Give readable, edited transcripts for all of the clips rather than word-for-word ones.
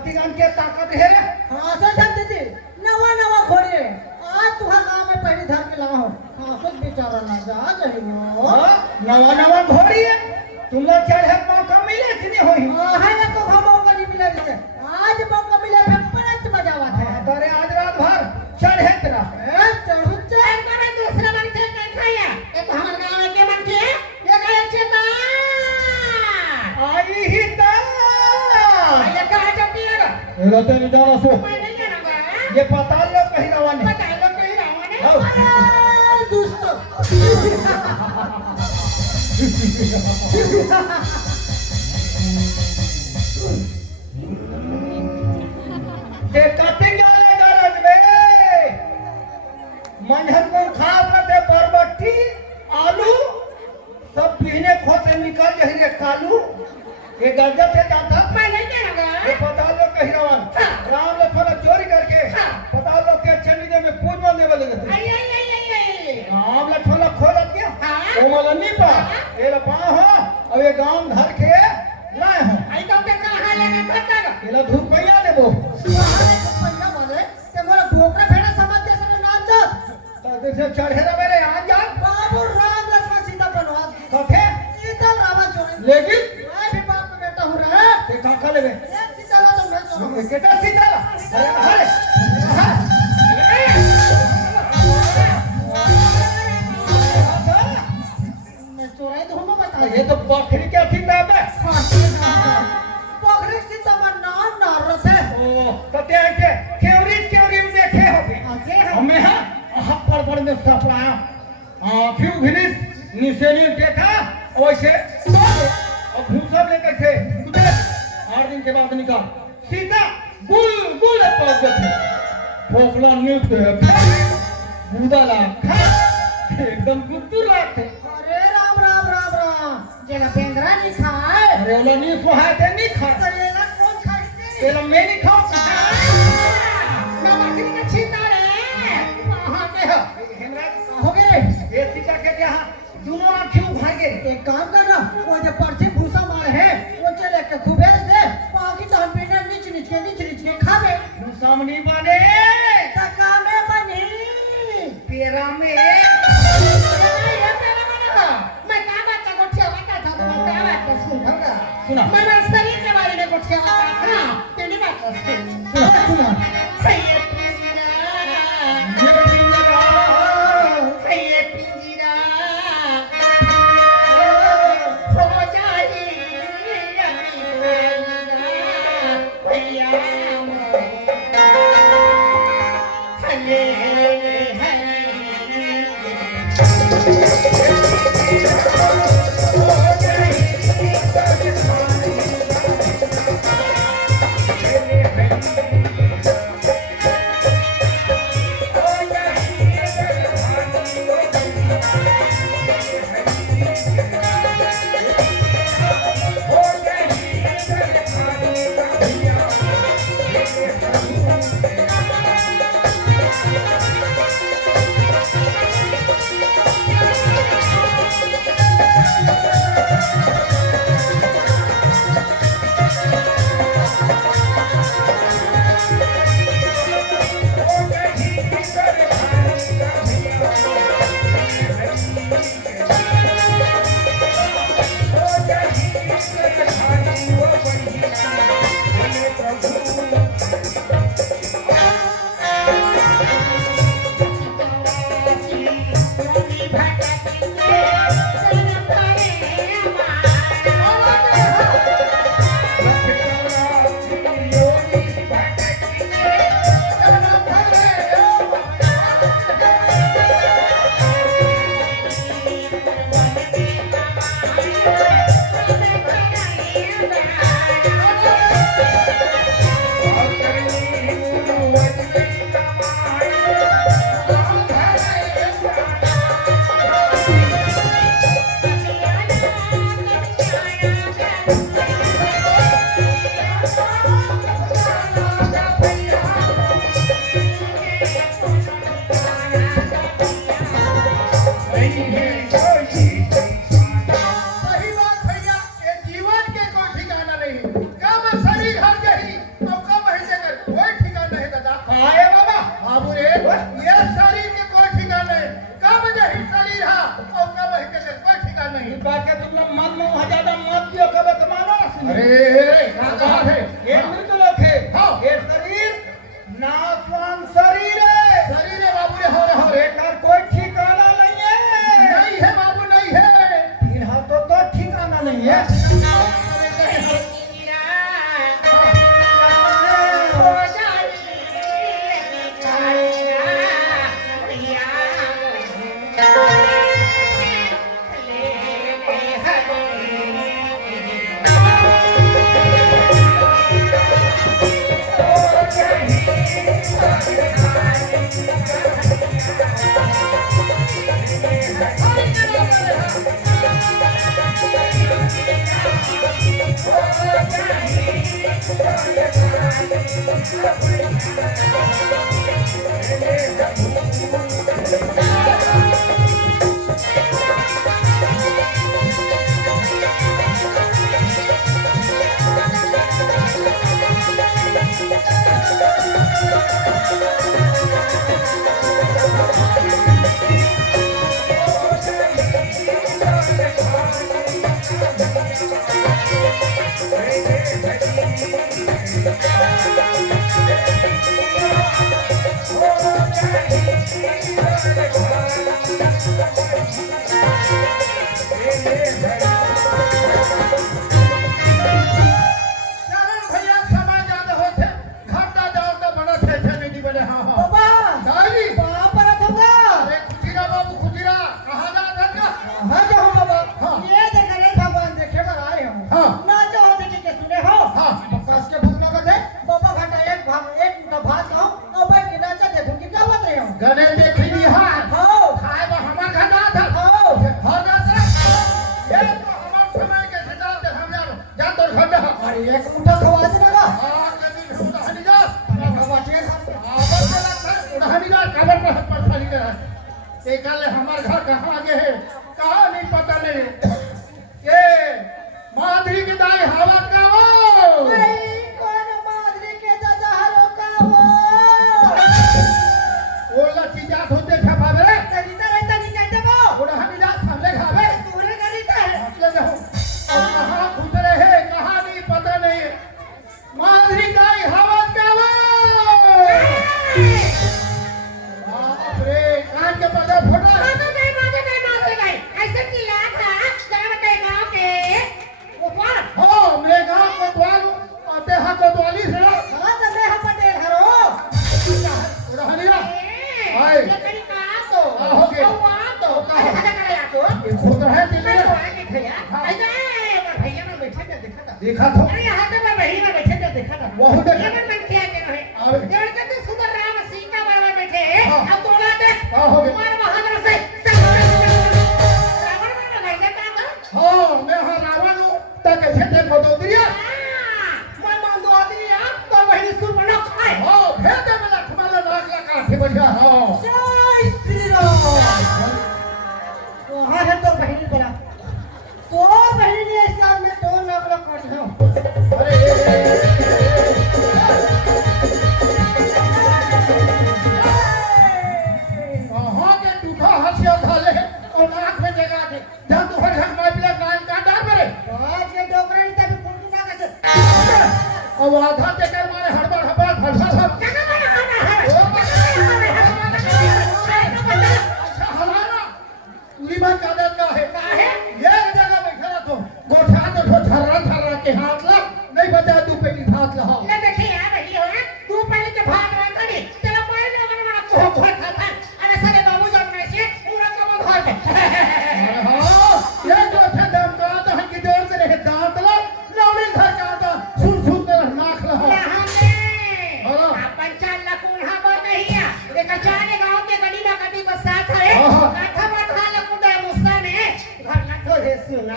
कतिगान के ताकत है रे। हाँ सर जानते थे नवा नवा घोड़े आज तुम्हारे गांव में पहली धर के लाओ हाँ सर बेचारा ना जा जाए वो हाँ नवा नवा घोड़ी है तुम लोग चढ़े मौका मिले कि नहीं होई है ना तो हम मौका नहीं मिला जैसे आज मौका मिला फिर बड़ा मजा आवा था अरे आज रात भर चढ़े तेरा चढ़ू चढ़ पर दूसरा मन से क्या खाया ये तो हमारे गांव के मन के ये कहे चेता आई ही ता ये कहा जाती है रते नहीं जाना सो मैं नहीं जानूंगा ये पता लो कहीं रवानी पता है लोग कहीं रवाने अरे दुष्ट ये कतिंग जाले गरज में मनहन को खा अपना दे बरबट्टी आलू सब पीने खोते निकल जाही रे कालू ये गजब से जाता मैं नहीं जानूंगा ये पता लो कहीं रवान राम लक्ष्मण चोरी करके पता लो के चंडी में पूजवा दे बोले थे आई आई आई आई राम लक्ष्मण खोल दिया हाँ। वो मला नहीं पा ये लपा हो अब ये गांव घर के लाए हो आई तो के कहां लेने भटका ये ला धूप पैया देबो पहिला बोले ते मोरा ढोकरा भेड़ा समझ के संग नाच जा तो से चढ़े ला मेरे आ जा बाबू राम लक्ष्मण सीता बनवास कथे सीता रावण चोरी लेकिन मैं भी बाप का बेटा हूं रे ते काका लेबे ये सीता ला तो मैं चलो केटा सीता अरे मैं चोराई तो हम बता ये तो बकरी के सीता है पगड़ी सीता मन नाम नारत है ओ कते आए के केवरी में देखे होगे आगे है हमें हां पर में सपना क्यों भिनिस निसेनी देखा वैसे और भूसा लेकर थे 8 दिन के बाद निकाल सीता गुल पहुंच गए फोकला न्यूट बुदाला एकदम गुद्दू लागते अरे राम राम राम राम जेला बेंगरा नहीं खाए अरे ओला नहीं सुहाए थे नहीं खा अरे ना कौन खाए तेरा मैं नहीं खाऊं ना बकरी का छीना रे कहां के हो हेमराज हो गए ये सीता के क्या दोनों आंखें उभर गए एक काम करना वो जो पर्चे भूसा मार है वो चले के खुबेर दे बाकी तो हम बिना नीच के खावे सामने बने तका में बनी पेरा में ये मेरा बना मैं क्या बात का गोठिया बता था तो मैं क्या बात कर सुन होगा सुना मैं शरीर के बारे में गोठिया बता था तेरी बात कर सुन सुना सही पिंजरा ये पिंजरा सही पिंजरा हो जाए भैया कहाँ है? ये मृत लोक है। हाँ। ये शरीर नाशवान शरीर है। शरीर है बाबू रे, हो रे, हो रे। एकर कोई ठिकाना नहीं है। नहीं है बाबू, नहीं है। फिलहाल तो ठिकाना नहीं है। चलो भैया, समय ज्यादा होते। घाटा जाओ तो बड़ा थे नहीं बने। हाँ हाँ बाबा दादी। कहाँ पर रखोगा? अरे खुशीरा बाबू, खुशीरा कहाँ जा रहा था? हाँ जो हो बाबा। हाँ। ये देख रहे भगवान देखे पर आए हो। हाँ। ना जो हो देखे के सुने हो। हाँ। बस के भूखना का दे। बाबा घंटा एक का भात खाओ और बैठ के नाचा देखो कि क्या बात रहे हो। गने देखी ली हाँ। हाँ। खाए बा हमार घाटा था। हाँ। हो जाता। ये तो हमार समय के हिसाब से हम जा तो घाटा। अरे एक मुट्ठा खवा देना का। हाँ कभी हम तो हनी जा। खवाटिए खा। आवाज से लगता है उड़ानी जा काबर पर हाथ पर खाली कर। एक काले हमार घर कहाँ आगे है, कहाँ नहीं पता नहीं। ये माधुरी की दाई हालत का वो। कौन माधुरी के दादा हरो का वो। वो लची जात होते छपा मेरे। तरीता रहता नहीं कहते वो। उड़ानी जा सामने खावे। तूने करीता है। ले जाओ। और कहाँ गुजरे है, कहाँ नहीं पता नहीं। माधुरी दाई हालत का वो। बाप रे, कान के पता फटा। हाँ, मैं गाँव कोतवाल हूँ। आते हैं कोतवाली से ना। हाँ तो मैं हम पटेल हरो। उड़ानी जा। आए। हो गए। ये खुद है दिल्ली में। देखा तो। बहुत देखा। हाँ, हो गए। हाँ, मैं हाँ रावण हूँ। ताकि भेटे मदोदरिया। हाँ, भेटे में लक्ष्मण नाक लगा के बढ़िया। हाँ। जय श्री राम। वहाँ है तो बहनी बना। तो बहनी इस साल में तो नगला काट दो। अरे हाँ के टूटा हंसिया धाले और नाक में जगा दे। जहाँ तू हर घर मार पिला गाय का डाल पड़े। आज के डोकरे ने तभी फोन ना कैसे। और आधा देकर मारे हड़बड़ हड़बड़ भड़बड़ सब। अच्छा हमारा पूरी बात का आदत का है। ये जगह बैठा रहा तो गोठा तो थर्रा थर्रा के हाथ ला नहीं बचा तू पहली हाथ ला। अरे हाँ, ये जो थे दम का तो हम की जोर से रहे दांत ला लौड़ी घर का था सुन सुन कर नाक ला।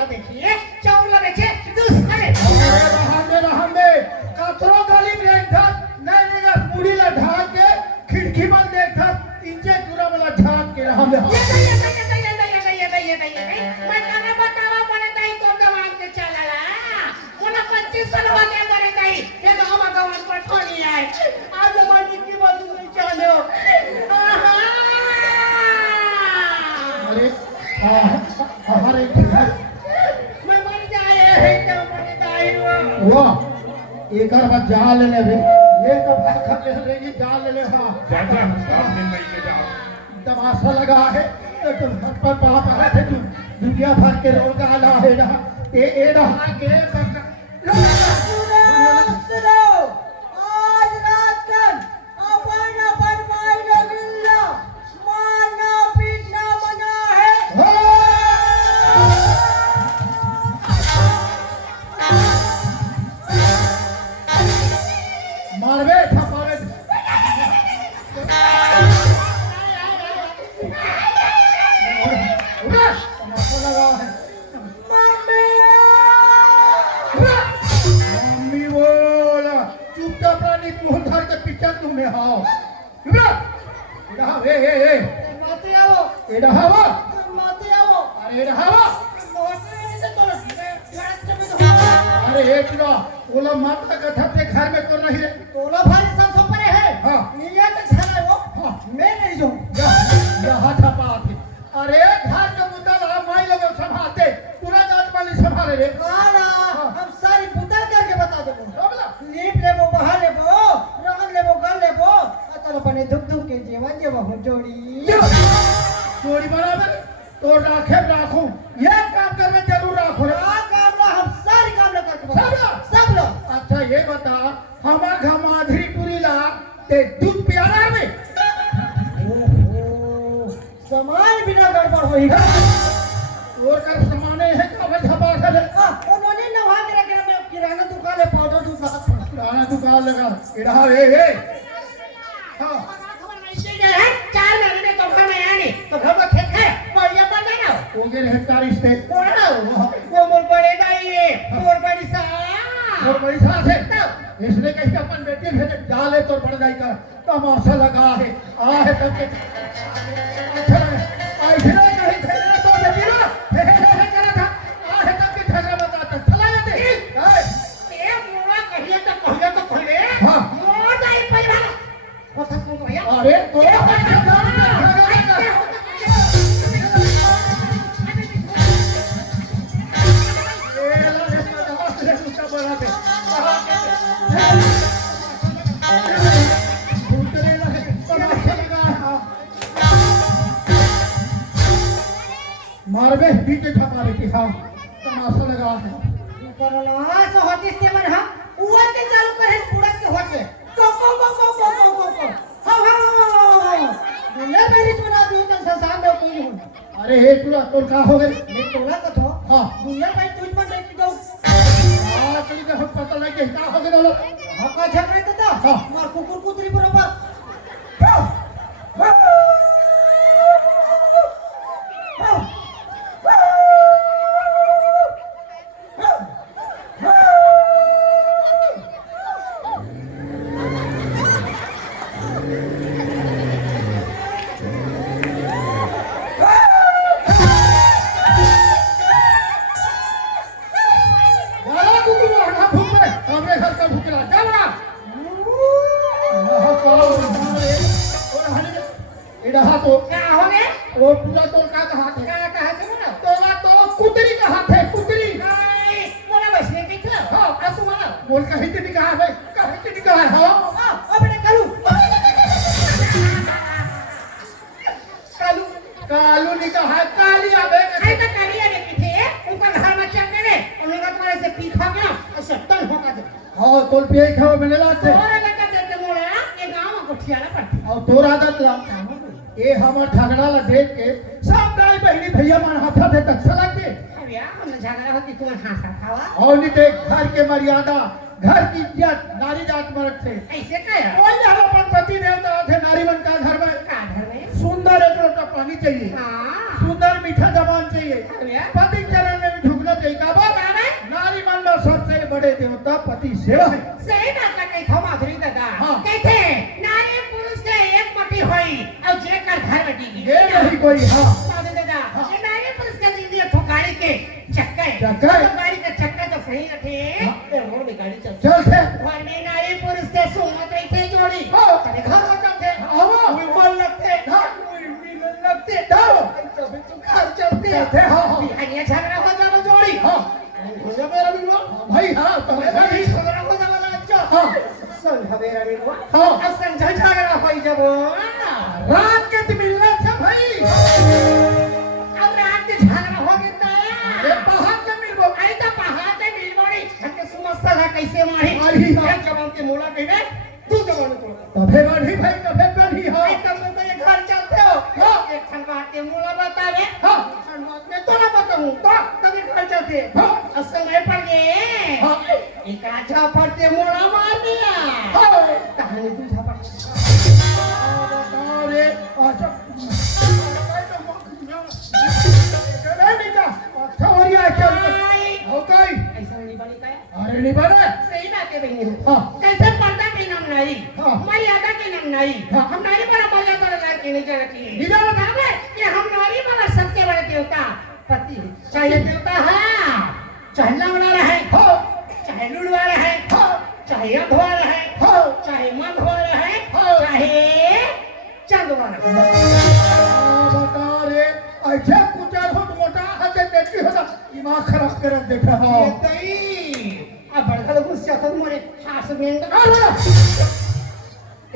देखिए चौला देखिए दूसरे रहमे कतरो गली में एक था नहीं लगा पूरी ला ढाक के खिड़की में देख था इंचे चूरा वाला झाक के रहमे। आज हमारी की बात नहीं जानो। अरे हमारे मैं मर जाए है क्या मर जाए वो एक बार जाल ले ले ये तो भाखा ले लेगी जाल ले ले हाँ चाचा आप दिन नहीं के जाओ तमाशा लगा है तो घर पर बाप आ थे तू दुनिया भर के रोग आला है ना ये रहा के सुनो आज रात तक अपन अपन माई लगिल्ला मारना पीटना मना है मारवे थपावे तमाशा लगा है मम्मी बोला चुपचाप रानी मुंह धर के पीछे तुम्हें हाओ इब्रा इधर ए मत आओ इधर हाओ मत आओ अरे इधर हाओ मोटे से तो अरे एक ना ओला माता का धपे घर में कर रही है तोला भारी सब परे है हाँ। नियत खाना वो हाँ। मैं नहीं जाऊं यहाँ थपा थी अरे घर के मुद्दा ला माई लोग संभालते पूरा जात वाली संभाले रे खाना हम सारी पुतर करके बता देबो बोला लीप लेबो बहा लेबो रंग लेबो गल लेबो अतल बने धुक धुक के जीवन जेबो हो जोड़ी चोरी बराबर तो राखो ये काम करने जरूर राखो रे काम ना हम सारी काम ना करके बता सब लोग अच्छा ये बता हमार घर माधुरी पूरी ला ते दूध पियाना है में ओहो सामान बिना गड़बड़ होई और कर समाने है का धपा कर उन्होंने नवा के रखे मैं किराना दुकान है पाउडर दुकान पुराना दुकान लगा इधर ए हां चार महीने तो घर में आने तो घर में खेत है बढ़िया बन ना वो के हेक्टर स्टे वो मोर पड़ेगा ये मोर बड़ी सा और पैसा से इसने कहीं अपन बेटी भेजे डाले तो पड़ जाए का तमाशा लगा है आ है तब के अच्छा ऐसे कहीं खेलना तो बेटी ना हे करा था आ है तब के झगड़ा बताता चला जाते ये मोरा कहिए तो कहले हां मोर दाई परिवार कथा सुन भैया अरे तो मारबे बीच ठपा लेती हाँ तमाशा लगा है करला सो होती से मन हम उवर के चालू करे पूरा के होते को हां दुनिया मेरी बना दी तो संसार में कोई नहीं अरे हे पूरा तोर का हो गई मैं तोला कथो हाँ दुनिया में तुझ पर नहीं दो तेरी का सब पता लगे का हो गई लोग हका झगड़े तो हाँ। मार कुकुर कुतरी बराबर वाला कुकुर हटा भूख में हमरे घर का भूख रहा चला इधर तो क्या हो गए और पूरा तोर का हाथ है क्या कहा से ना तोरा तो कुतरी का हाथ है कुतरी नहीं मोला बसने के था हाँ असु वाला बोल कहीं से निकाह है कहीं से निकाह है हाँ अपने कलू कालू कालू निकाह है काली आबे आई तो करिए ने की थे ऊपर घर में चल गए उन्होंने तुम्हारे से पीखा गया और सत्तन होगा दे हाँ तोल पे खाओ मैंने लाते और लगा देते मोड़ा ये गांव में कुठियाला पड़ती और तोर आदत ला ये हमार झगड़ा ला देख के सब दाई बहनी भैया मन हाथा दे तक चलक दे अरे यार हम झगड़ा होती तुम हासा खावा और नहीं देख घर के मर्यादा घर की इज्जत नारी जात में रखते ऐसे क्या कोई जब अपन पति देवता थे नारी मन का घर में का घर में सुंदर एक लोटा पानी चाहिए हां सुंदर मीठा जबान चाहिए अरे पति चरण में भी झुकना चाहिए का बात नारी मन में सबसे बड़े देवता पति सेवा है सही बात का कही थो माधुरी दादा हाँ। कहते नारी पुरुष के एक पति होई और जेकर घर बेटी ये नहीं कोई हाँ माधुरी दादा ये नारी पुरुष के जिंदगी ठोकाड़ी के चक्के चक्के? तो गाड़ी का चक्का तो सही रखे हाँ। तो रोड में गाड़ी चल चल थे वरने नारी पुरुष के सोमत रखे जोड़ी हाँ। अरे घर में कब थे हाँ। कोई बोल लगते हाँ। कोई मिलन लगते हाँ। तभी तो घर चलते चलते, हाँ, हाँ। बिहानिया झगड़ा हो जाओ जोड़ी हाँ हो जा मेरा भी वो भाई हाँ तो हाँ संझवेरा में हुआ हाँ। अब संझा झगड़ा होई जब रात के तो मिलना था भाई। अब रात के झगड़ा हो गया अरे पहाड़ के मिलबो। आई तो पहाड़ पे मिलबोड़ी हमके समझता था कैसे मारी अरे एक जवान के मोला कहिने तू जवान को तबे बढ़ी भाई तबे बढ़ी हाँ आई तब तो ये घर चलते हो एक खन बात के मोला बता दे हाँ मैं तो ना बताऊं तो तभी घर चलते हाँ। असल में पड़ गए हाँ। एक आजा पड़ते मोला मार दिया हाँ। कहानी तू झपट अरे अच्छा नहीं जा अच्छा हो रहा है क्या हो गई ऐसा नहीं बनी का अरे नहीं बने सही बात है बहनी हाँ। कैसे पर्दा की नाम नहीं हाँ। मर्यादा की नाम नहीं हाँ। हम नारी वाला मर्यादा लगा के नहीं जानती नहीं जानती। बताओ बे कि हम नारी वाला सबसे बड़ा देवता पति है। चाहे देवता है चाहे लंगड़ा रहे हाँ चाहे लूड़ वाला है हाँ चाहे अंध वाला है हाँ चाहे मध वाला है हाँ। चाहे चंद वाला है बता रे ऐसे कुचल हो तो मोटा हजे देखी होता दिमाग खराब कर देखा हो ये तई अब बड़का गुस्सा तो मोरे हाथ में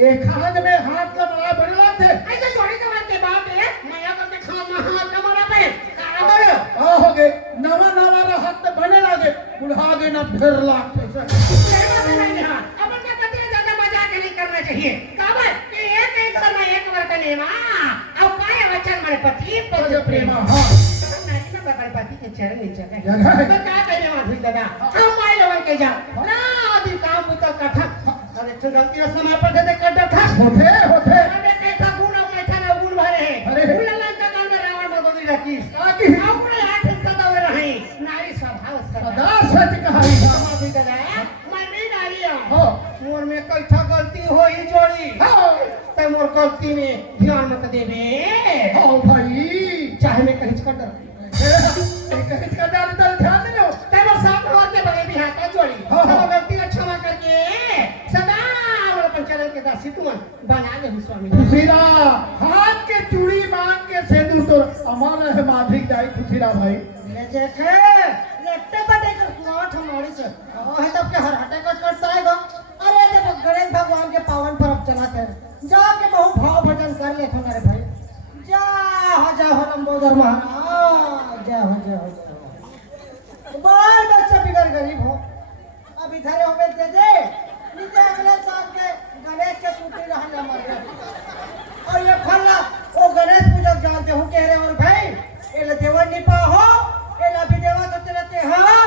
एक हाथ में हाथ का बड़ा बड़ला थे ऐसे जोड़ी के के बाप है मैं करके खाना हाथ का मारा पे काबर आ हो गए नवा नवा रा हाथ में बने लागे बुढ़ा गए ना फिर लाख पैसा अपन का कभी ज्यादा मजाक नहीं करना चाहिए काबर कि एक घर में एक बार का नेमा अब काय वचन मारे पति पति प्रेम हाँ नहीं ना बगल पति के चरण नीचे है जगह है। तो क्या कहने वाला हुई दादा हम माय लेवल के जा ना दिन काम तो कथा अरे तो गलती से समय पर दे कर था होते अरे कैसा गुण और कैसा ना गुण भरे है अरे। गुण लंका काल में रावण बदल रखी आगे अपने आठ सदा में रही नारी स्वभाव सदा सदा सच कहाई मामा भी दादा मैं नहीं नारी हो मोर में कैसा गलती हो ही जोड़ी हाँ ते मोर गलती में ध्यान मत देवे हाँ भाई चाहे मैं कहीं कर डर कहीं का ध्यान नहीं हो ते वो साथ हो के बड़े भी हाथ जोड़ी हाँ, हाँ। सब गलती का क्षमा करके सदा मोर पंचलन के दासी तुम बना ले स्वामी खुशीरा हाथ के चूड़ी मांग के सेंदूर तो अमर है माधिक जाई खुशीरा भाई ले देखे लट्टे पटे कर सुनावट हमारी से है तब के हर हटे कट करता है अरे जब गणेश भगवान के पावन पर्व चलाते हैं जाके बहु भाव भजन कर ले तुम्हारे भाई जा हो लंबोदर महाराज जय हो बाल बच्चा बिगड़ गरीब हो अब इधर हो दे दे नीचे अगले साल के गणेश के टूटी रहने मर और ये फल्ला वो गणेश पूजक जानते हो कह रहे और भाई ये देवन निपा हो ये अभी देवा सोचते रहते हाँ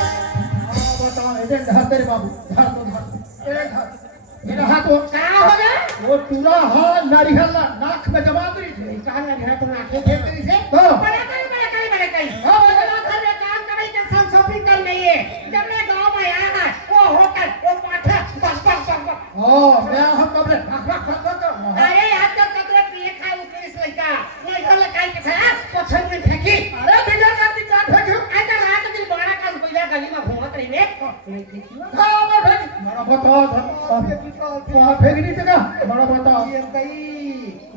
बताओ इधर धर तेरे बाबू धर तो धर एक हाथ मेरा हाथ वो क्या हो गया वो टूला हाथ नारियल नाक में दबा दी थी कहा ना घर तुम आंखें फेंक करी से हाँ। बड़े कई हाँ। घर में काम करे के संग शॉपिंग कर नहीं है जब मैं गांव में आया है वो होटल वो पाठा बस बस बस बस ओ मैं हम कब रे अरे यार तो कतरे पिए खाए उस लड़का नहीं घर लगाई के था पछन में फेंकी अरे बिना कर दी काट फेंक ऐसा रात दिन बड़ा का कोयला गली में घूमत रही ने नहीं देखी हां मैं फेंक बड़ा बताओ कहां फेंक दी तेरा बड़ा बताओ ये कई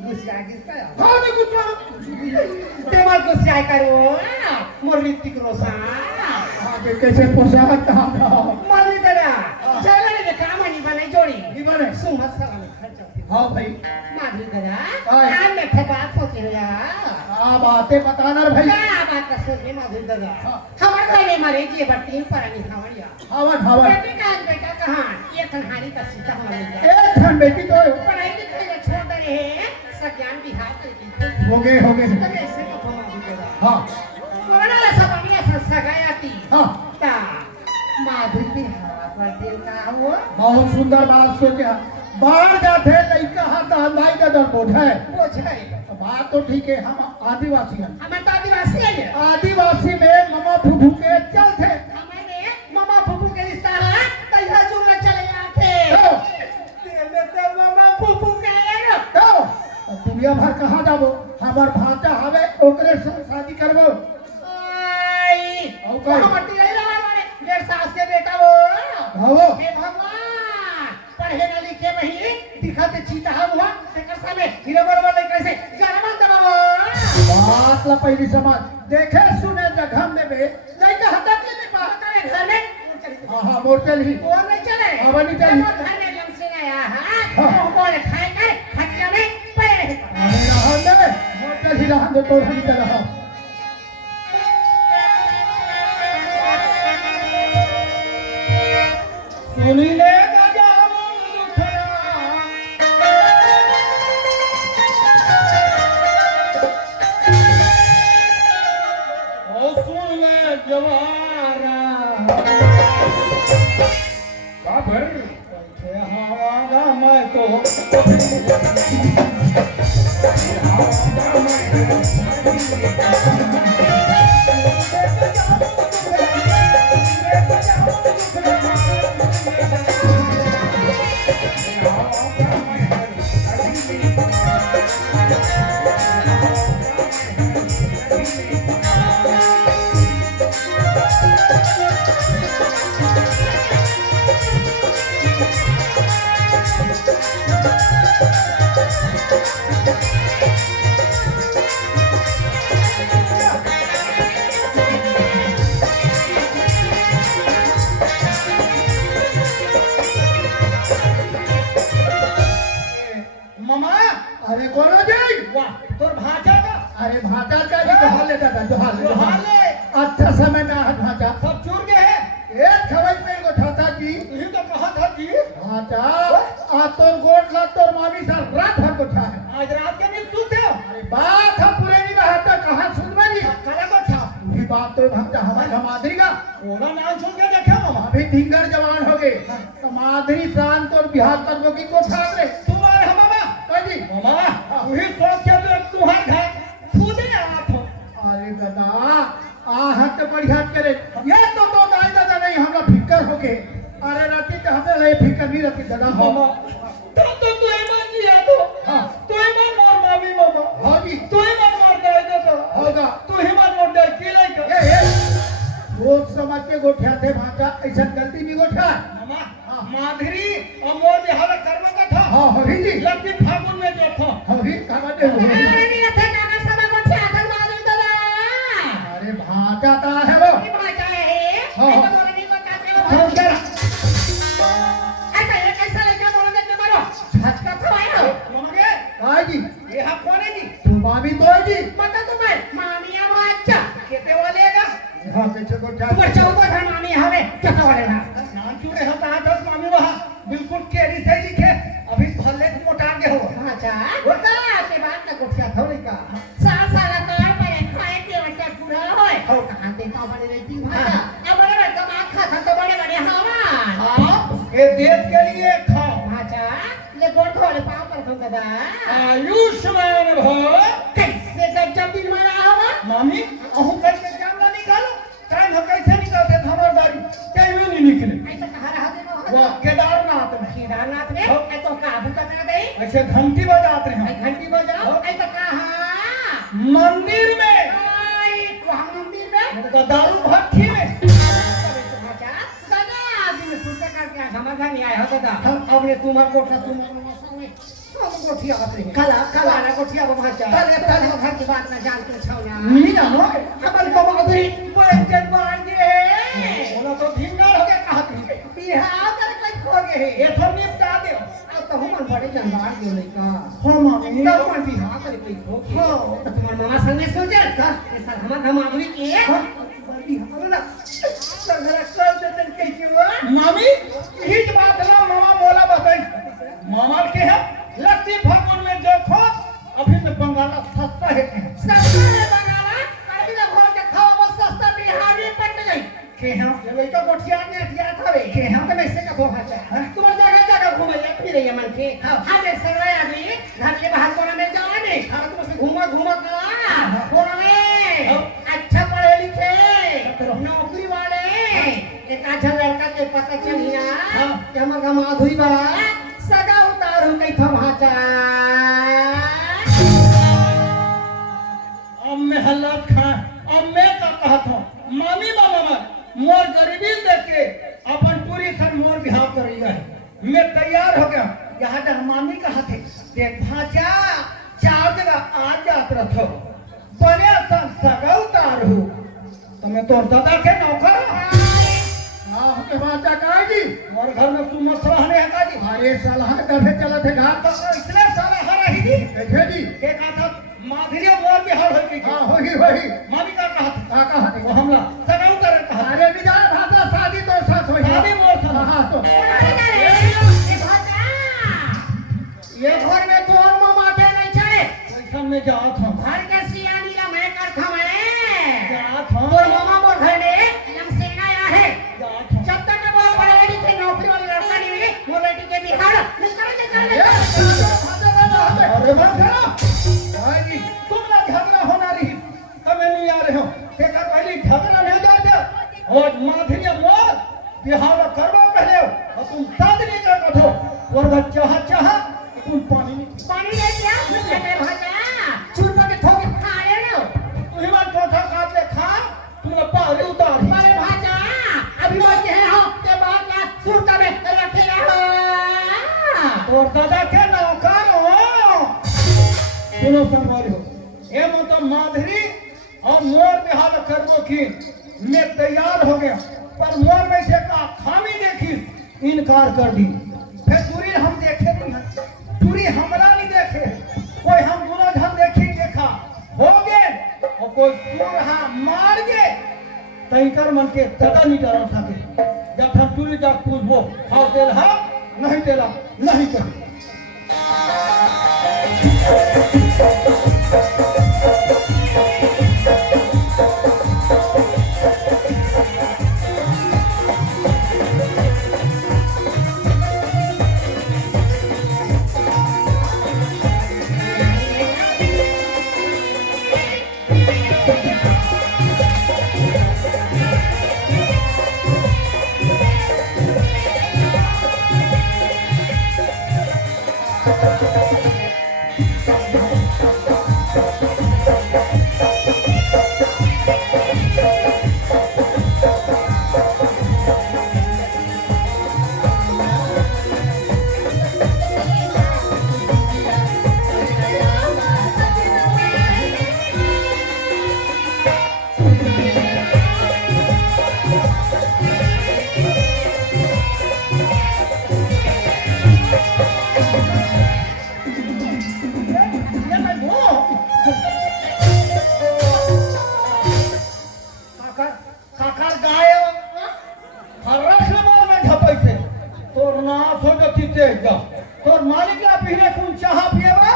गुस्सा किसका हां नहीं कुछ तेरा गुस्सा करो मोर ऋतिक रोशन आगे कैसे पोसा कहां मरी तेरा चले ने काम नहीं बने जोड़ी नहीं बने सुमत सलाम खर्चा हां भाई माधुरी तेरा हाँ। कान में बात सोचे हो यार आ बातें बताना रे भाई क्या बात कर सोचे माधुरी तेरा हमारे घर में मरे जी बट्टी पर नहीं खावड़िया हावा हावा बेटी का बेटा कहां ये कन्हारी का सीता हमारी एक ठन बेटी तो पढ़ाई लिखाई में छोड़ रहे हैं सज्ञान बिहार करके हो गए तो कैसे को माधुरी तेरा हां कोरोना ला सब बढ़िया सगाया थी हां ता माधुरी बिहार पर दिल का हुआ बहुत सुंदर बात सोचा बाहर जाते लड़का हाथ अंधाई का दर बोझ है वो है बात तो ठीक है हम आदिवासी हैं हमें तो आदिवासी है आदिवासी में ममा फूफू के चल थे हमारे मामा फूफू के रिश्ता है तैया जुगला चले आते तो तेरे तो मामा फूफू के है तो दुनिया भर कहाँ जाबो हमार भाता हवे ओकरे से शादी करबो आई औ मट्टी रही रहा हमारे डेढ़ सास के बेटा वो हावो हे भगवान पढ़े ना लिखे नहीं दिखाते चीता हुआ तेकर सामने हीरो बरोबर नहीं कैसे गरमन दबावो बात ला पहली समाज देखे सुने जगह में बे लड़का हटा के नहीं पा तेरे घर में हां मोर चल ही वो नहीं चले अब नहीं चली। वो घर में लमसिंग आया हां वो बोले खाए के खटिया में पड़े अरे रहन दे मोर चल ही रहन दे तो हम चल रहा सुनी ले गजामुन दुखड़ा ओ सुन ले जवारा बाबर बैठे हवागा मैं तो मामा अरे कोनो जी वाह तोर भाजा का अरे भाटा का भी जोहार ले दादा जोहार ले जोहार ले। अच्छा समय में आहत भाटा सब चूर गए हैं एक खबर में को ठाता जी यही तो कहा था जी भाटा आ तोर गोट ला तोर मामी सर रात भर को था आज रात के नींद सूते हो अरे बात हम पूरे नहीं रहा था कहां सुन में जी कला को था ये बात तो भाटा हमारे माधुरी का ओरा नाम सुन के देखा मामा अभी धिंगर जवान हो गए तो माधुरी शांत और बिहार करबो की को ठाक रे तुम्हारे हम मामा कह जी मामा वही सोच के तो तुम्हारे घर खुदे आत हो अरे दादा आहत बढ़िया करे ये तो दाई दादा नहीं हमरा फिकर हो गए अरे राती तो हमें ले फिकर नहीं रखी दादा हो मामा तो तू ईमान दिया तो हाँ। तू ईमान मार मामी मामा हाँ जी तू ईमान मार दे तो होगा तू ईमान मार दे की ले कर ए लोग समझ के गोठिया थे भाटा ऐसा गलती नहीं गोठा मामा माधुरी और मोर बिहार करवा का था हाँ हरी जी लक्ष्मी फागुन में जो था हरी कहा दे अरे नहीं थे काका समय को छागल मालूम दादा अरे भाटा का है वो ये भाषा है हाँ। ये तो बोलने को कहते हो हम क्या ऐसा ये कैसा लेके बोल देते मारो झटका तो आया मामा के हाँ जी ये आप कौन है जी तू मामी तो है जी बता तुम्हें मामिया बाच्चा कितने वाले है हाँ पीछे गोठा तुम्हारे 14 घर मामी हवे क्या वाले ना नाम चुरे हम कहा था मामी वहाँ बिल्कुल केरी से लिखे अभी भले मोटा के हो अच्छा होता के बाद ना कुछ थोड़ी का साला कार पर खाए के बच्चा पूरा होए हो कहां देखा बड़े रहती भाषा अब बड़े बड़े कमा खाता तो बड़े बड़े हवा हाँ ये देश के लिए खाओ भाषा ले गोड़ खोले पाँव पर तुम दादा आयुष्मान भव कैसे गजब दिन मारा होगा मामी अहू करके कैमरा निकालो टाइम हम कैसे निकालते थे हमारी गाड़ी कहीं नहीं निकले ऐसा कहा रहा देखो वो केदारनाथ में केदारनाथ में ऐ तो काबू करना दे ऐसे घंटी बजाते हैं घंटी बजाओ ऐसा कहा मंदिर में आई वहां मंदिर में तो दारू भट्टी में भाषा दादा दिन सुनते करके समाधान नहीं आया हो दादा हम अपने तुम्हारे कोठा तुम्हारे संगे सब कोठिया आते हैं कला ना कोठिया वो भाषा कल घर की बात ना जानते छौना नहीं जानो हमर को माधुरी बचन मार दे बोला तो धिंगार हो गया कहा थी बिहार कर कोई खो गए ये सब निपटा दे अब तो हम बड़े जनवार दे लइका हो मामी तब मन बिहार कर कोई खो हो तो तुम्हार मामा संगे सोचे का ऐसा हमर माधुरी के बड़ी हमरा लगरा कर देते कैसे हुआ मामी यही बात ना मामा बोला बताई मामा के है लक्ष्मी फागुन में देखो अभी में बंगाला सस्ता है सस्ता है बंगाला अभी तो घर के खावा वो सस्ता बिहार में पट गई के हम ये लइका गोठिया ने हथिया खावे के हम तो वैसे का भोगा चाहे तुम जगह जगह घूमे फिर ये मन के हम एक समय आदमी घर के बाहर कोना में जाओ नहीं हम तो बस घूमा घूमा का कोना में अच्छा पढ़े लिखे नौकरी वाले एक अच्छा लड़का के पता चली ना कि हमारा माधुरी बा सगा उतार हम कहीं था भाचा अब मैं हालात खा अब मैं का कहत हूं मामी मामा मोर गरीबी देख के अपन पूरी सन मोर बिहार कर रही है मैं तैयार हो गया यहाँ तक मामी कहा थे देख भाचा चार जगह आ जात रहो बने सगा उतार हो तो मैं तोर दादा के नौकर हाँ के भांजा का जी और घर में सुमत रहने है का जी अरे सलाह कभी चलत है घाट तो इसलिए सारा हर रही जी देखे जी के कहा था माधुरी मोर में हर होई की हाँ होही होही मामी का कहा था का कहा थे वो हमला सगाऊ करे कहा अरे निजार भाषा शादी तो साथ होई शादी मोर था हाँ तो ये घर में तो और मामा के नहीं छे वैसा में जात हम घर के सियानी ला मैं करता मैं जात हम तोर मामा मोर घर में नमसेना आया है जात हम जब तक वो पढ़ेगी थी नौकरी वाली लड़का नहीं मिली वो बेटी के बिहार नहीं अरे बात है तुम ना झगड़ा होना रही तब मैं नहीं आ रहे हो देखा पहले झगड़ा नहीं जाते और माधुरी मोर बिहार करवा पहले और तुम शादी नहीं कर दो और बच्चा चाह तुम पानी ले दिया मैंने भाजा चूरमा के ठोके खा ले लो तुम्हें बात चौथा काट ले खा तुमने पारी उतार मैंने भाजा अभी वो कह रहा हूं के बाद ना सूरता में रखे रहो और दादा के नौकर हो सुनो संगवारी हो ये मतलब माधुरी और मोर बिहार करवो की मैं तैयार हो गया पर मोर में से का खामी देखी इनकार कर दी फिर दूरी हम देखे नहीं है दूरी हमरा नहीं देखे कोई हम दोनों धन देखी देखा हो गए और कोई सूरहा मार गए तैकर मन के तदा नहीं डर सके जब हम दूरी जा पूछबो खाओ देला नहीं देला नहीं कर तोर मालिक ला पीने कौन चाह पिएवा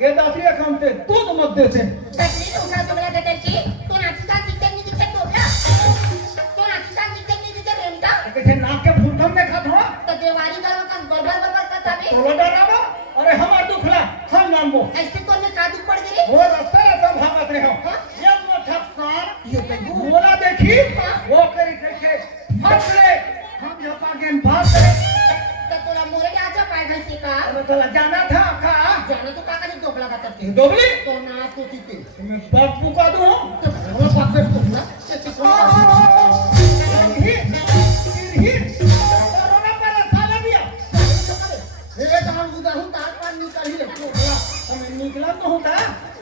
ये दातिया काम ते दूध मत देते तकलीफ उठा तो बड़ा कटर की तो नाचता दिक्कत नहीं दिक्कत तो क्या तो नाचता दिक्कत नहीं दिक्कत रेंटा कैसे नाक के फूलकम में खात हो तो देवारी का बरबर करता भी तोला डरावा अरे हमार दुखला हम जानबो ऐसे तो ने का दुख पड़ गई वो रास्ता रहता भागत रहे हो ये मठक सार ये तो बोला देखी वो करी कैसे हंस ले हम यहाँ पागेन भाग करे तो तोला मोरे के आजा पाए गई से का तो तोला जाना था का जाना तो का का दोबला का करते दोबली तो ना तो तीते मैं बाप पुका दूं तो वो बाप पे तो ना कोरोना पर साला दिया ये तो हम उधर हूं तार पार निकल ही ले हमें निकला तो होता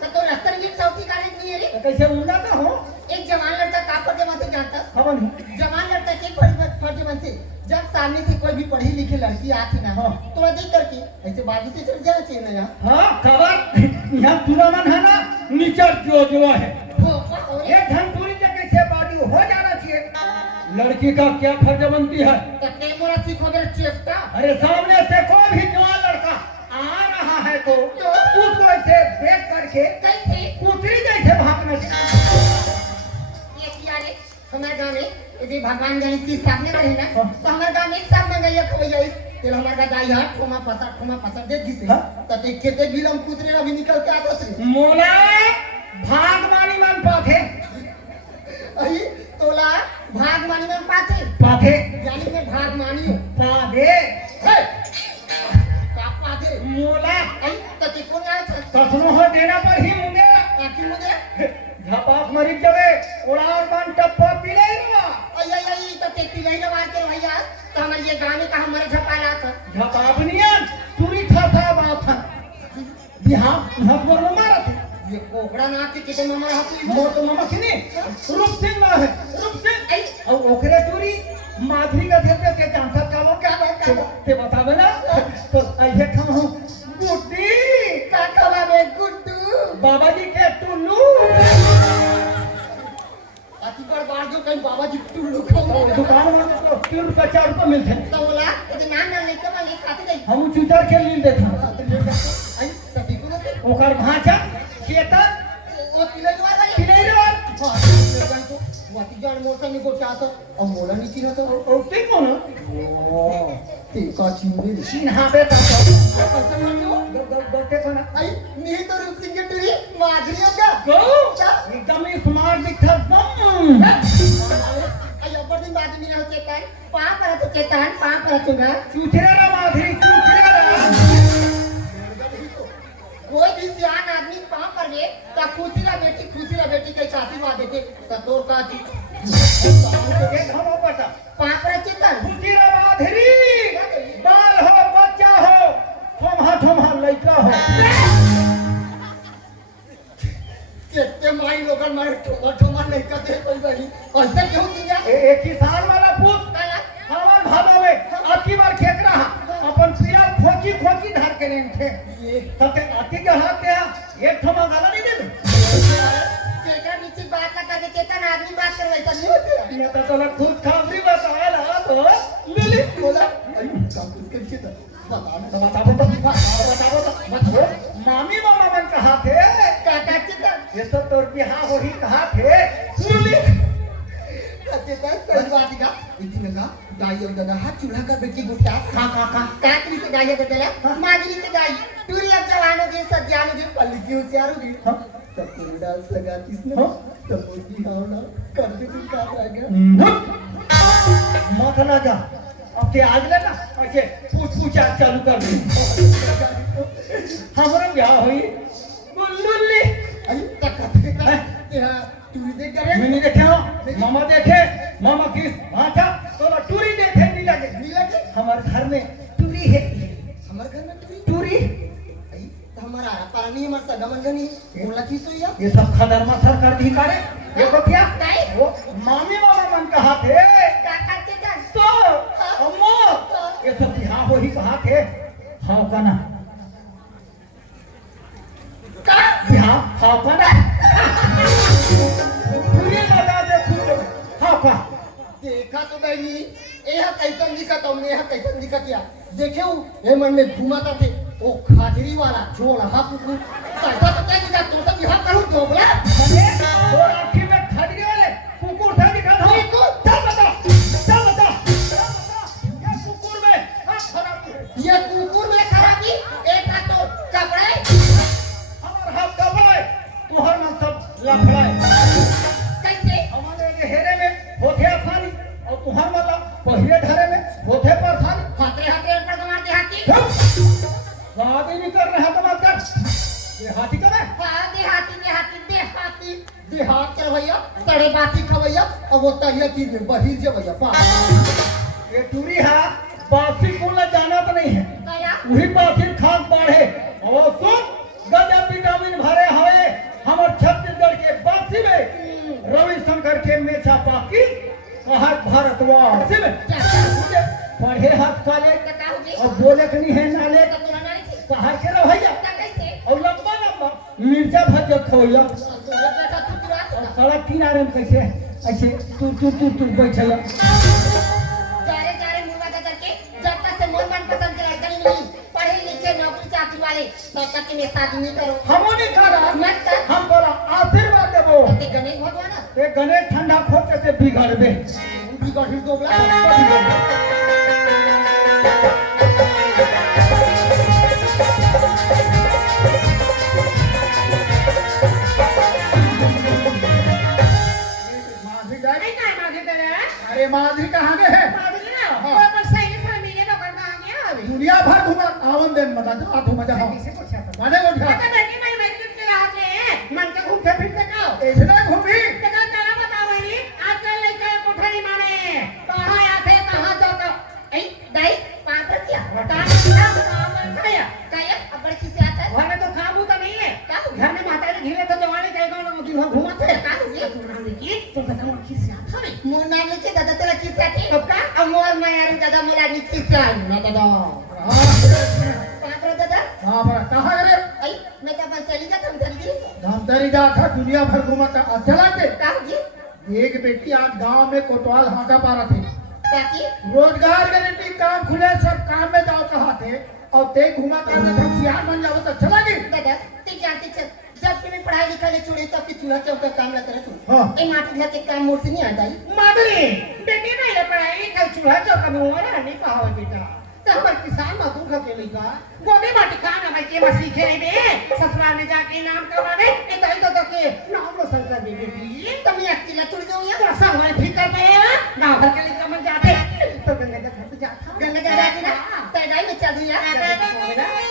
तो रस्तर की चौकी का नहीं है रे कैसे मुंडा का हो एक जवान लड़का कापर के माथे जानता खबर नहीं जवान लड़का के फर्ज बन से जब सामने से कोई भी पढ़ी लिखी लड़की आती ना हो तो वह देख करके ऐसे बाजू से चल जाना चाहिए ना यहाँ हाँ खबर यहाँ दुरामन है ना नीचे जो है ये धनपुरी से कैसे बाजू हो जाना चाहिए लड़की का क्या फर्ज बनती है तकने मोरा सीखो मेरे चेष्टा अरे सामने से कोई भी जवान लड़का आ रहा है तो उसको ऐसे देख करके कैसे कुतरी जैसे भागना चाहिए ये किया रे हमारे गांव में यदि भगवान गणेश की सामने रहे ना तो हमारे गांव में एक साथ में गई खवैया तेल हमारा दाई हाथ ठोमा पसा देख दिसे तो देख खेते बिलम कुतरे भी निकल के आतो से मोला भाग मानी मन पाथे अई तोला भाग मानी में पाथे पाथे यानी मैं भाग मानी हूं पाधे हे का पाथे मोला अई तो ते कौन आया था कखनो हो देना पर ही मुंगेरा आखिर मुझे झपाक मरी जबे उड़ार मान टप्पा पीले रहा आई तो ते पिलाई लगा के भैया तो हमारे ये गांव में का हमारा झपा रहा था झपाकनियन तुरी था बात था बिहार हाथ पर मारा था ये कोकड़ा ना के किते मामा हाथी मोर तो मामा किने रूप सिंह ना है रूप सिंह आई और ओकरे तुरी माधुरी का थे के जानता का वो क्या बात ते बतावे ना तो ऐसे हम हूं गुड्डी का कहा बे गुड्डू बाबा जी के टुल्लू अति पर बार जो कहीं बाबा जी टुल्लू को दुकान में तो 3 रुपया 4 रुपया मिलते हैं तो बोला ये नाम ना लेके वाले खाते गई हम चूचर के लिए देता आई तभी को से ओकर भांचा चेतन वो तिले वाला किने रे हां तो वाती जान मोसा नि को चाहता और मोला नि चिनो तो ओ ते कोन ओ ते का चिन्ह चिन्हा बे ता कसम मानो गते कोन आई नी तो रूप सिंह के टुरी माधुरी का गो एकदम ही स्मार्ट दिखता बम आई अबर दिन बाद मिले हो चेतन पा पर तो चेतन पा पर चुना चूचरे रा माधुरी चूचरे रा कोई भी सियान आदमी पा पर गए ता खुशी ला बेटी के आशीर्वाद देते ता तोर का ची के हम पता पा पर चेतन चूचरे रा माधुरी बाल हो बच्चा हो ठोमा लइका हो कितने माई लोगन मारे ठोमा नहीं करते कोई बड़ी ऐसा क्यों किया ए किसान वाला पूछ काला हमार भादो में अबकी बार खेत रहा अपन पिया खोची धार के रेन थे ये तते अति के हाथ दे एक ठमा गाला नहीं दे चेतन नीचे बात ना करके चेतन आदमी बात कर वैसा नहीं होते ये तो चला खुद खाबरी बताया ना तो लिली बोला आई काम कर चेतन बताओ तो मत मामी मामा मन कहा थे काका चेतन ये तो तोर बिहार हो ही कहा थे लिली चेतन सही बात का इतनी ना गाय और दादा हाथ चूल्हा का बेटी गुटा काकरी से गाय का चला माजरी से गाय टूरी अब जवानों के सज्जानों के पल्ली की होशियारों की तब पूरी डांस लगातीस ना तब मुर्गी हाव ना कर दे तू का रह गया मत ना जा अब ते आज ले ना ऐसे पूछा चालू कर दे हमरा ब्याह होई गुल्लुल्ली आई तक हां टूरी देख करे मैंने देखा मामा देखे मामा किस भाषा तो टूरी देखे नहीं लगे मिला के हमारे घर में टूरी है हमारे घर में टूरी टूरी आई तो हमारा पानी हमारा सगमन नहीं बोला की सोया ये सब खदरमा सर कर दी करे ये को क्या नहीं वो मामी मामा मन कहा थे काका चेतन तो अम्मा ये सब बिहार हो ही कहा थे हाँ का ना का बिहार हाँ का ना पूरी बता दे खुद हाँ का देखा तो बहनी यह कैसन दिखत हमने यह कैसन दिखत या देखे ये मन में घुमाता थे वो खाजरी वाला जोड़ हाथ कुकुर कैसा तो क्या दिखा तो बिहार करूं दोबला अरे और आखिर में खाजरी वाले कुकुर था दिखा था चल बता ये कुकुर में हाँ खराब ये कुकुर में खराबी एक हाथ तो कपड़ा हमार हाथ दबाए तुहर मन सब लफड़ाए कैसे हमारे हेरे में होते आसानी और तुहर मतलब पहले धारे में होते परेशानी हाथे पर कमार दे हाथी शादी नहीं कर रहा तो मत कर ये हाथी का है हां देहात के भैया सड़े बाती खवैया और वो तहिया चीज में बही जे भैया पा ये टूरी है बासी को न जाना तो नहीं है कया वही बासी खान बढ़े और सुन गजब विटामिन भरे हवे हमर छत्तीसगढ़ के बासी में रविशंकर के मेचा पाकी कहा भारतवासी में पढ़े हाथ काले और बोले के नहीं है नाले कहा के रह भैया और लंबा लंबा मिर्चा भज खोया और सड़क किनारे में कैसे ऐसे तू बैठल हमो नहीं करा हम तोरा आशीर्वाद देबो ते गणेश ठंडा खोके ते बिगड़बे बिगड़ दोगला अरे माधुरी कहाँ गए हैं दुनिया भर घुमा आवन देन मजा जा तू मजा हो माने उठा ऐसे घूमी मोर नाम लिखे दादा तेरा किस आती किसान ना दादा हाँ क्या करो दादा बड़ा कहाँ रे आई मैं तो बस चली जाता हूँ जल्दी धमतरी जा था दुनिया भर घूमता अच्छा लगते कहाँ जी एक बेटी आज गांव में कोतवाल हाँका पा रहे थे ताकि रोजगार गारंटी काम खुले सब काम में जाओ कहा थे और ते घुमा करके हम सियान बन जाओ तो अच्छा लगे दादा ते जानते छ जब कि मैं पढ़ाई लिखाई छोड़ी तब कि चूल्हा चौका काम लग रहा तू हाँ। ए माटी ढला के काम मोर से नहीं आता ही मादरी बेटी नहीं है पढ़ाई लिखाई चूल्हा चौका में हुआ ना नहीं कहा बेटा तो हमारे किसान मजदूर का के लइका गोभी बाटी खाना भाई के मसी खेले बे ससुराल में जाके नाम कमावे ए तो के नाम रोशन कर दे बेटी तो मैं अकेला तुड़ जाऊँ या तो सब हमारे फिकर पे गांव भर के लिए मन जाते तो गंगा का घर पे जाता गंगा जा रहा ना पैदाई में चल दिया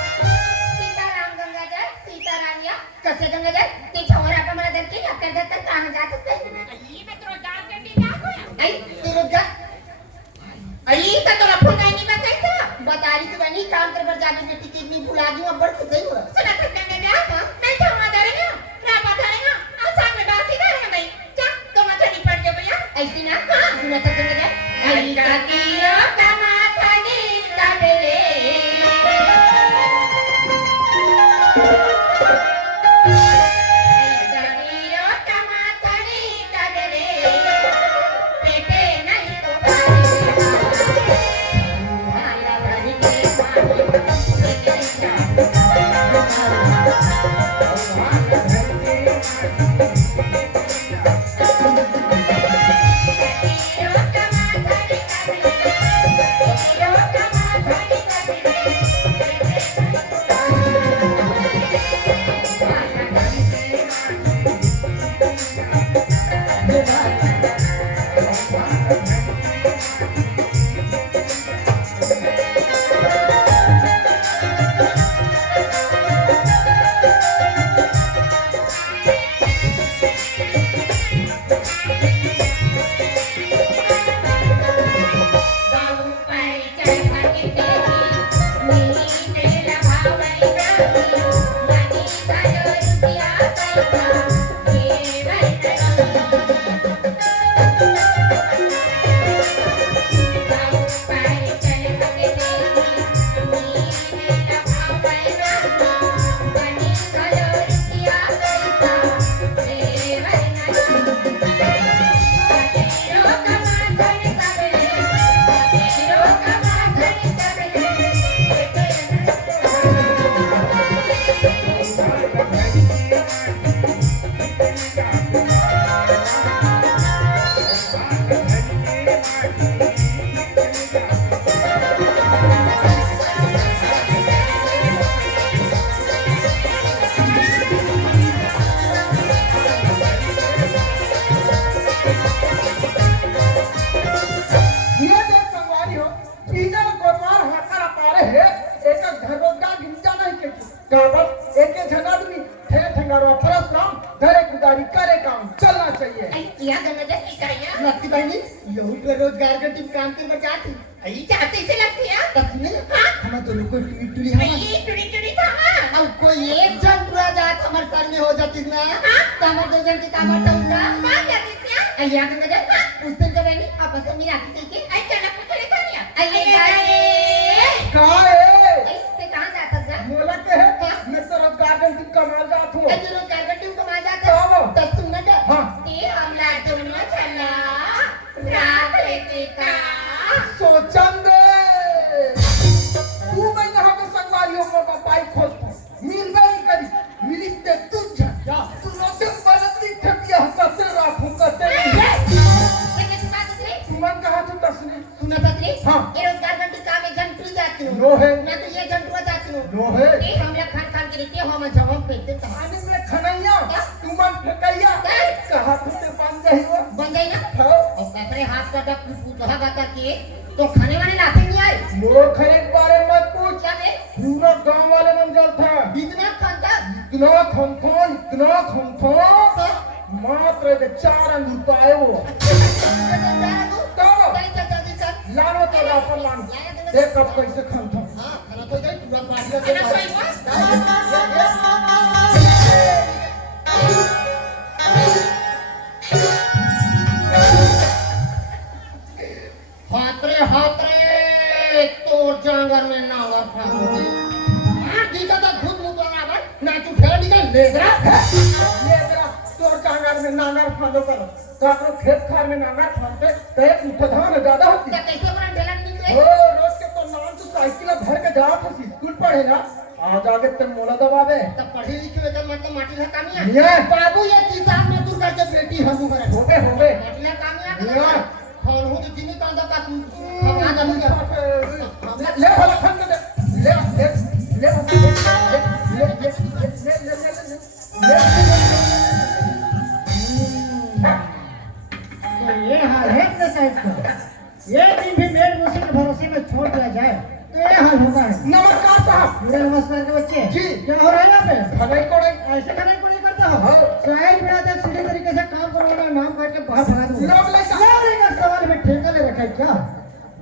सीताराम गंगाधर सीताराम या कसे गंगाधर ते छोरा का मला दर के अकर दर तक कहां जात थे ये मैं तो डाल कर दी क्या होया आई ते रोजगार आई तो तोरा फुल नहीं बताई था बता रही थी बनी काम कर बर जाके बेटी किडनी भुला दी और बड़ सही हो सुना तो कहने दे मैं तो वहां डरेगा ना बताएगा आसान में बात सीधा रह गई क्या तुम अच्छा नहीं पड़ गए भैया ऐसी ना सुना तो गंगाधर आई का कियो कमा खानी तबले आई का कियो कमा खानी तबले पेटे नहीं तो भाला धरी के लगती बहनी यही तो रोजगार का टीम काम कर बचाती आई चाहते से लगती है तस्वीर हाँ हम तो लोग टुली टुली मैं ये टुड़ी टुड़ी था हाँ अब कोई एक जन पूरा जात हमारे सर में हो जाती ना तो हमारे दो जन की कामर तो उनका बात जाती से अय्या के नजर उस दिन का बहनी आपस में मिला के के आई चला कुछ नहीं था या अय्या काहे ऐसे कहां जाता जा मोला के है मैं तो रोजगार का टीम कमाल जात हूं अरे रोजगार का टीम कमा जाता आओ। तो सुन ना हाँ। ये हमला दोनों चला रात लेते का सोचन दे तू मैं कहा के संगवारियों को बाइक खोज मिल नहीं करी मिली ते तू जा तू रोते बनती ठपिया हंसते राखू करते तुमन कहा तू तसली सुना तसली हाँ। ये रोजगार का टीम काम में जन टुली जाती हूं नो है मैं तो ये जन टुआ जाती हूं नो है ये हमरा खान खान के रहती हम जवाब फेंकते था पानी में खनैया तुमन फेंकैया क्या? कहा बन जाए ना हाँ। और कपड़े हाथ का तक पूछा गाता किए तो खाने वाले लाते नहीं आए मोरो खरीद बारे में मत पूछ। क्या बे पूरा गांव वाले मन जल था। इतना खाता इतना खमथोन मात्र के 4 अंगूर पाए वो। तो लानो तो राफल लानो। देख अब कैसे खमथोन। हाँ खाना तो जाए पूरा पार्टी खाना का सोई हाथ रे तोर जांगर में नांगर फांदे हां दीका तो खुद मुंह बना बट ना तू फेर निकल लेगरा लेगरा तोर जांगर में नांगर फांदो कर। काकरो खेत खार में नांगर फांदे तो एक उठधान ज्यादा होती। क्या कैसे बना ढेलन निकले ओ रोज के तो नाम तो साइकिल भर के जात है स्कूल पढ़े ना। आज आगे ते मोला दबावे। तब पढ़े लिखे हुए का मतलब माटी का कामिया निया बाबू ये किसान मजदूर करके बेटी हम मरे होबे माटी का कामिया निया कौन हो तो जिनी का का खबा दम ले भला खंड दे ले तो ये हाल है अपने साइड का। ये दिन भी मेड मुझसे के भरोसे में छोड़ दिया जाए तो ये हाल होगा है। नमस्कार साहब। मेरे नमस्कार के बच्चे जी। क्या हो रहा है यहाँ पे? भलाई कोड़े ऐसे खड़े को नहीं करता हो। हाँ। साइड में आते सीधे तरीके से काम करवाना नाम काट के बाहर भगा दूंगा। लोग ले लोग का सवाल में ठेका ले रखा है क्या?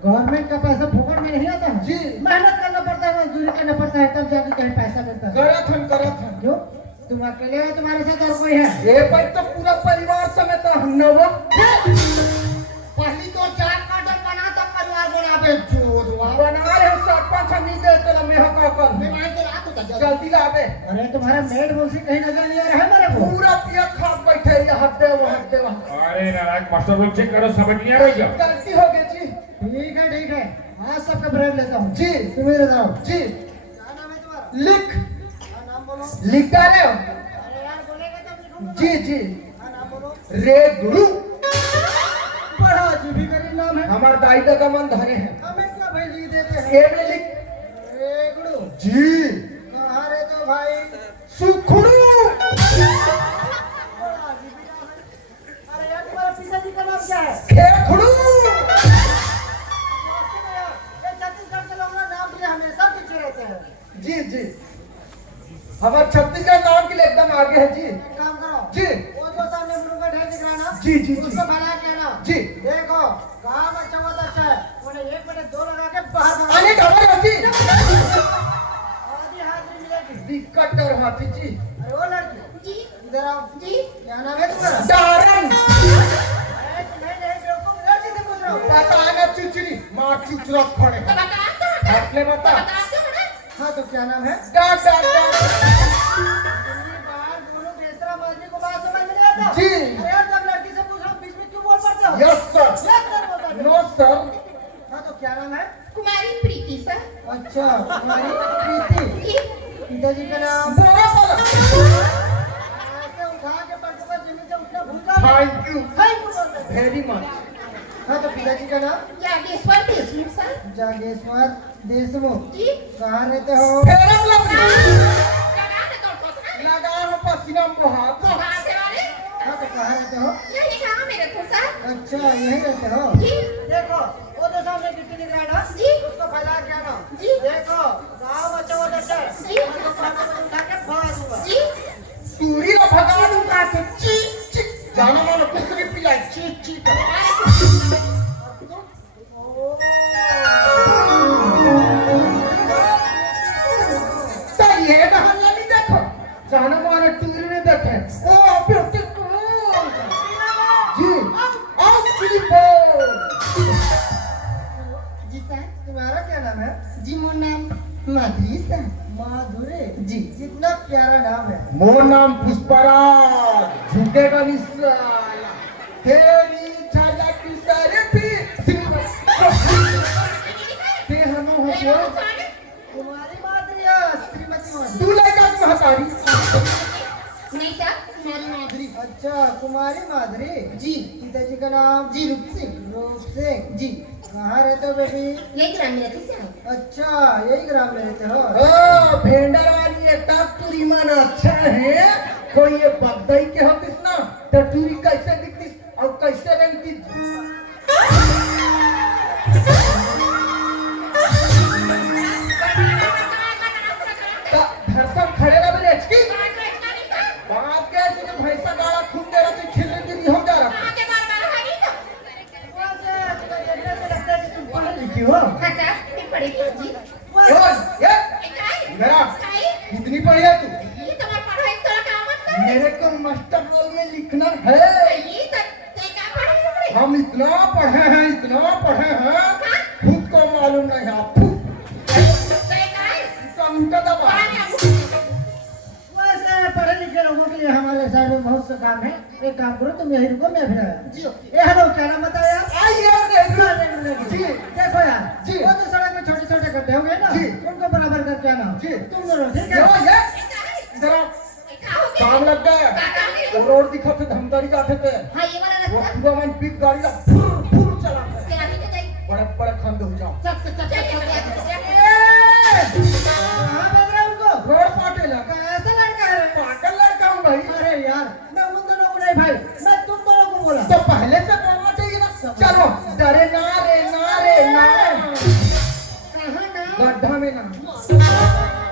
गवर्नमेंट का पैसा फोकट में नहीं आता है। जी। मेहनत करना पड़ता है मजदूरी करना पड़ता है तब जाके कहीं पैसा मिलता है। करत हन जो तुम अकेले हो तुम्हारे साथ और कोई है? ये पर तो पूरा परिवार समेत हम नवा पहली तो चार काटन बना तो परिवार बनावे जोड़वा बना रहे सरपंच हम नहीं देते ना मेह का कर मैं मान के रात तो जल्दी लावे। अरे तुम्हारा मेड मुझसे कहीं नजर नहीं आ रहा है मेरे को। पूरा पिया खाप बैठे ये हफ्ते वो हफ्ते वहाँ। अरे नारायण मास्टर लोग चेक करो समझ नहीं आ रही क्या गलती हो गई जी। ठीक है आज सबका ब्रेक लेता हूँ। जी। तुम इधर आओ। जी क्या नाम है तुम्हारा? लिख हाँ, नाम बोलो। लिख डाले हो। अरे यार बोलेगा तब लिखूंगा। जी जी हाँ, नाम बोलो। रे गुरु बड़ा अजीब ही गरीब नाम है। हमारे दाई का मन धरे हैं। हमें क्या भाई लिख देते हैं? ये में लिख रे गुरु जी कहाँ रहते हो भाई? सुखड़ू बड़ा अजीब ही नाम है। अरे यार तुम्हारे पिताजी का नाम क्या है? खेखड़ू ये छत्तीसगढ़ के लोग ना नाम के लिए हमेशा पीछे रहते हैं। जी जी हमारे छत्तीसगढ़ नाम के लिए एकदम आगे है जी। एक काम करो जी वो जो सामने मुर्गा ढेर दिख रहा है ना जी जी जी उसको भला कहना जी देखो काम अच्छा बहुत अच्छा है उन्हें 1 मिनट 2 लगा के बाहर भगा अरे खबर है जी आधी हाजिरी मिलेगी। दिक्कत और हाथी जी अरे वो लड़की जी इधर आओ। जी क्या नाम है तुम्हारा? डारन नहीं बेवकूफ लड़की से पूछ रहा हूँ। पता है ना चुचरी माँ चुचरा खड़े तो बता तो आपने बता बताते हो ना हाँ तो क्या नाम है? डाट डाट डाट दिल्ली बाहर दोनों बेसरा मजनी को बात समझ में नहीं आता? जी। अरे यार जब लड़की से पूछ रहा हूँ बीच में क्यों बोल पड़ते हो? यस सर Yes, sir, बोलता है। नो सर हाँ तो क्या नाम है? कुमारी प्रीति सर अच्छा तुम्हारी प्रीति। जी पिताजी का नाम? बोला बोला ऐसे उठा के पटको पर जमीन से उठना भूल गया। थैंक यू Thank you बोलते हैं। Very much. हाँ तो पिताजी का नाम? यागेश्वर देशमुख सर जागेश्वर देशमुख। जी कहाँ रहते हो? फेरम लगा लगा दे तो ठोकना लगा हो पसीना मुहात तो हाथ से वाले हाँ तो कहाँ रहते हो? यही कहा मेरे को सर अच्छा यहीं रहते हो? जी देखो वो जो सामने गिट्टी दिख रहा है ना जी उसको फैला के आना। जी। देखो गाँव अच्छा बहुत अच्छा है। जी। मैं तो पापा को उठा के भगा दूंगा। जी सूरी ला भगा दूंगा तो ची ची जाना मानो कुछ भी पिलाई ची ची कर। तो ये कहानी नहीं देखो जाना मानो टूरी नहीं देखे ओ ब्यूटीफुल जी आओ की बोल जी सर तुम्हारा क्या नाम है? जी मोर नाम माधुरी सर माधुरी। जी कितना प्यारा नाम है। मोर नाम पुष्पराज झुकेगा नहीं साला तेरी छाला की सारे भी ते हनो हो मेरा गया सर तुम्हारी माधुरी है, श्रीमती माधुरी। तू लगा की हतारी नहीं सर कुमारी माधुरी अच्छा कुमारी माधुरी। जी पिताजी का नाम? जी रूप सिंह रूप सिंह। जी कहाँ रहते हो बेबी? यही ग्राम में रहते सर अच्छा यही ग्राम में रहते हो? ओ भेंडर वाली एकटा तुरी मन अच्छा है कोई ये बगदई के हो किसना तो तुरी कैसे दिखती और कैसे इतना पढ़े हैं खुद को मालूम नहीं आप कम दबा वैसे पढ़े लिखे लोगों के लिए हमारे साइड में बहुत से काम है। एक काम करो, तुम यही रुको, मैं फिर आया। जी ए हेलो, क्या नाम बताया यार? जी देखो यार, जी। वो जो सड़क में छोटे छोटे गड्ढे होंगे ना, जी। उनको बराबर करके आना। जी। तुम दोनों ठीक ये है? जरा काम लग गया वो रोड दिखा थे धमदारी जाते थे हाँ ये वाला वो रास्ता पूरा मन पिक गाड़ी का फुर चला क्या आगे तो जाइए बड़े बड़े खंड हो जाओ चल कहाँ भेज रहे हो उनको? रोड पाटे लगा कैसा लड़का है रे? पागल लड़का हूँ भाई अरे यार, मैं उन दोनों को नहीं भाई, मैं तुम दोनों को बोला। तो पहले से बोलना चाहिए ना चलो डरे ना कहाँ ना गड्ढा में ना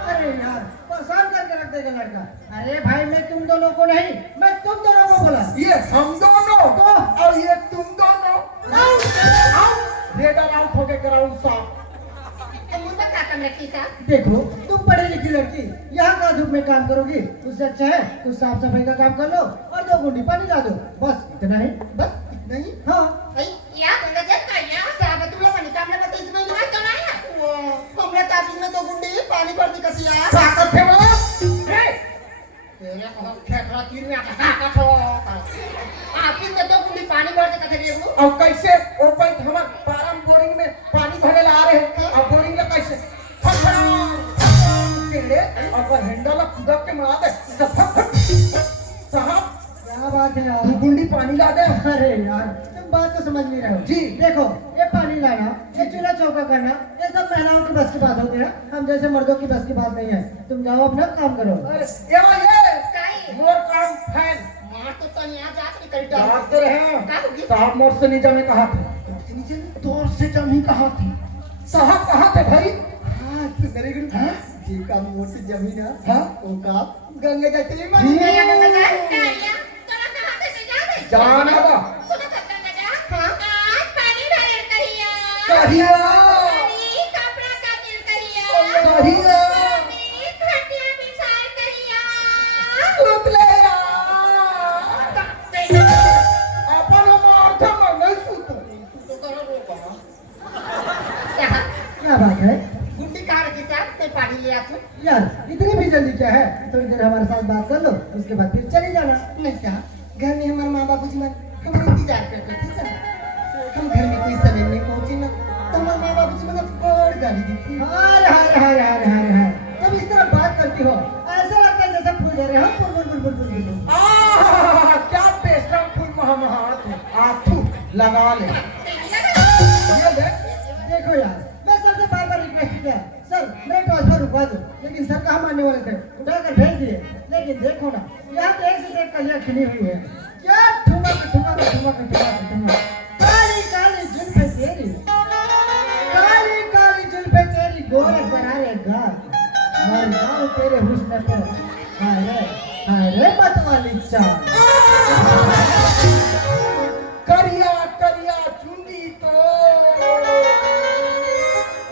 अरे यार, परेशान करके रख देगा लड़का। अरे भाई, मैं तुम दोनों को नहीं, मैं तुम दोनों को बोला। ये हम दोनों तो और ये तुम दोनों रेडर आउट हो गए ग्राउंड साफ मुंह पर क्या कम रखी साहब देखो, तुम पढ़ी लिखी लड़की यहाँ का धूप में काम करोगी, उससे अच्छा है कुछ साफ सफाई का काम कर लो और 2 गुंडी पानी ला दो, बस इतना ही। बस नहीं हाँ, आई या तुमने जब कहिया साहब तुमने पानी काम में बताइए इसमें नहीं चलाया हमने ताबीज में 2 गुंडी पानी भर दी कसिया ताकत है वो तेरे को खेतरा तीन में आका छो आपकी में 2 गुंडी पानी भर दे कथे रे और कैसे ओपन हम पारम बोरिंग में पानी भरे ला रहे हैं और बोरिंग में कैसे टेढ़े और हैंडल खुदा के मार दे साहब क्या बात है यार? 2 गुंडी पानी ला दे अरे यार, तुम बात तो समझ नहीं रहे हो। जी। देखो, ये पानी लाना, ये चूल्हा चौका करना, ये सब महिलाओं की बस की बात होती है। हम जैसे मर्दों की बस की बात नहीं है। तुम जाओ अपना काम करो। अरे ये काई मोर काम फैन मार तो तनिया जात नहीं करी डाल याद रहे साहब मोर से नीचे में कहा थे तोर से जब नहीं कहा थी साहब कहा थे भाई हाँ, सुंदरी गुरु। हाँ? जी का मोटी जमीन है। हाँ? वो का गंगे जैसे जी। मानी। जाना बा कहिया कहिया सुत ले यार अपन हम अर्थ में नहीं सुत तो करो रोको क्या बात है गुंडी कहाँ रखी साहब मैं पानी ले आती हूँ यार? इतनी भी जल्दी क्या है? थोड़ी देर हमारे साथ बात कर लो, उसके बाद फिर चली जाना। नहीं साहब घर में हमारे माँ बाबू जी हमारा इंतजार करते थे साहब हम घर में कोई समय में पहुंचे ना तो हमारे माँ बाबू जी बड़ गाली दी थी हाय, तुम इस तरह बात करती हो, ऐसा लगता है जैसे फूल दे रहे हो। बुलबुल। क्या बेशरम फूल महामहात आथू लगा ले ये ले देखो यार, मैं सर से बार रिक्वेस्ट किया, सर मेरा ट्रांसफर रुकवा दो, लेकिन सर कहाँ मानने वाले थे, उठाकर भेज दिए। लेकिन देखो ना, यहाँ तो एक से एक कलियाँ खिली हुई है। क्या ठुमक काली काली जुल्फे तेरी, काली जुल्फे तेरी, गोरे बनारे गाल, मर जाऊं तेरे हुस्न पे, हाय रे मत वाली चाल। करिया करिया चुंदी तो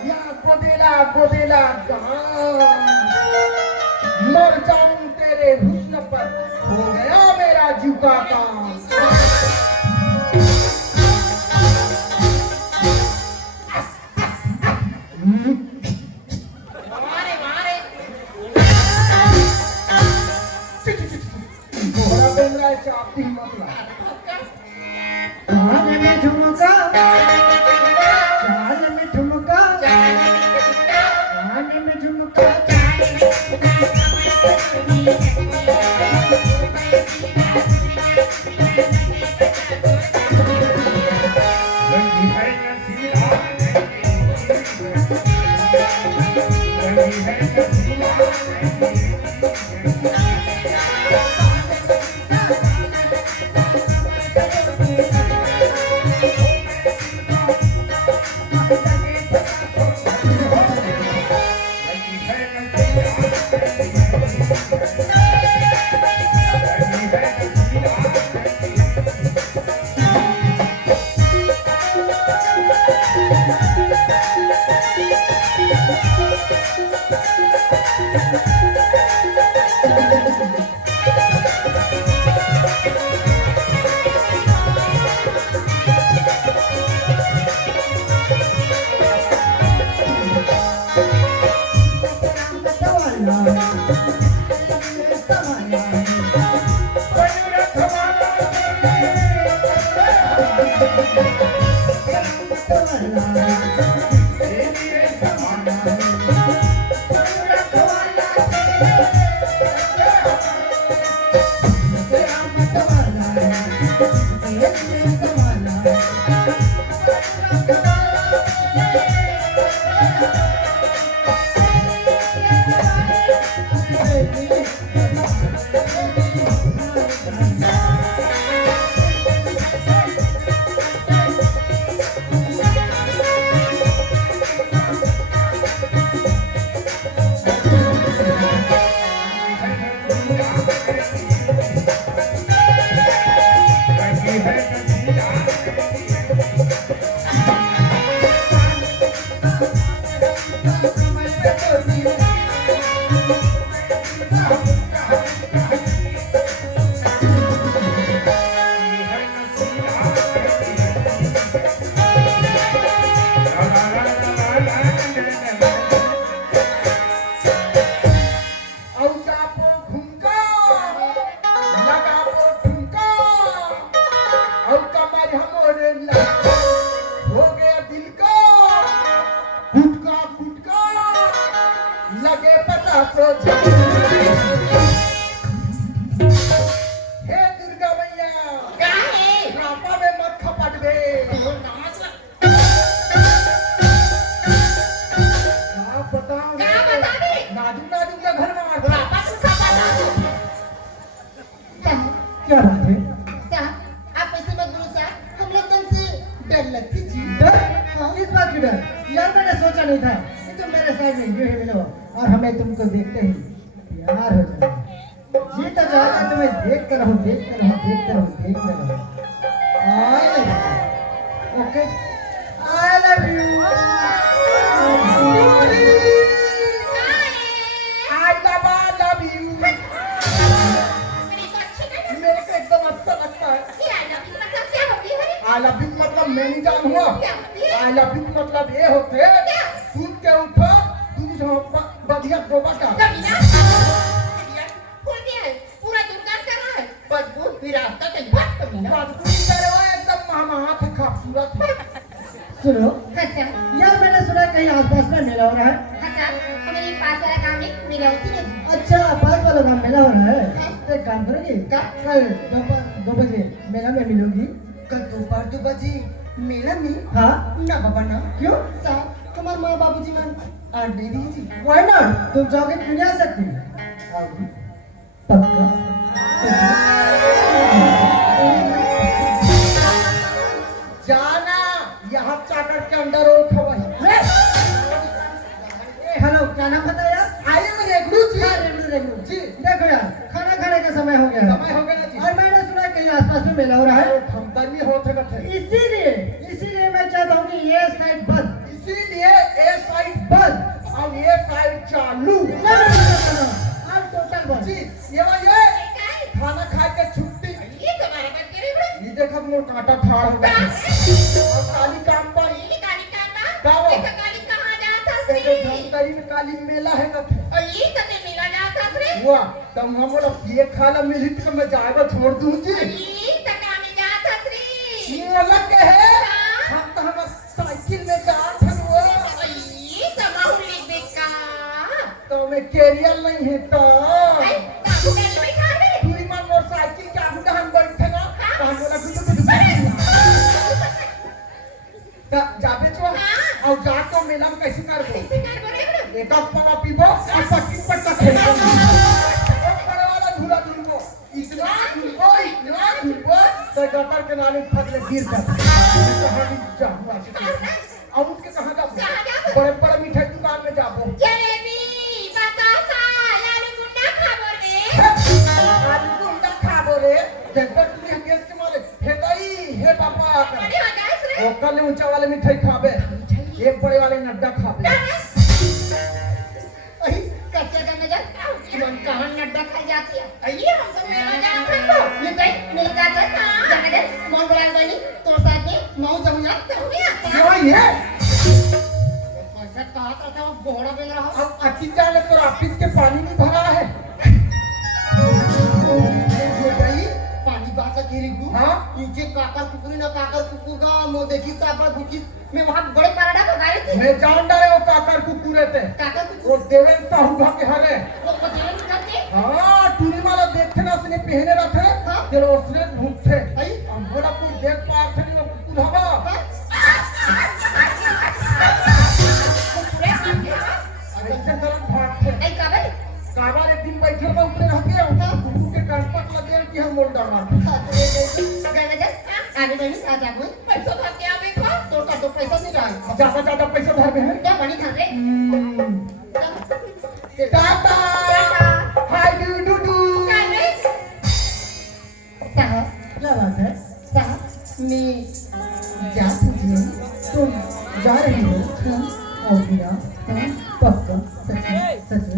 या गोदेला गान मर जाऊं तेरे हुस्न पर, हो गया मेरा झुका काम मोहरा बन रहा है चापती हिम्मत ला चाल में ठुमका, चाल में ठुमका, चाल में ठुमका। लगे 50 हे दुर्गा मैया क्या है रापा में मत खपट बे आप बताओ क्या बता दे नाजुक नाजुक का घर में मारता पापा तू खा क्या बात है? साहब आप ऐसे मत बोलो साहब हम लोग तुमसे डर लगती जी डर? किस बात की डर? यार मैंने सोचा नहीं था कि तुम मेरे साथ में यूं ही मिलो और हमें तुमको देखते ही प्यार हो जाए। जी तो चाहता है तुम्हें देखते रहो, देखते रहो, देखते रहो, देखते रहो। I love you. Okay? I love you. I love you मेरी तो अच्छी नहीं मेरे को एकदम अच्छा लगता है क्या मतलब क्या होती है I love you मतलब मैं नहीं जान हुआ क्या होती है I love you मतलब ये होते सूत के उठो तुम जो बढ़िया गोबर का कमीना कौन है पूरा दुर्गा कर रहा है बदबू विरासत है बहुत कमीना बातचीत करे हो एकदम महामहा थे खूबसूरत है सुनो अच्छा यार मैंने सुना कहीं आसपास में मेला हो रहा है। अच्छा हमारे पास वाला काम नहीं मिला होती है अच्छा पास वालों का मेला हो रहा है। एक काम करोगी कल दोपहर 2 बजे मेला में मिलोगी। कल दोपहर 2 बजे मेला में हाँ ना बाबा ना क्यों? साहब तुम्हारे माँ बाबूजी ने आठ दे दी जी Why not? तुम जाओगे क्यों नहीं आ सकती? आओगी पक्का जाना यहाँ चाकर के अंडर रोल खवाई हेलो क्या नाम बताया? आइए मैं रेगड़ू जी हाँ, रेगड़ू, रेगड़ू। जी। देखो यार खाना खाने का समय हो गया है। समय हो गया ना जी और मैंने सुना कहीं आसपास में मेला हो रहा है। ठंडा भी होते थे इसीलिए मैं चाहता हूँ कि ये साइड बंद इसीलिए ए साइड बंद और ये साइड चालू और टोटल बंद। जी ये खाना खा के छुट्टी ये तुम्हारा बात करे बड़े ये देखो मोर कांटा ठाड़ हो गया और काली काम पर ये काली कामा गाओ। ये काली कहाँ जाता तो श्री धमतरी में काली मेला है ना थे और ये कते मिला जाता श्री हुआ तब हम बोला ये खाला मिली तो मैं जाएगा छोड़ दूं जी ये तका में जाता श्री मोला के है हम तो हम साइकिल में जात हन वो ये समाहुली बेका तो मैं कैरियर नहीं है तो आई काकू गाड़ी में खा रे पूरी मां मोटरसाइकिल के आगे हम बैठे ना तो हम बोला कुछ तो जाबे छो और जा तो मेला में कैसे करबो कैसे कर बोले बड़े एक पवा पीबो और पट्टी पट्टा खेलबो बड़े वाला झूला झूलबो इतना झूलबो तो गटर के नाले फटले गिर जाता कहां जाऊंगा अब उसके कहां जाबो बड़े बड़े मिठाई दुकान में जाबो जलेबी बतासा लालू गुंडा खा बोल रे आज गुंडा खाबो रे देखो तुम गैस के मारे हे गई हे पापा बड़ी हो जाए श्री ओकल ऊंचा वाले मिठाई खाबे एक बड़े वाले नड्डा खाबे अही कच्चे का नजर मन कहां नड्डा खाई जाती है अये हम सब मेला जाते हैं तो मिठाई मिल जाता है जाने दे मन बुला बनी तो साथ में मौ जाऊंगा तो गया वही है ऐसा कहा था घोड़ा बन रहा अब अति जाने तो ऑफिस के पानी नहीं भरा है ये गई पानी बासा गिरी गु हाँ नीचे काकर कुकुरी ना काकर कुकुर का मो देखी साबर भूखी मैं वहां बड़े पराठा पकाए थे मैं जान रहे हो काकर कुकुरे पे काकर वो कुकुर देवेंद्र साहू भा के हरे वो पतेलन करते हाँ टूरी वाला देखते ना उसने पहने रखे हाँ। चलो उसने ढूंढते आई हमरा कोई देख पाते नहीं वो कुकुर हवा ऐसे करत भागते आई काबर काबर एक दिन बैठल बा ऊपर रह के और कुकुर के कानपट लगे कि हम मोल डाल आगे बढ़ी आ जा कोई पैसा भर के आवे को तो का तो पैसा नहीं रहा ज्यादा पैसा भर गए हैं क्या बनी खा रे टाटा हाय डू साहब क्या बात है? साहब मैं जा तुझे तुम जा रही हो और मेरा पक्का सच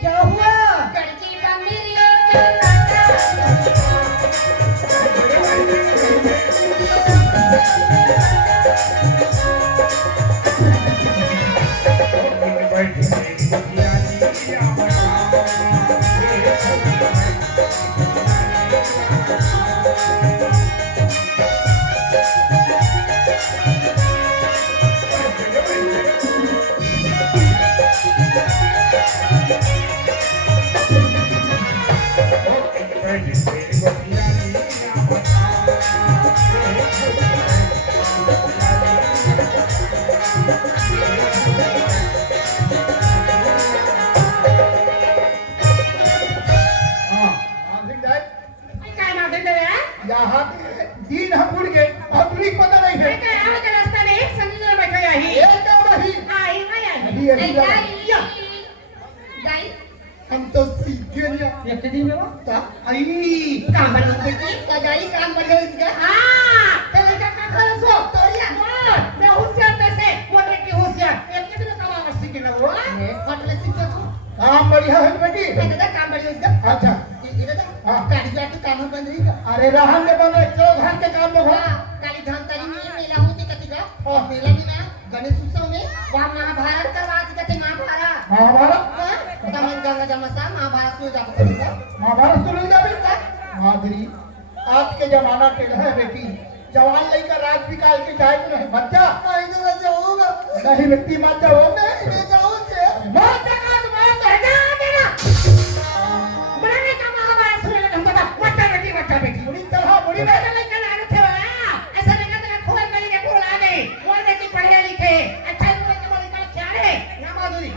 क्या हुआ? कड़की बंदी काय नाव दिलं रे यहाँ दिन हम भूल गए और तुझे पता नहीं है काय आवाज रस्ता ने संजीला बैठो आहे ये क्या वही आई माया अभी अभी गाई गाई हम तो सीख गए ना एक दिन में ता आई काम बनवत बेटी का गाई काम बनवत का हां त्याला का खरं सो तोरिया मैं होशियार तसे मोठे की होशियार एक किती काम आवश्यक की ना वो म्हटलं शिकतो काम बढ़िया है बेटी दादा काम बड़ी उसका अच्छा ये दादा हाँ। गाड़ी जाके काम बंद रही का अरे रहन दे बने चलो घर के काम में हो हाँ, काली धनतेरस में मेला होती कथी का और मेला में ना गणेश उत्सव में वहाँ महाभारत करवाती कथी महाभारत महाभारत तमन गंगा जमसा महाभारत में जाकर कथी का महाभारत तो नहीं जाबे माधुरी आज के जमाना टेढ़ा है बेटी जवान लेकर राज निकाल के जाए तो नहीं बच्चा नहीं तो मैं जाऊंगा नहीं बेटी मत जाओ नहीं मैं जाऊंगा मत जाओ मैं तो हटा देना बनाने का महाभारत सुनने का हमको वट्टा बेटी बुरी तरह बुरी मैं तो लेकर आ रहे थे ऐसा लगा तेरा खोल गली के खोल आ गई वो बेटी पढ़े लिखे अच्छा तो के बोले का क्या रे ना माधुरी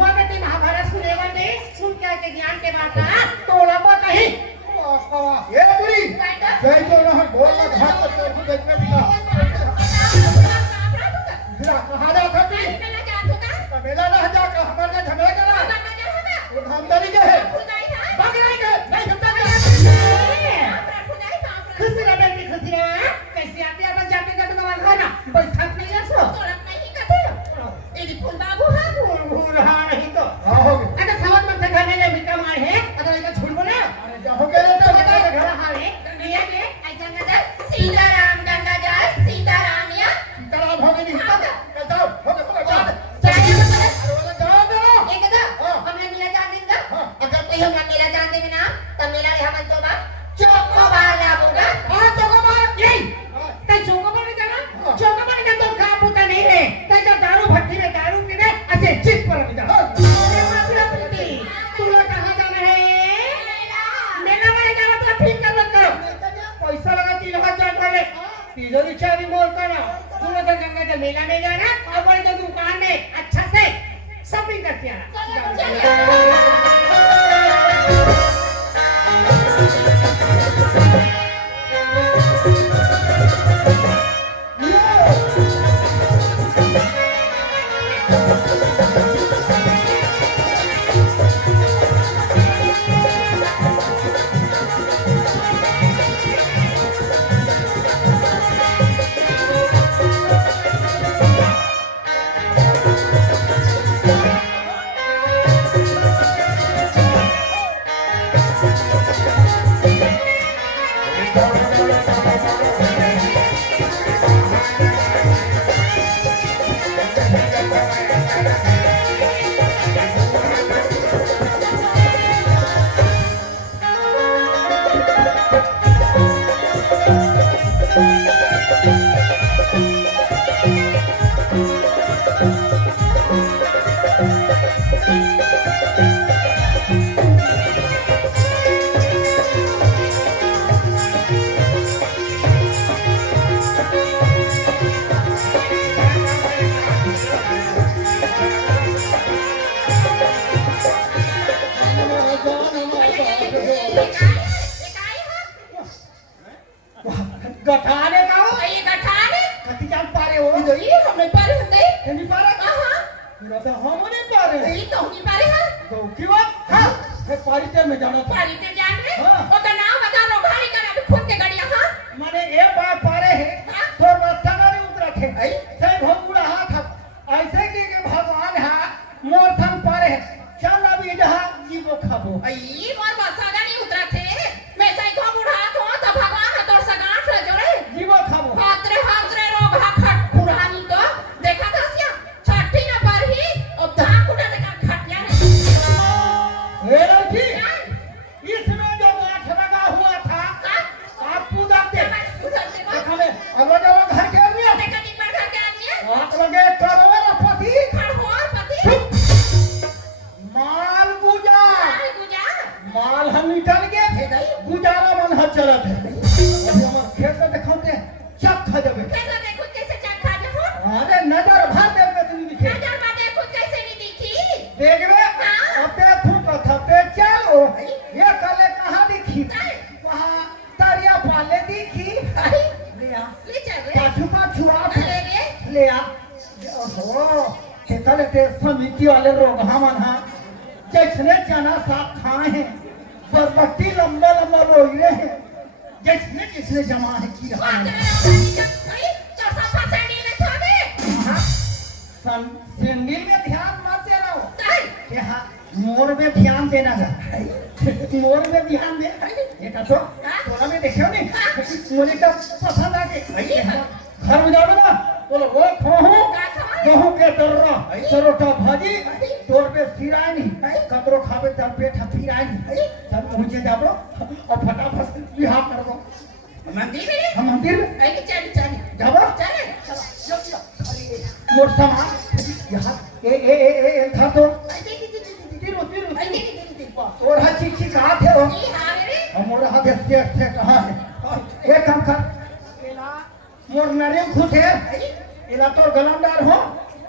वो बेटी महाभारत सुने वाली सुन के ज्ञान के बात का तोड़ा को कहीं ये बुरी जय तो ना बोल ना घाट पर तो देखने भी ना जरा कहां जा थकी मेला ना जा का हमारे झगड़ा करा वो धामदारी के है बाकी नहीं के नहीं समझा खुशी रे बेटी खुशी रे कैसी आती है बस जाते जाते नवाज खाना बैठक नहीं है सो तोड़क नहीं कथे एदी फूल बाबू हां फूल रहा नहीं तो हां हो गए अगर समझ मत खाने ले मिटा मार है अगर इनका छुड़ बोला अरे जा हो गए तो बता दे घर हां रे भैया के आई गंगाधर सीताराम गंगाधर सीताराम या सीताराम हो गए नहीं चल जाओ हो गए चाहे मतलब अरे वाला जाओ दो एक दा हमने मेरा जान देंगे अगर कोई हमरा मेरा जान देवे ना तब मेरा रे हम तो बा चोको वाला होगा हां तो को मार यही तै चोको वाला जाना चोको वाला का तो खा पुता नहीं है तै जो दारू भट्टी में दारू पीने अच्छे चित पर जा तू लोग कहां जाना है मेला में जाना तो ठीक कर मत करो पैसा लगा 3000 जान रे तिजोरी चाबी मोल करो तू लोग गंगा जल मेला में जाना और बड़ी तो दुकान में अच्छा से शॉपिंग करके आना गठाने का हो ये गठाने कति जान पारे हो ये हम नहीं पारे होते नहीं पारे हां मेरा तो हम नहीं पारे ये तो नहीं पारे हैं तो क्यों हां है पारी ते में जाना था पारी ते जान रहे हाँ। ओ का नाम बता लो गाड़ी का अभी खुद के गाड़ियां हां माने ए बार पारे है हाँ। तो रास्ता नहीं उतरा थे से बहुत बुरा हाथ था ऐसे कि भगवान है मोर थन पारे है चल अभी जहां जीवो खाबो ये और बसा गाड़ी उतरा थे मैं सही को बुढ़ा तो भगवान है तोर से गांठ ले जोड़े जीवो खाबो हातरे रोग हा खट खुरानी तो देखा था सिया छठी न पर ही अब धाक उड़ा के खटिया है ए लड़की इसमें जो गांठ लगा हुआ था आप पूजा दे देखा मैं अब जो घर के आदमी देखा नहीं पर घर के आदमी हाथ लगे करवे पति खड़ हो और पति माल पूजा आई गुजा माल हम निकल गए हे गई गुजारा मन हर चलत है अभी हमार खेत में दिखाते चक खा जाबे कैसा देखो कैसे चक खा जाओ अरे नजर भर दे में तुम दिखे नजर में देखो कैसे नहीं दिखी देखबे हाँ। अबे थूक थपे चलो ये कले कहां दिखी वहां तरिया पाले दिखी ले आ ले चल रे पाछू पाछू आ ले रे ले आ ओहो हे कले ते समिति वाले लोग हमन हां जैसने चना साग खाए हैं बरबट्टी लंबा लंबा बोल रहे हैं जैसने किसने जमा है की रहा है सैंडल में ध्यान मत देना हो कि हाँ मोर में ध्यान देना है मोर में ध्यान दे ये कसो तोरा में देखियो नहीं मोरे का पसंद आ के घर में जावे ना तो वो खाओ गेहूं के दर्रा सरोटा भाजी तोर पे सिराय नहीं कतरो खावे तब पेट फिराय नहीं सब पहुंचे जाबो और फटाफट बिहार करबो मंदिर में हम मंदिर में आई चल चल जाबो चल मोर सामान यहाँ ए घर तो तीरो तीरो आई नहीं और हर चीज की कहा थे वो ये हारे रे और मोर हाथ से कहाँ है एक काम कर एला मोर नरेम खुश है एला तो गलमदार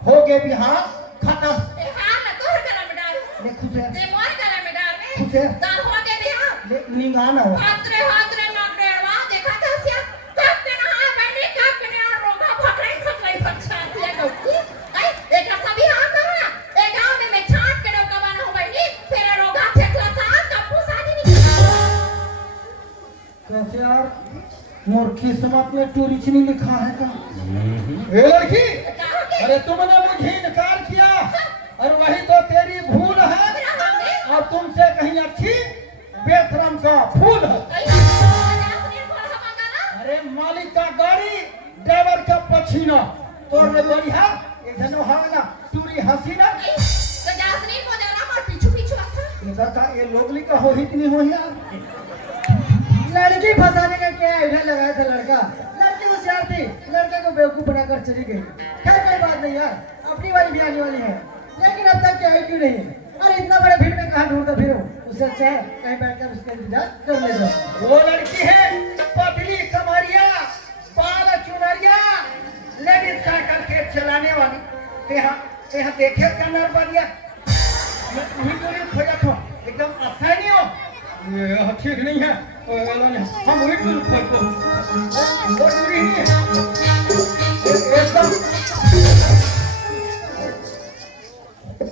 हो गए बिहार खत्म ए हां ना तोर गला में डाल ले खुश है ते मोर गला में डाल खुश में है दाल हो गए बिहार ले निगाना हो हातरे नगरेवा देखा था सिया कब के ना हां बने कब के ना रोगा फकड़े फक्षा दिया नौकी आई एक सभी हां करना ए गांव में मैं छाट के नौका बना हो गई फिर रोगा फेंकला सा कप्पू शादी नहीं कैसे यार मोर किस्मत में टूरिस्ट नहीं लिखा है का ए लड़की अरे तुमने मुझे इनकार किया और वही तो तेरी भूल है और तुमसे कहीं अच्छी बेशरम का फूल है अरे मालिक का गाड़ी ड्राइवर का पसीना तो रे बढ़िया ये जनो है ना टूरी हसीना इधर का ये लोगली का हो ही नहीं हो यार लड़की फंसाने का क्या आइडिया लगाया था लड़का लड़की होशियार थी लड़के को बेवकूफ बनाकर चली गई खैर कोई बात नहीं यार अपनी वाली भी आने वाली है लेकिन अब तक क्या आई क्यों नहीं है अरे इतना बड़े भीड़ में कहाँ ढूंढता फिरो उससे अच्छा है कहीं बैठकर उसका इंतजार कर ले जाओ वो लड़की है पतली कमरिया बाल चुनरिया लेडीज साइकिल के चलाने वाली यहाँ देखे क्या नरबदिया वही खोजा था एकदम आसानी हो ये ठीक नहीं है हम वही दूर खोजते वो दूरी नहीं है एकदम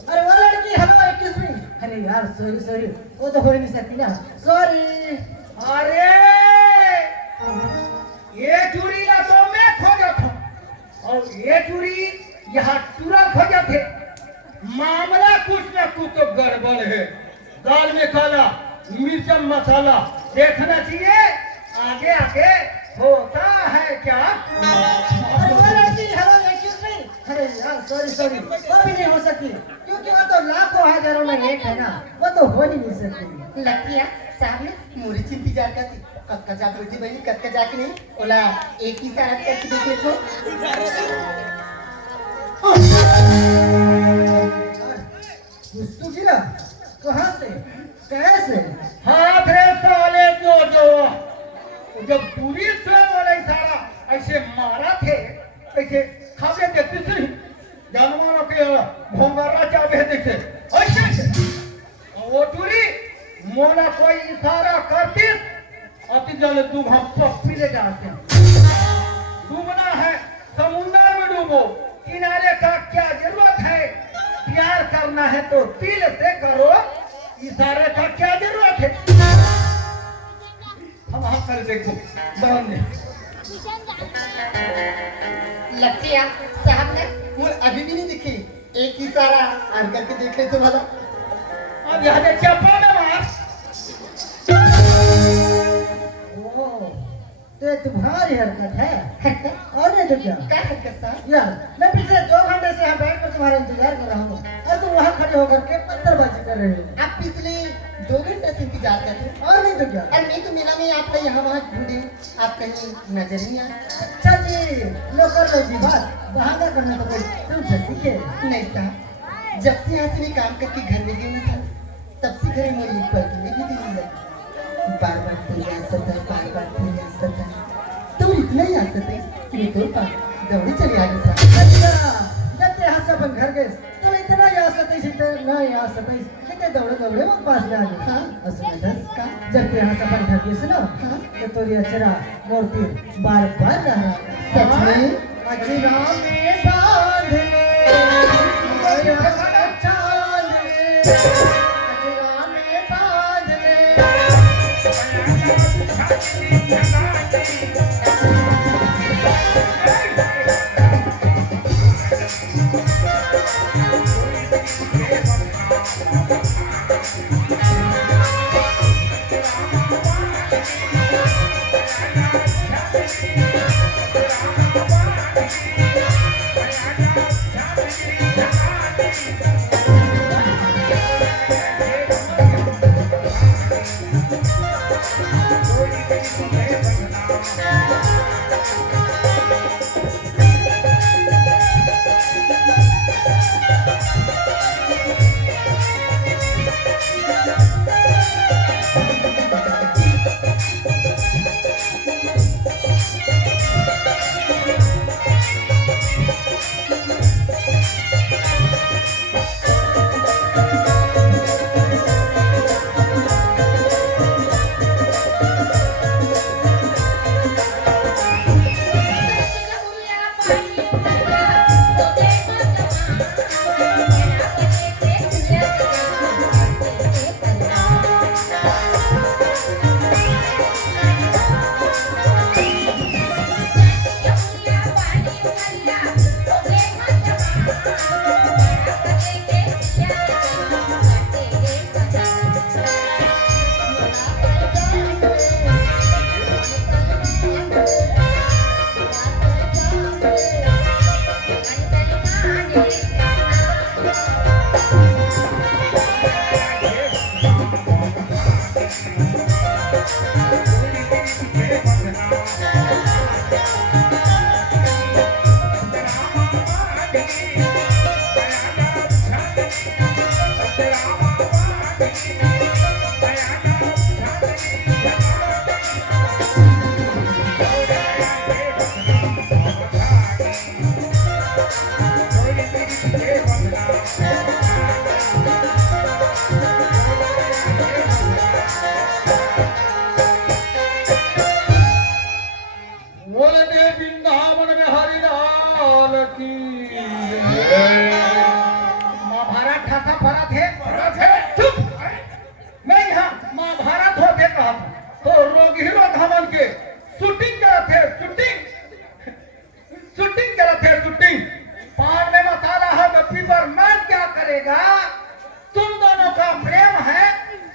अरे वो लड़की हेलो एक्सक्यूज मी अरे यार सॉरी वो तो हो ही नहीं सकती ना सॉरी अरे ये चूड़ी ना तो मैं खोजा था और ये चूड़ी यहाँ टूरा खोजा थे मामला कुछ ना कुछ तो गड़बड़ है दाल में काला मिर्च मसाला देखना चाहिए आगे आगे आगे होता है क्या? अरे वो लड़की हेलो एक्सक्यूज मी, अरे यार सॉरी वो भी नहीं हो सकती क्योंकि वो तो लाखों हजारों में एक है ना, वो तो हो ही नहीं सकती। लकिया साहब ने मोरी चिंती जाकर थी कक्का जा बेटी बहनी कक्का जाके नहीं बोला एक ही सारा करके देखे तो तू गिरा कहाँ से कैसे? हाथ रे साले जो जब पूरी स्वयं वाला इशारा ऐसे मारा थे ऐसे खावे देते थे जानवरों के भोंगरा चाबे देते ऐसे वो टूरी मोला कोई इशारा करती अति जल दूब हम पप्पी ले जाते हैं। डूबना है समुद्र में डूबो, किनारे का क्या जरूरत है? प्यार करना है तो दिल से करो, इशारे का क्या जरूरत है? हम कर देखो बहन ने लकिया साहब ने मोर अभी भी नहीं दिखी एक ही सारा आन करके देख ले तो भला अब यहाँ पे चप्पा में मार। ओ तो तुम्हारी हरकत है और नहीं तो क्या? क्या हरकत साहब यार मैं पिछले 2 घंटे से यहाँ बैठ कर तुम्हारा इंतजार कर रहा हूँ और तुम वहाँ खड़े होकर के पत्थरबाजी कर रहे हो। आप पिछले 2 घंटे से इंतजार कर रहे हैं और नहीं तो क्या? और मैं तो मिला नहीं आपका यहाँ वहाँ ढूंढी आप कहीं नजर नहीं आए अच्छा जी लो कर लो जी बात, बहाना करना तो कोई तुमसे सीखे। नहीं साहब जब से यहाँ से मैं काम करके घर में गई था तब से घरे मेरी एक पल की भी दिल्ली लगी बार बार तेरी आसत है बार बार तेरी आसत है तो इतना ही आसत है कि मैं तो पास दौड़ी चली आ गई साहब अच्छा जब ते यहाँ से अपन घर गए तो इतना ही आ सकते इतना ना ही आ सकते कितने दौड़े वो पास में आ गए। हाँ। असली दस का जब ते यहाँ से अपन घर गए सुनो हाँ। तो तोरी अचरा मूर्ति बार बार लहरा सच में अचरा में बांध ले चांद ले अचरा में बांध ले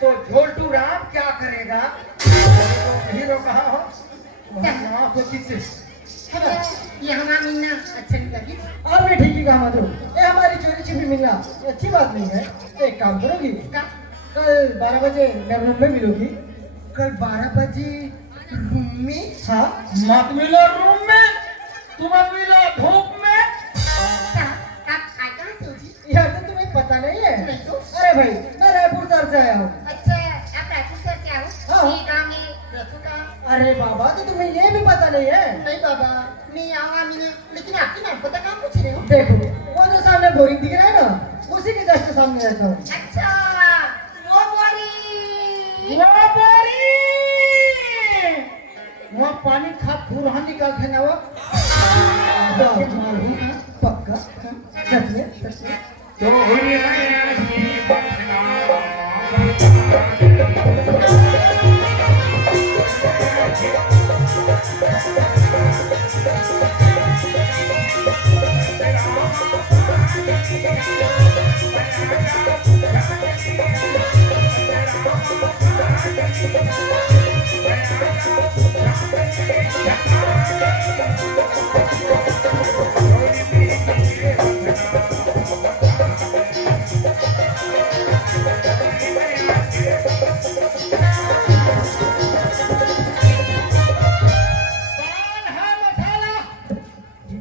तो झोलटू राम क्या करेगा? हीरो कहाँ हो? हाँ सोची थी ये हमारा मिलना अच्छा नहीं लगी। आपने ठीक ही कहा मधु, ये हमारी चोरी छिपी मिलना अच्छी बात नहीं है। एक काम करोगी, कल 12 बजे मेरे रूम में मिलोगी। कल 12 बजे रूम में? हाँ मत मिलो रूम में, तुम्हें मिलो धूप में। आप कहाँ से हो जी? यार तो तुम्हें पता नहीं है? नहीं तो। अरे भाई मैं रायपुर शहर से आया हूँ। अच्छा आप रायपुर से क्या हो? हाँ। ये गाँव में रहते का? अरे बाबा तो तुम्हें ये भी पता नहीं है? नहीं बाबा, नहीं आऊँगा मिले, लेकिन आपकी नाम पता कहाँ पूछ रहे हो? देखो वो जो सामने बोरिंग दिख रहा है ना, उसी के जस्ट सामने रहता हूँ। अच्छा वो बोरी। वो बोरी, वहाँ पानी खा फुरहा निकालते ना वो। मालूम है? पक्का? सच में? सच में? चोरी नहीं बचना।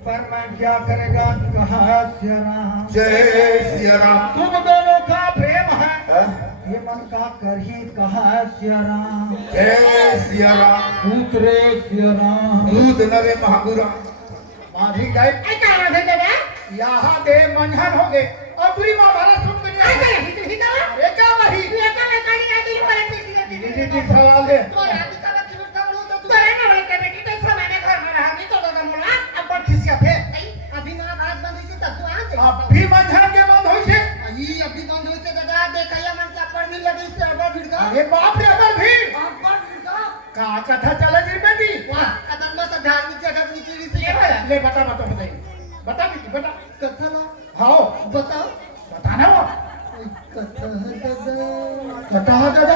पर मैं क्या करेगा, कहा सिया राम। जय सिया राम। तुम दोनों का प्रेम है, हाँ? ये मन का कर ही कहा सिया राम। जय सिया राम। उतरे सिया राम। दूध नवे महागुरा माधी जाए क्या बात है दादा? यहाँ दे मंझन हो गए और पूरी महाभारत सुन के आ गए हित हित आवा। अरे क्या वही ये क्या मैं काली का दिल वाला पीटी है दीदी जी सवाल है तो रात का वक्त में कब लो तो तू अरे ना बोले के बेटी तो समय में घर में रहा नहीं तो दादा मोला अब पर खिसिया थे अभी महाभारत बंद हुई तब तू आ गई अब भी मंझन के बंद होई छे अभी अभी बंद हुई से दादा देखैया मन क्या पढ़ने लगी से अब भिड़का अरे बाप रे अगर भी अब पर भिड़का का कथा चला जी बेटी वाह कदम में से धार्मिक जगत की चीज से ये भला ले बता बता बताइए बता बेटी बता कथा ना हाँ बताओ बताना वो कथा दादा बता दादा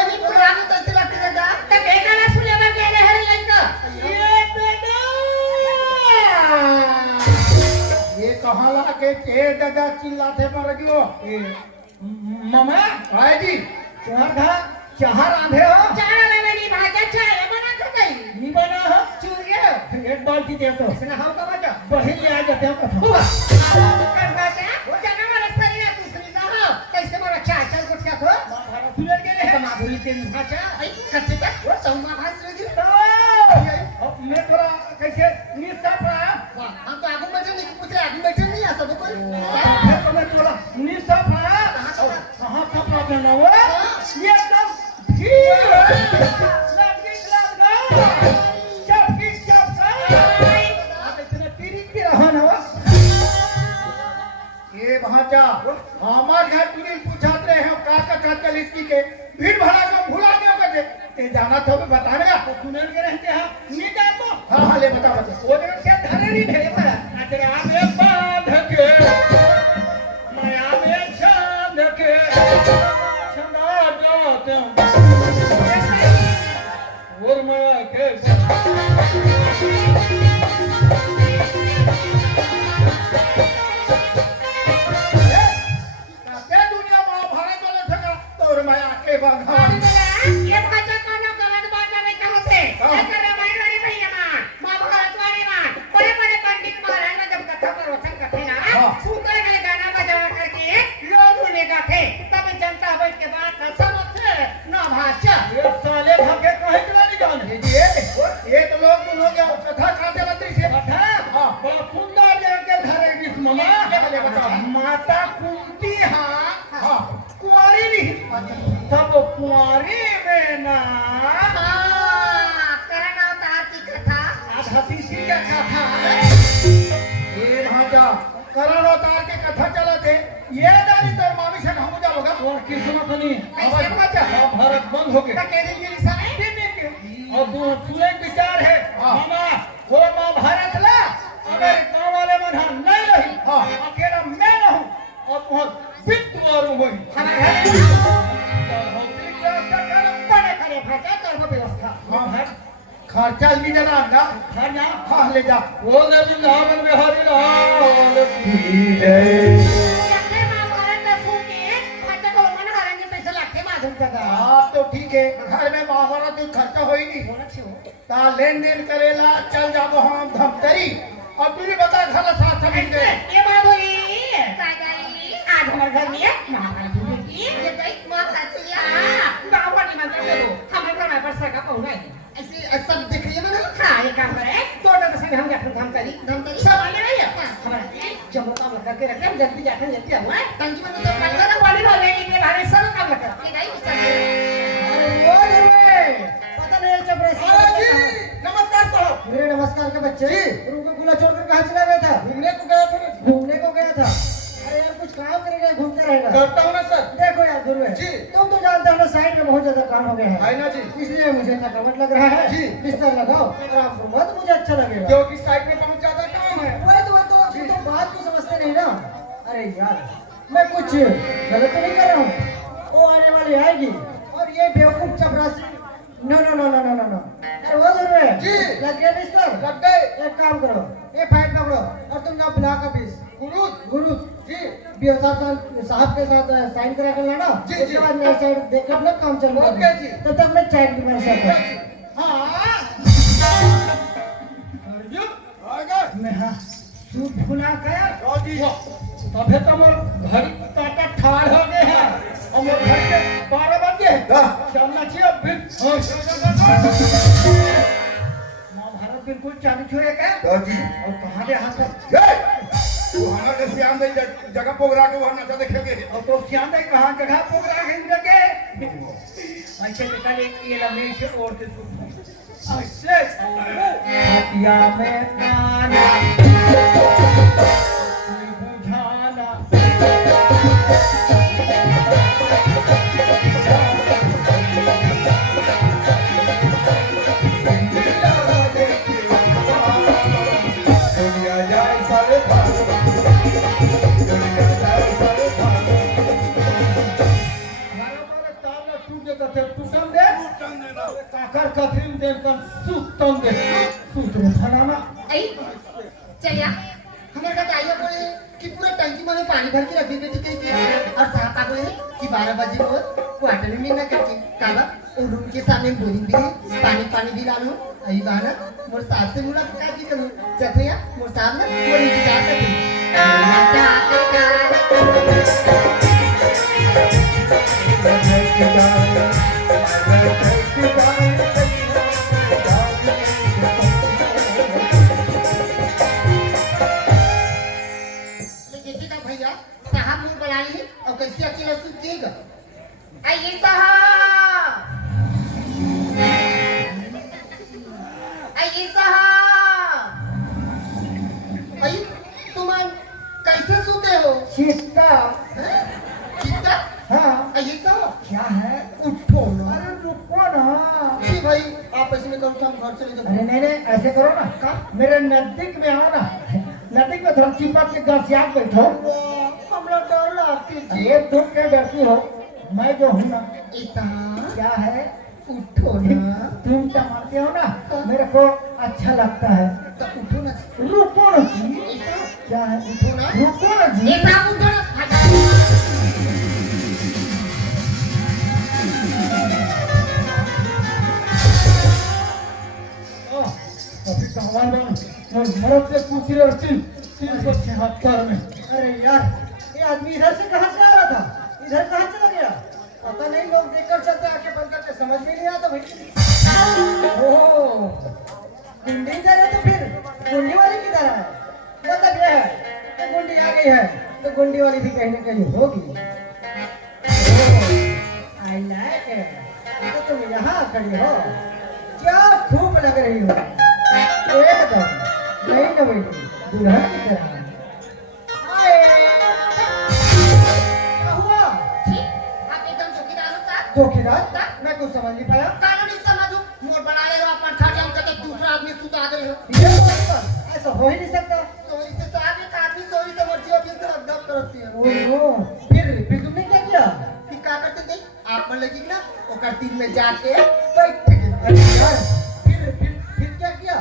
अभी पुरानी तो से लगती दादा तब देखा ना सुने में गेले हर लइका ये दादा ये कहाँ ला के दादा चिल्लाते मर गयो मामा आए जी तुम्हार घर चाह रांधे हो, चारा में मेरी भाजा चाय बना तो गई नहीं बना हो, चूर गया एक बाल्टी दे तो इसने हाउ का बचा बहिल ले आ जाते हैं कथा। हुआ कर बाजा वो जाना वाला सरी ना दूसरी ना हो कैसे मारा चाय चल कुछ क्या तो महाभारत सुन गए हैं। कमा भूली तेरी भाजा आई कच्चे का वो चौमा भाज लगी तो अब मैं थोड़ा कैसे निस्साफ रहा, वाह हम तो आगू बैठे नहीं पूछ रहे आगू बैठे नहीं आ सब कोई फिर तो मैं थोड़ा निस्साफ रहा। कहाँ सपना करना वो ये एकदम भीड़ लगी लगा चपकी चपका आप इतने तीरी की रहा ना वो ये भांजा हमार घर तुरी पूछात रहे हैं का कथा चल इसकी के भीड़ भड़ा को भुला दियो कजे ते जाना तो बताना तो सुनल के रहते हैं नीचा को हाँ हाँ ले बता बता वो जगह क्या धरे नहीं थे बड़ा तेरे आप एक बांध के मैं आप एक चांद के चंदा जाते हूँ और मैं के क्या दुनिया महाभारत वाला थका तो मैं आके बांधा ये भाजा कोनो गलत बात नहीं कहते ऐसा रामायण वाली भैया महाभारत वाली बात बड़े बड़े पंडित महाराज ने जब कथा पर वचन करते ना सुंदर में गाना बजाया करके लोग उन्हें गाते तब जनता बैठ के बात समझते ना भाषा ये साले भागे कहे चला नहीं जाने ये तो लोग तुम हो गया कथा खाते रहते से कथा बड़ा सुंदर जगह के धरे किस मामा ले बता माता कुंती हाँ कुंवारी नहीं तब कुंवारी में ना करण अवतार की कथा आधा तीसरी का कथा ये भांजा करण अवतार के कथा चला थे ये दादी तो मामी से हम जा होगा और किस्मत नहीं कैसे भाजा भारत बंद हो गया कह देंगे निशान और दो सुरेख विचार है मामा वो महाभारत ला अगर गाँव वाले में नहीं रही अकेला मैं रहूं और बहुत वित्त और वही बड़े खड़े भाजा कर व्यवस्था हाँ खर्चा भी घंटी जला ना हाँ ना हाँ ले जा बोल दे वृंदावन बिहारी लाल की जय जगले महाभारत में फूके फटे को मन हारेंगे पैसे लाखे माधुम का दा हाँ तो ठीक है घर में महाभारत में खर्चा हो ही नहीं होना चाहिए ता लेन देन करेला चल जाबो हम धमतरी और तुझे बता घर साथ मिल गए ये माधुरी काय काय आज हमारे घर में महाभारत की ये गई महाभारत गांव वाली मंदिर में दो हमारे घर में परसा का पहुंचा है ऐसे सब दिख रही है ना हाँ ये काम करे तो से हम जाकर धमतरी सब आने नहीं है हमारा जब वो काम करके रखे हम जल्दी जाकर लेते हुआ टंकी में तो पानी का पानी भर लेंगे इतने भारे सब काम लगा ये नहीं ओ रे पता नहीं चपरासी नमस्कार साहब मेरे नमस्कार के बच्चे जी। रूम को खुला छोड़कर कहाँ चला गया था घूमने को गया था ना घूमने को गया था अरे यार कुछ काम करेगा घूमते रहेगा करता हूँ ना सर देखो यार गुरु जी। तुम तो जानते हो ना साइड में बहुत ज्यादा काम हो गया है है ना जी इसलिए मुझे थकावट लग रहा है जी। बिस्तर लगाओ आराम करो मत मुझे अच्छा लगेगा क्योंकि साइड में बहुत ज्यादा काम है वही तो बात को समझते नहीं ना अरे यार मैं कुछ गलत तो नहीं कर रहा हूँ वो आने वाली आएगी और ये बेवकूफ चपरासी no no no no no no no अरे वो गुरु है जी। लग गया बिस्तर लग गए एक काम करो ये फाइल पकड़ो और तुम जाओ ब्लॉक ऑफिस गुरु जी बीओ साहब के साथ साइन करा कर लाना जी, उसके जी। बाद मेरा साइड देखकर अपना काम चल रहा ओके जी। तब तक मैं चाय की मेरे साथ हाँ मैं हाँ सूट भुना कर जी तबे तो मोर घड़ी काटा ठाड़ हो गए हैं और मोर घड़ी में 12 बज गए चलना चाहिए फिर महाभारत बिल्कुल चालू छुए क्या तो जी और कहाँ गए हाथ पर तू हमारे श्याम भाई जगह पोगरा के वहां नचा देखेंगे और तो श्याम भाई कहाँ जगह पोगरा है लगे ऐसे निकल ये लम्बे से ओढ़ के सूट ऐसे हटिया में आना बुझाना दुनिया जाए सारे दुनिया जाए सारे हमारा ताल टूट जाता थे टूटम दे काकर कथरीन देव का सूतम दे सूत फलाना आई चलिया हमारे का आइए बोले कि पूरा टंकी में पानी भर के रख दी थी कि और साहब का बोले कि 12 बजे को क्वार्टर में ना करके काला और रूम के सामने बोरिंग भी पानी भी डालूं आई बहाना मोर साहब से मुलाकात भी करूं चखिया मोर साहब ना मोर इंतजार भैया साहब मुंह बना ली और कैसे अकेला सूखेगा आइए साहब आइए साहब आइए तुम कैसे सूते हो सीता कितना हाँ आइए साहब क्या है उठो ना अरे रुको ना जी भाई आप ऐसे में करो तो हम घर चले जाओ अरे नहीं ऐसे करो ना का मेरे नजदीक में आओ ना नजदीक में थोड़ा चिपक के गसिया बैठो हमरा डर लगती जी ये तुम क्या डरती हो मैं जो हूँ ना इतना क्या है उठो ना तुम क्या मानते हो ना मेरे को अच्छा लगता है तो उठो ना रुको ना जी इतना क्या है उठो ना रुको ना जी इतना उठो ना कभी कहवान मरद से पूछ रहे और 376 में अरे यार ये आदमी इधर से कहाँ से आ रहा था इधर कहाँ चला गया पता नहीं लोग देखकर चलते आके बंद करके समझ में नहीं आता भाई ओह कुंडी इधर है तो फिर कुंडी वाली किधर है मतलब ये है तो कुंडी आ गई है तो कुंडी वाली भी कहीं ना कहीं होगी आई लाइक इट तो तुम यहाँ खड़ी हो क्या खूब लग रही हो एकदम नहीं ना बेटी दुल्हन की तरह क्या हुआ आप एकदम चौकीदार हो साहब धोखेदार मैं कुछ समझ नहीं पाया कानूनी समझो मोर बना ले रहो अपन खाट हम कहते दूसरा आदमी सुता गए हो ये तो बस ऐसा हो ही नहीं सकता चोरी से साहब एक आदमी चोरी से मर्जी होती है तो अदब करती है ओहो फिर तुमने क्या किया फिर क्या करते थे आप पर लगी ना और तीन में जाके बैठ गए अरे यार फिर क्या किया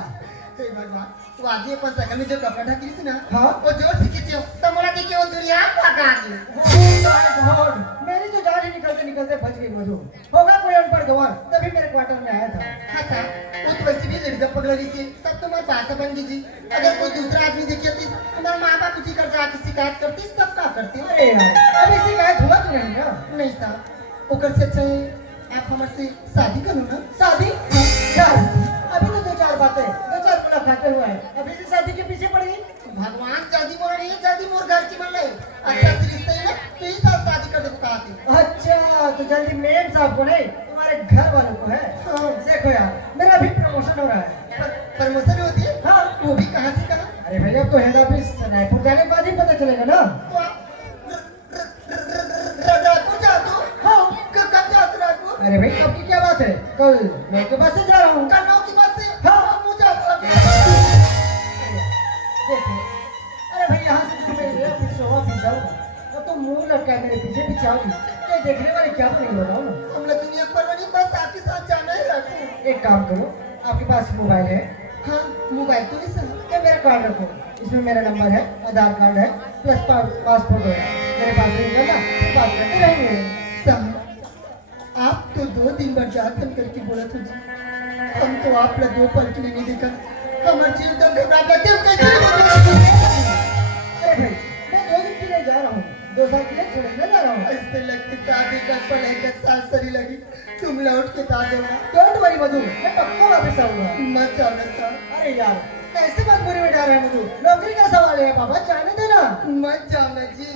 भगवान तू आदमी अपन साइकिल में जो कपड़ा ढकी थी ना हाँ। वो जोर से खींचे तो मोला देखिए वो दुनिया भागा गई गॉड मेरी तो जान ही निकलते निकलते बच गई मधु होगा कोई अनपढ़ गंवार तभी मेरे क्वार्टर में आया था हाँ साहब वो तो वैसे भी लड़का पकड़ रही थी तब तो मैं बात बन गई थी अगर कोई दूसरा आदमी देखिए तो हमारे माँ बाप जी कर जाके शिकायत करती तब क्या करती अरे यार अभी शिकायत हुआ तो नहीं ना नहीं साहब ओकर से अच्छा है आप हमारे से शादी करो ना शादी यार अभी तो दो चार बातें दो चार मुलाकातें हुआ है अभी से शादी के पीछे पड़ गई भगवान जल्दी मोर रही है जल्दी मोर घर की बन रही अच्छा से रिश्ता है ना तो ही साथ शादी कर दे बताती अच्छा तो जल्दी मेम साहब को नहीं तुम्हारे घर वालों को है हाँ। देखो यार मेरा भी प्रमोशन हो रहा है प्रमोशन होती है हाँ वो भी कहाँ से कहा अरे भैया अब तो हेड ऑफिस रायपुर जाने के बाद ही पता चलेगा ना तो आप रायपुर जाते हो हाँ कब जाते हो रायपुर अरे भाई कब की क्या बात है कल मैं तो बस से जा रहा हूँ कल 9 की बात से हाँ। मुझे जाता देखो अरे भाई यहाँ से तो मेरे ऑफिस से ऑफिस जाऊँगा अब तो मुंह लटका है मेरे पीछे पीछे आओगी ये देखने वाले क्या नहीं बताओ ना हम लोग दुनिया पर बनी बस आपके साथ जाना है रायपुर एक काम करो आपके पास मोबाइल है हाँ मोबाइल तो नहीं सर ये मेरा कार्ड रखो इसमें मेरा नंबर है आधार कार्ड है प्लस पासपोर्ट है मेरे पास नहीं करना तो बात करते रहेंगे साहब आप तो 2 दिन बाद जाकर करके बोला था जी हम तो आप लोग 2 पल के लिए नहीं देखा हमारे जीव तक घबरा जाते हम कैसे अरे भाई मैं 2 दिन के लिए जा रहा हूँ 2 साल के लिए थोड़ी ना जा रहा हूँ ऐसे लगती शादी का पल 1 साल सरी लगी तुम लौट के आ जाओ डोंट वरी मधु मैं पक्का वापस आऊंगा मत जाना साहब अरे यार कैसे मजबूरी में जा रहा है मधु नौकरी का सवाल है बाबा जाने देना मत जाना जी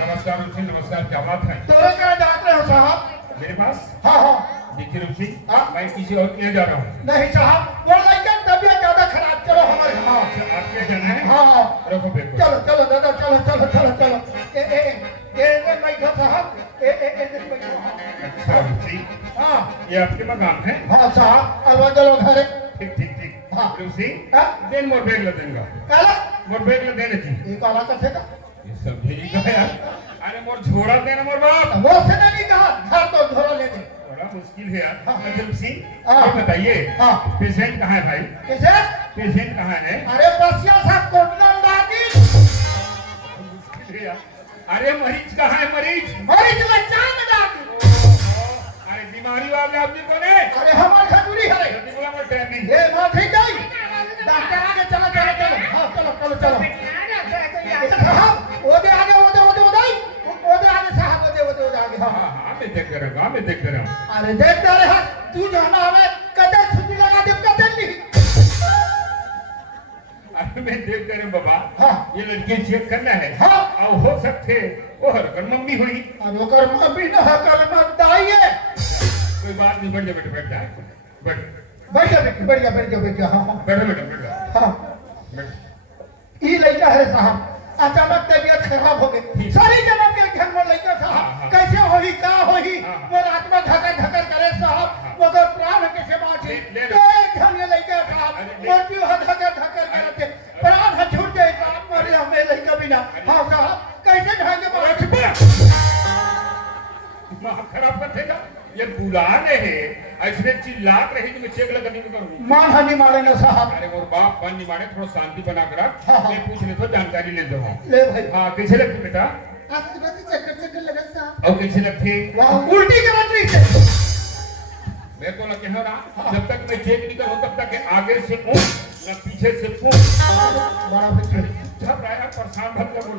नमस्कार रुचि नमस्कार क्या बात है तोरे कहाँ जाते हो साहब मेरे पास हाँ हाँ देखिए रुचि हाँ? मैं किसी और के यहाँ जा रहा हूँ नहीं साहब वो लड़का तबीयत ज्यादा खराब चलो हमारे हाँ अच्छा आपके जाना है हाँ हाँ रखो बैग को। चलो चलो दादा चलो चलो चलो चलो ए बैठो साहब ए बैठो अच्छा रुचि हाँ ये आपके मकान है हाँ साहब अलवा चलो घर ठीक ठीक ठीक हाँ। रुचि हाँ? देन मोर बैग ला देंगे काला मोर बैग ला देने की ये काला कथे का ये सब भेजी का है यार अरे मोर झोरा देना मोर बाप वो से नहीं कहा घर तो घोड़ा ले दे बड़ा मुश्किल है यार अच्छा रुचि हाँ। ये बताइए हाँ। पेशेंट कहाँ है भाई कैसे पेशेंट कहाँ है अरे बसिया साहब कोटला दादी मुश्किल है यार अरे मरीज कहाँ है मरीज मरीज में जान दादी अरे बीमारी वाले आदमी कौन है अरे हमारे खबरी है जल्दी बोला मोर टाइम नहीं ये बात ठीक नहीं डॉक्टर आगे चलो चलो चलो हाँ चलो चलो चलो साहब वो दे आगे वो दे आगे साहब वो दे आगे हाँ हाँ हाँ मैं देख रहा हूँ मैं देख रहा हूँ अरे देख रहे हैं तू जाना हमें कदर छुट्टी लगा दे कदर नहीं अरे मैं देख रहा हूँ बाबा हाँ। ये लड़की चेक करना है हाँ। और हो सकते वो हरकत मम्मी हुई अब वो कर्म भी ना कर्म दाइए कोई बात नहीं बैठ जा बेटा बैठ जा बैठ बढ़िया हाँ हाँ बैठो बेटा बैठ जा हाँ बैठ है साहब अचानक तबीयत खराब हो गई सारी जन्म के घर में लइका साहब कैसे होही का होही मोर आत्मा धकर धकर करे साहब मगर प्राण कैसे बाँची एक धन ये लइका साहब मोर क्यों धकर धकर करे प्राण छूट जाए साहब मरे हमें लइका बिना हाँ साहब कैसे ढंगे बाँची दिमाग खराब कर देगा ये बुला रहे ऐसे चिल्लात रही कि मैं चेक लगा नहीं करूँ मान हानि मारे ना साहब अरे मोर बाप मन नहीं मारे थोड़ा शांति बना कर रख हाँ, हाँ। मैं पूछ ले तो जानकारी ले दो ले भाई हाँ कैसे लगती बेटा आज सुबह से चक्कर चक्कर लगा साहब और कैसे लगती वाह उल्टी करा रही है मैं तो लगे हो ना जब तक मैं चेक नहीं करूँ तब तक आगे से ऊँट न पीछे से ऊँट बड़ा बच्चा सब आया परेशान भर कर बोल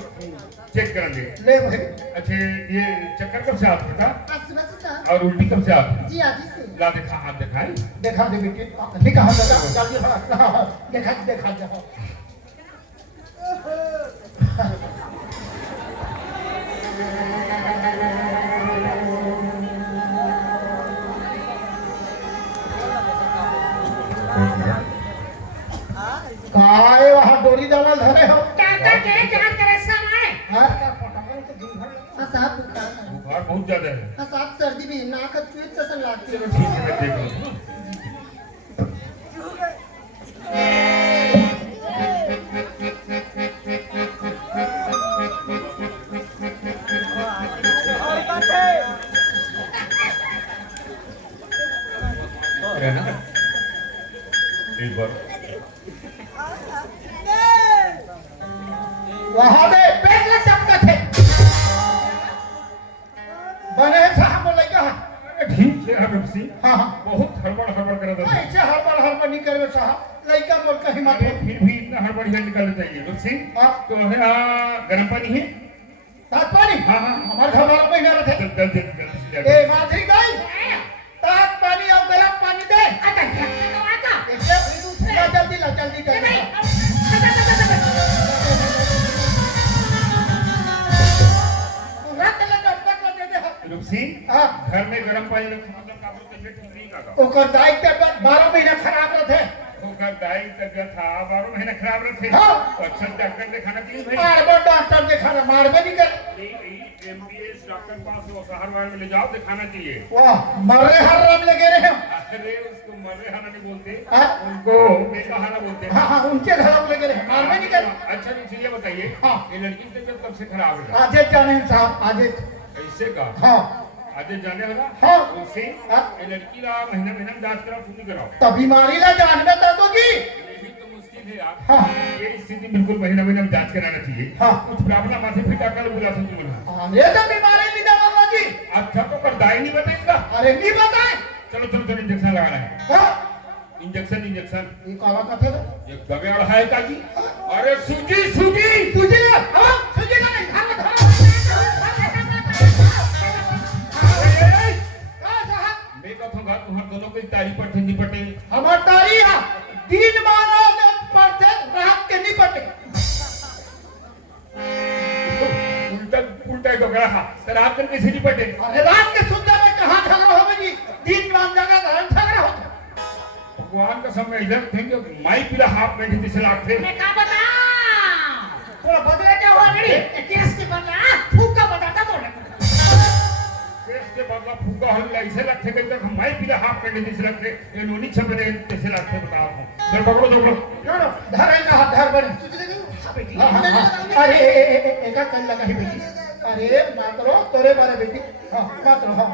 चेक करेंगे ले भाई अच्छा ये चक्कर कब से आता बेटा आज सुबह से साहब और उल्टी कब से आती जी आज ही से ला देखा हाथ दिखाई देखा दे बेटी निकाह लगा जल्दी हाँ देखा देखा देखा काय वहाँ डोरी दलल धरे हो डॉक्टर के जांच करे समय हाँ? हाँ साहब बुखार है। बुखार बहुत ज्यादा है हाँ साहब सर्दी भी नाक चुत चसन लगती चलो है ठीक है मैं देख लूँ रहना एक बार वहाँ दे पेट में चपका थे बने साहब बोले क्या ठीक है हरम सिंह हाँ हाँ बहुत हड़बड़ हड़बड़ कर रहा था ऐसे हड़बड़ नहीं करवे साहब लड़का बोल कहीं मत अरे फिर भी इतना हड़बड़ यहाँ निकाल चाहिए रुक सिंह हाँ। तो है गर्म पानी है तात पानी हाँ, हाँ। हमारे घर वाला महीना रखे जल्दी ए माधुरी गई तात पानी और गरम पानी दे अच्छा डॉक्टर तो आता ला जल्दी ला जल्दी ए जल्दी भाई रख ले जब तक ला दे दे रुक सिंह हाँ घर में गर्म पानी रखो मतलब काबू तबियत ठीक नहीं का ओकर दाई के 12 महीना खराब रहे होकर दाई तबियत था 12 महीने खराब रखे हाँ। तो अच्छा डॉक्टर ने खाना चाहिए भाई मारबो डॉक्टर के खाना मारबे नहीं कर एमबीएस डॉक्टर पास हो शहर वाले में ले जाओ दिखाना चाहिए वाह मरे हर राम लगे रहे हम अरे उसको मर्रे हाना नहीं बोलते हाँ? उनको मेका हाना बोलते हैं हाँ हाँ उनके घर में लगे रहे मारबे नहीं कर अच्छा तो ये बताइए हाँ। ये लड़की की तबियत कब से खराब है आजे जाने हैं साहब आजे ऐसे का हाँ आज जाने वाला हाँ। उससे हाँ। ये लड़की का महीना महीना में जांच कराओ छुट्टी कराओ तो बीमारी ला जानबे तो की ये भी तो मुश्किल है यार हाँ। ये स्थिति बिल्कुल महीना महीना में जांच कराना चाहिए हाँ। कुछ प्रॉब्लम आती फिर डॉक्टर को बुला सकते हो अरे तो बीमारी नहीं दवा जी अच्छा तो पर दाई नहीं बताएगा अरे नहीं बताए चलो चलो चलो इंजेक्शन लगाना है हाँ इंजेक्शन इंजेक्शन ये काला कथे ये गवेड़ है का जी अरे सूजी सूजी तुझे ना हाँ तुझे ना नहीं खाना खाना मैं कहूँगा तुम्हारे दोनों की तारीफ पर ठंडी पटे हमार तारी है दिन मानो पड़ते रात के नहीं पटे उल्टा उल्टा तो करा सर आप कर कैसे नहीं पटे अरे रात के सुनने में कहाँ झगड़ा हो जी दिन मान जगह झगड़ा होता भगवान का समय इधर थे कि माई पिला हाफ में जिसे लाते मैं क्या बता थोड़ा बदले क्या हुआ मेरी केस के बदला फूक का बताता बोले केस के बदला फूका हम ऐसे लगते कि तक माई पिला हाफ में जिसे लगते ये नोनी छपरे जैसे लगते बताओ सर पकड़ो पकड़ो चलो धरेगा हाथ धर बने हाँ, हाँ, हाँ। अरे एका कल लगा है बेटी अरे मत रो तोरे बारे बेटी हाँ मत रो हाँ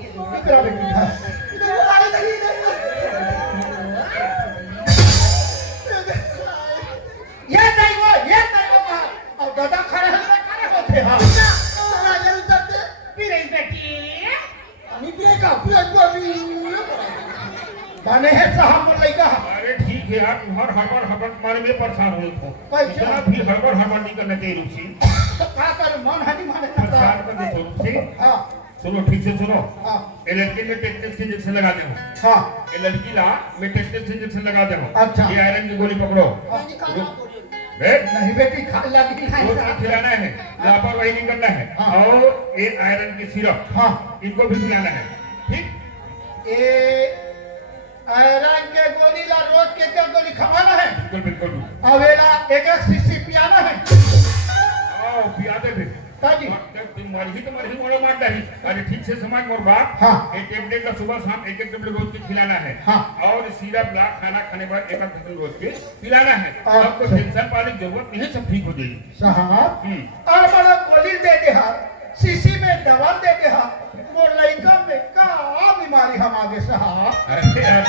इधर बेटी हाँ ये नहीं वो और दादा खड़े होते हाँ फिर इस बेटी बने हैं साहब लड़का अरे ठीक है यार तुम्हार हड़बड़ हड़बड़ मारे में परेशान हो तुम कैसे? इतना भी हड़बड़ हड़बड़ नहीं करना चाहिए रुचि तो क्या कर मन हनी माने परेशान कर देते हो रुचि हाँ सुनो ठीक से सुनो हाँ ये लड़के में टेटनस के इंजेक्शन लगा दे हाँ ये लड़की ला मैं टेटनस के इंजेक्शन लगा दे अच्छा। ये आयरन की गोली पकड़ो बैठ नहीं बेटी खा लगी रोज को खिलाना है लापरवाही नहीं करना है हाँ। और ये आयरन की सिरप हाँ इनको भी पिलाना है ठीक ये आयरन के गोली ला रोज के क्या गोली खवाना है बिल्कुल बिल्कुल अवेला एक एक शीशी पियाना है। आओ पिया दे फिर ताजी मरही तो मरही मोड़ो मार डाली। अरे ठीक से समझ मोर बाप। हाँ। एक टेबलेट का सुबह शाम एक टेबलेट रोज के खिलाना है। हाँ। और सिरप ला खाना खाने के बाद एक टेबलेट रोज के पिलाना है। अच्छा। आपको टेंशन पाने की जरूरत नहीं है, सब ठीक हो जाएगी। साहब हम्म। और बड़ा गोली दे दे हा, शीशी में दवा दे दे हा, वो लड़का में का बीमारी हम आगे साहब। अरे यार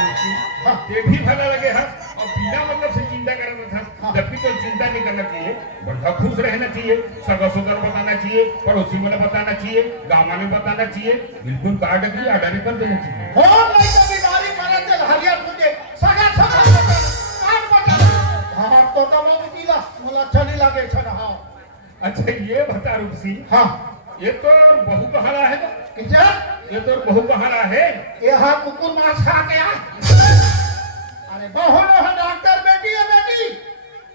हाँ, ये भी भला लगे हाँ। और बिना मतलब से चिंता करना था। हाँ। जब भी कोई चिंता नहीं करना चाहिए, बढ़ा खुश रहना चाहिए, सगा सुगर बताना चाहिए, पड़ोसी में बताना चाहिए, गाँव में बताना चाहिए, बिल्कुल कार्ड की आर्डर कर देना चाहिए। हो लड़का बीमारी मारा चल हरिया तुझे सगा सगा काट बता। हाँ तो दवा उठीला मुला अच्छा नहीं लागे छन। हाँ अच्छा ये बता रुपसी, हाँ ये तो और बहू कहारा है ना? किसे ये तो और बहू कहारा है। ये हाँ कुकुर मांस खा गया। अरे बहू है डॉक्टर बेटी है बेटी।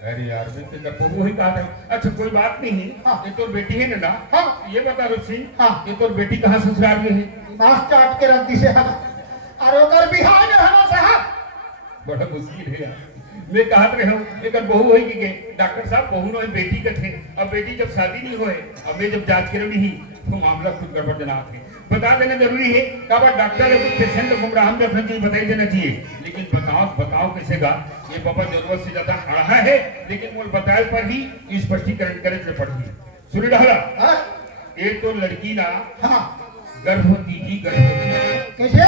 अरे यार बेटे का बहू ही कहा था। अच्छा कोई बात नहीं, हाँ। ये तो बेटी है ना? हाँ। ये बता रुपसी, हाँ। ये तो बेटी कहाँ ससुराल में है? मांस चाट के रख दी से हला। अरे उधर बिहार में है ना साहब। बड़ा मुश्किल है यार। मैं कहत रहा हूँ एक बहू होई कि डॉक्टर साहब बहू न बेटी के थे। अब बेटी जब शादी नहीं होए, अब मैं जब जांच कर रही तो मामला खुद गड़बड़ देना थे। बता देना जरूरी है। कब डॉक्टर पेशेंट को गुमराह में रखना चाहिए, बता देना चाहिए। लेकिन बताओ कैसे गा ये पापा जरूरत से ज्यादा अड़ा है, लेकिन वो बताए पर ही स्पष्टीकरण करे से पड़ी। सुन रहा हाँ ये तो लड़की ना हाँ गर्भवती जी, गर्भवती। कैसे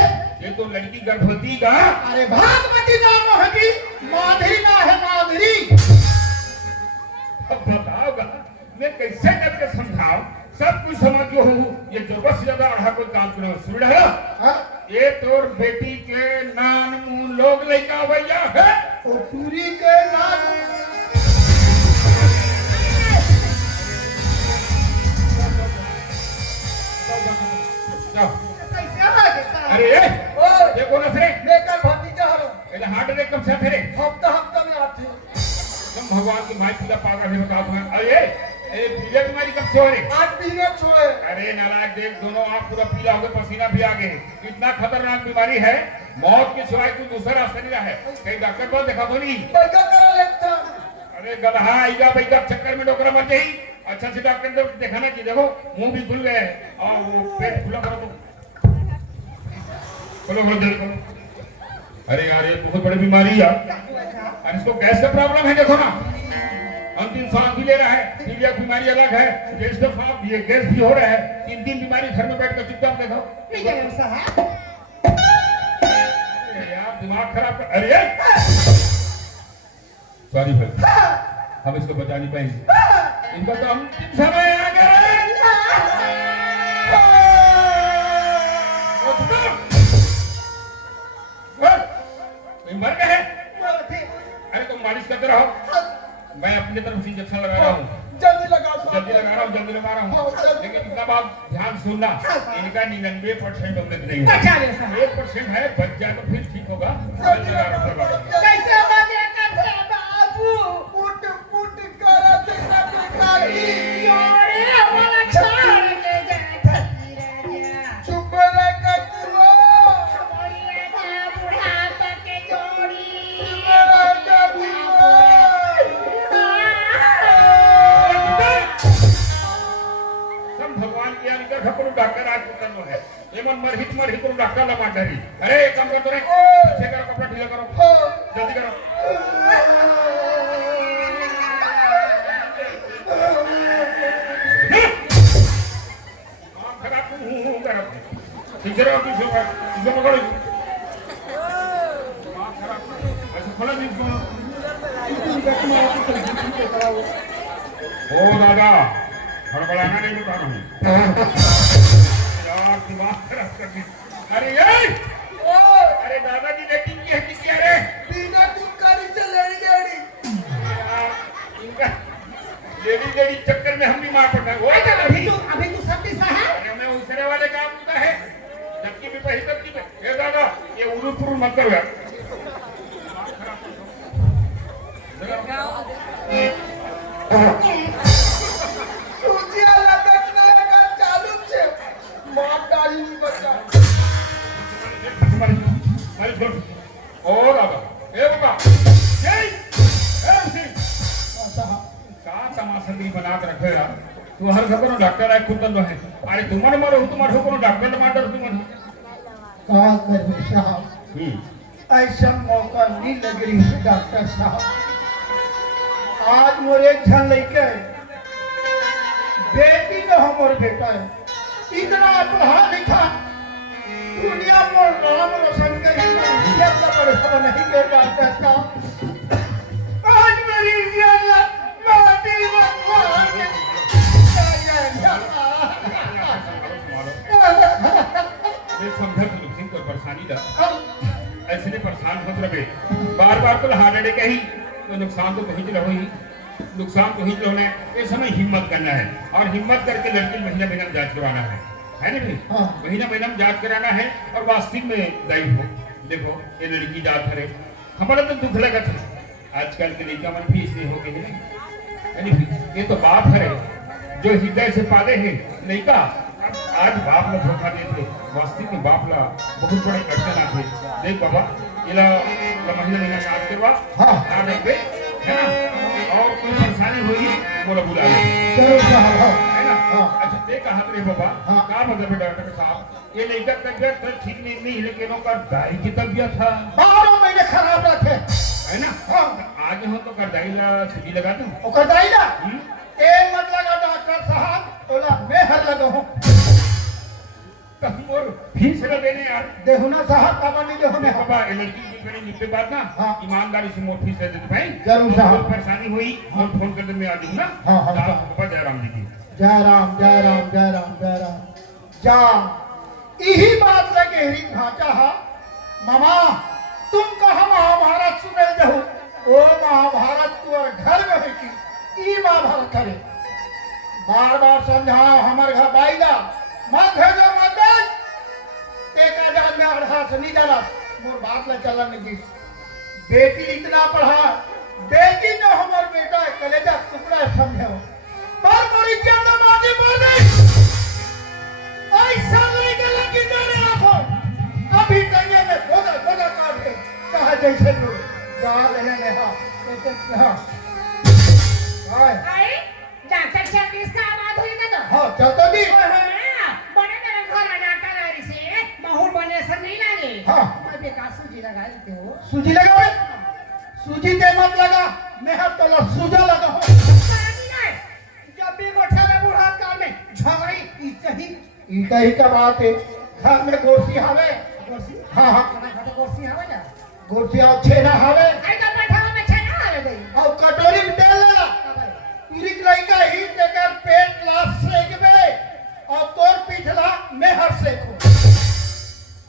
ये तो लड़की गर्भवती का। अरे भागवती नाम होगी माधुरी ना है माधुरी। अब बताओगा मैं कैसे करके समझाऊं? सब कुछ समझ जो हूँ, ये जरूरत से ज्यादा अढ़ा कोई काम करो। सुन रहा हाँ ये तोर बेटी के नान मुंह लोग लड़का भैया है। तो पूरी के नाम जाओ। कैसे आ जाता है? अरे ये कौन है? लेकर भतीजा हलो ये हार्ट अटैक कब से थे? हफ्ता में आते तुम भगवान की माई पूजा पागल है, बताओ तुम्हें। अरे ये पीले तुम्हारी कब से हो रही? आज पीने छोड़े अरे नालायक देख, दोनों आंख पूरा पीला हो गए, पसीना भी आ गए। इतना खतरनाक बीमारी है, मौत के सिवाय कोई दूसरा रास्ता नहीं रहा है। कहीं डॉक्टर को देखा तो नहीं? पैसा करा लेता अरे गधा आएगा बैगा चक्कर में डोकरा मर जाई। अच्छा से डॉक्टर को दिखाना चाहिए। देखो मुंह भी खुल गए हैं और वो पेट खुला करो तो खोलो जल्दी करो। अरे यार ये बहुत बड़ी बीमारी है यार। और इसको गैस का प्रॉब्लम है, देखो ना अंतिम सांस भी ले रहा है, फिर यह बीमारी अलग है, गैस का सांस ये गैस भी हो रहा है। तीन बीमारी घर में बैठ कर चुपचाप देखो। नहीं जाना साहब। अरे यार दिमाग खराब कर। अरे सॉरी भाई, हम इसको बचा नहीं पाएंगे। इनका तो अंतिम समय आ गया है। मर गए हैं। अरे तुम मालिश करते रहो, मैं अपनी तरफ से इंजेक्शन लगा रहा हूँ। जल्दी लगा जल्दी लगा रहा हूँ। लेकिन इतना बात ध्यान सुनना, इनका 99% उम्मीद नहीं है। बचा ले साहब। 1% है, बच जाए तो फिर ठीक होगा। जल्दी लगा रहा हूँ। कैसे हो गया करते बाबू? पुट करा देखा बेकारी योरे हमारा छोड़ के जा राजा। चुप रह कटुआ हमारी राजा बुढ़ापा के जोड़ी। सब भगवान की यानी कर खपरू डॉक्टर आज करनो है। ये मन मर ही करो डॉक्टर ला मार डरी। अरे एक काम कर तो रे, अच्छे करो, कपड़ा ढीला करो, जल्दी करो। आँख खराब हूँ करो। पीछे रहो, पीछे पकड़ो। आँख खराब ऐसे खोला नहीं इसको। ओ दादा हड़बड़ाना नहीं बता रहा हूँ यार, दिमाग खराब कर दी। अरे अरे दादाजी लेकिन की है क्या रे? बिना कुकारी से लड़ी लड़ी यार, इनका लेडी चक्कर में हम भी मार पड़ता है। वो अभी तू सत्य सा है। अरे मैं उसरे वाले काम होता है, जबकि भी पही तब की ये दादा ये उलू पुरुल मत करो यार। सूचिया लगत लगा चालू छे मार डाली नहीं बच्चा और दादा ए बाबा जय ए सिंह सकली बना के रखेगा तो हर घर डॉक्टर आए खुद है अरे तुम्हारे मारो तुम्हारे को डॉक्टर मार तुम का करे साहब ऐसा मौका नहीं लग रही है डॉक्टर साहब। आज मोरे एक झन लेके बेटी तो हमारे बेटा है इतना पढ़ा लिखा दुनिया में नाम रोशन करी इतना परेशान नहीं के डॉक्टर साहब। आज मेरी इज्जत माटी में मार के समझा तुम को परेशानी दा ऐसे ने परेशान होत रहे बार बार तो हार्ट अटैक ही तो नुकसान तो पहुंच रहा ही नुकसान पहुंच रहा है। इस समय हिम्मत करना है और हिम्मत करके लड़की महीना महीना में जांच करवाना है ना भाई महीना महीना में जांच कराना है और वास्तविक में दायी हो देखो ये लड़की जात करे हमारा तो दुख लगा था आजकल के लड़का मन भी इसलिए हो गए नहीं ये तो बाप है जो हृदय से पाले हैं लड़का आज बाप ला धोखा देते वास्तविक में बाप ला बहुत बड़े अड़चन आते देख बाबा इला महीना महीना जांच करवा हाँ रखबे है ना और कोई परेशानी हुई मोला बुला ले जरूर साहब है ना अच्छा देख कहा रे बाबा का मतलब है डॉक्टर साहब ये लड़का तबियत ठीक नहीं लेकिन ओकर दाई की तबियत था 12 महीने खराब रखे है ना आज हो तो कर दाई ला सुई लगा दूं ओकर दाई ना ए मत लगा डॉक्टर साहब ओला मैं हर लगा हूं और फीस लगा देने यार देहुना साहब का नहीं देहुना बाबा ये लड़की की करी निपटे बात ना ईमानदारी से मोर फीस दे दे भाई जरूर साहब परेशानी हुई और फोन कर दे मैं आ जाऊंगा हां बाबा जयराम जी की जय राम जय राम जय राम जय राम जा यही बात लगे हरी ढांचा हा मामा तुम कहा महाभारत सुने जहु ओ महाभारत तोर घर में है की ई महाभारत करे बार बार समझाओ हमार घर बाईला मत भेजो मत एक आजाद में अढ़ा से नहीं जाना मोर बात न चला नहीं बेटी इतना पढ़ा बेटी ने हमार बेटा कलेजा टुकड़ा समझो पर मोरी जान माटी मार दे ऐसा लेके लगी जाने रखो अभी तंगे में गोदा गोदा काट दे चाहे जैसे लो जा लेने हां कहते हां आई डॉक्टर साहब इसका आवाज हुई ना तो हां चलतो दी बने मेरे घर में डॉक्टर आ रही से माहौल बने सर नहीं लगे हां मैं बेकार सूजी लगा देते हो सूजी लगाओ सूजी दे मत लगा मैं हाथ तो सूजा लगा हूं जब भी गोठा में बूढ़ा काल में झगड़ी इतना ही का बात है घर में गोसी हवे कुर्सी हां हां खाना कुर्सी हवे ना गोसी और छेना हवे आई तो बैठा में छेना हवे दे और कटोरी में डाल लेला पीरिक लइका ही तेकर पेट लाश सेकबे और तोर पिछला मैं हर सेको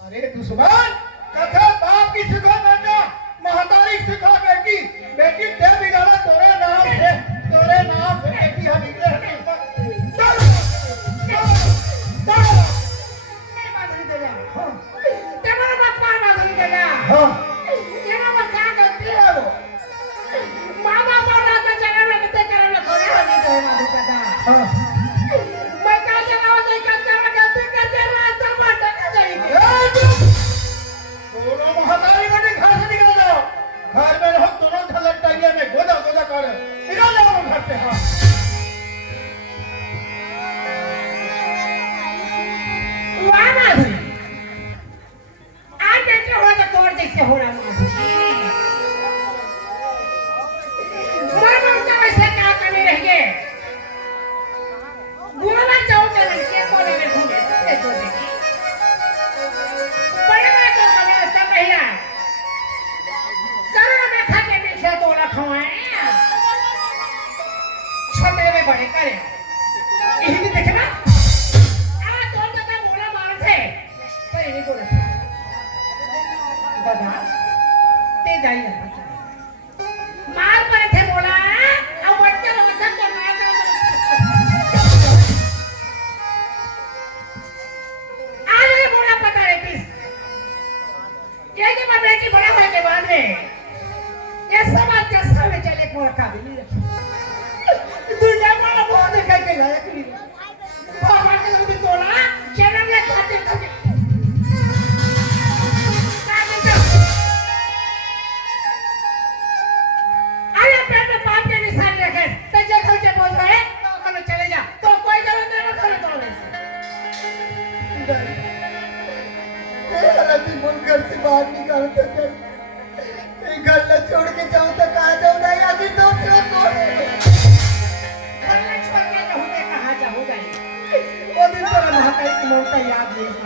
अरे दुश्मन कथा बाप की सिखा बेटा महतारी सिखा बेटी बेटी दे बिगाड़ा तोरे नाम से बेटी हम निकले घर में रहो दोनों झलक टाइम में गोदा गोदा कर निकाल ले घर से हां वाना हुई आज बेटे हो तो तोड़ जैसे हो रहा मानो तो वैसे क्या करने रह गए गुना जाओ चल के कोने में घूमे देखो देखी बड़े में तो कभी सब भैया करो में खाके पीछे तो रखवाए छोटे में बड़े करे यही भी देखना आ तो बोला मार थे पर यही बोला था दादा ते जाई मार पर थे बोला अब बच्चे लोग सब तो मार आज ये बोला पता है किस ये कि मैं बेटी बड़ा होने के बाद में ये सब बात का सामने चले को काबिल नहीं रखी दुनिया में बहुत देखा के लायक नहीं बाबा के लोग भी बोला जन्म ले खाते खाते अरे पेट में बाप के निशान रखे तो जगह के बोझ है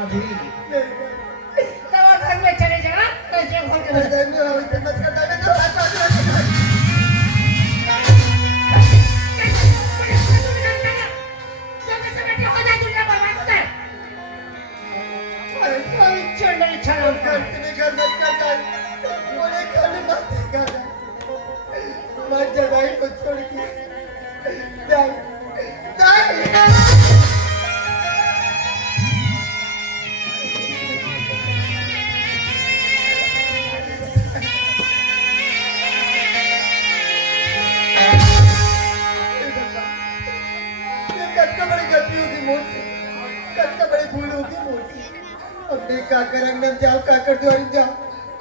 माधुरी तब घर में चले जाना कैसे हो घर में हो इसे मत कर दे तो हाथ पास मत जगाई को छोड़ के जाए बड़ी गलती होगी मुझसे, बड़ी भूल होगी मुझसे। अब मैं का कर अंगन जाओ का कर द्वारी जाओ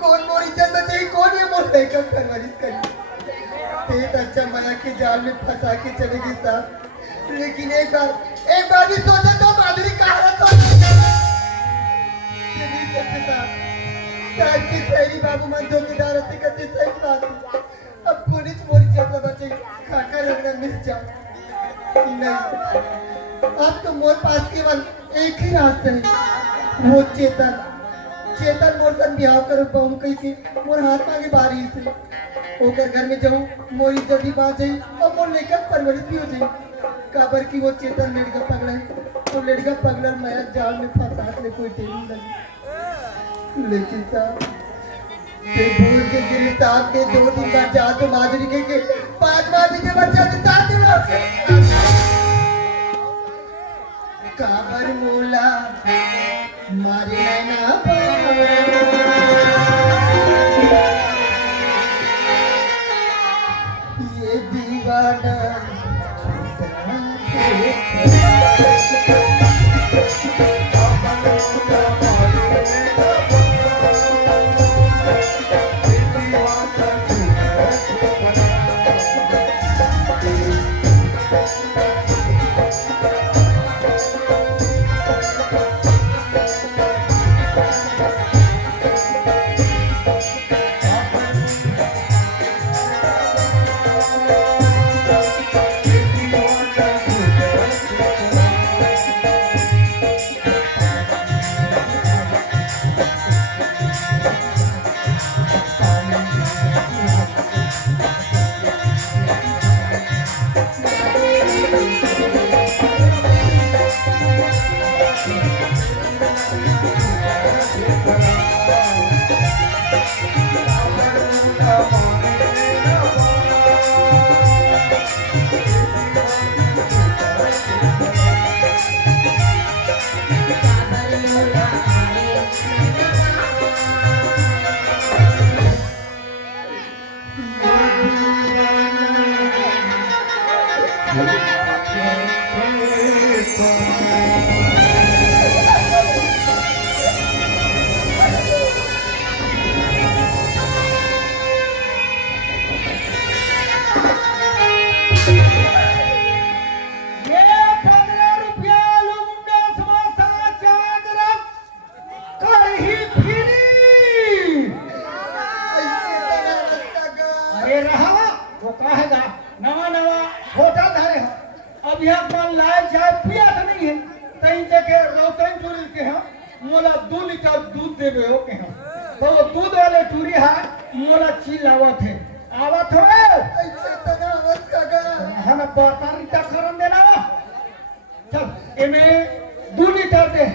कौन मोर इज्जत बचाई कौन ये मोर लेकर परवरिश करी पेट अच्छा मना के जाल में फंसा के चलेगी साहब लेकिन एक बार भी सोचा तो माधुरी का हालत हो साहब की सही बाबू मन चौकीदार होते करते सही बात है। अब कोनीच मोर इज्जत बचाई खाकर अंगन मिल जाओ नहीं अब तो मोर पास केवल एक ही रास्ता है वो चेतन मोर सन बिहाव कर पाऊं कैसे मोर हाथ मांगे बारी से होकर घर में जाऊं मोर इज्जत भी बात जाई और मोर लेकर परवरिश भी हो जाई काबर की वो चेतन लड़का पगला है तो लड़का पगला मैं जाल में फंसा ले कोई टेरी नहीं लगी लेकिन साहब ते भूल के गिरे साहब के 2-3 बार जा तो माधुरी के 5 बार भी के बच्चा के साथ ही लोग काबर मोला मारे नैना ये दीवाना मोला 2 लीटर दूध देवे हो के हम तो वो दूध वाले टूरी है मोला चिल्लावत है आवत हो ऐसे तना आवाज काका हम 42 लीटर खरम देना चल एमे 2 लीटर दे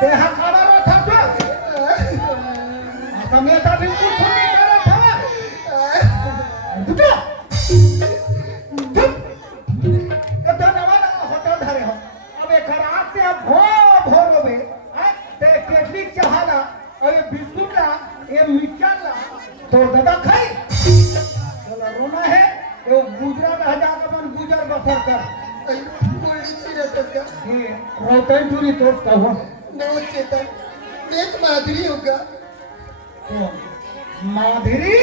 देहा खबर था तो हमें तो बिल्कुल नहीं करा था बुझा तो दादा खाई बोला रोना है वो गुजरा रह जाकर मन गुजर बसर कर बोली चिरत का ये रोतन चूरी तोड़ का हुआ नो चेतन एक माधुरी होगा तो माधुरी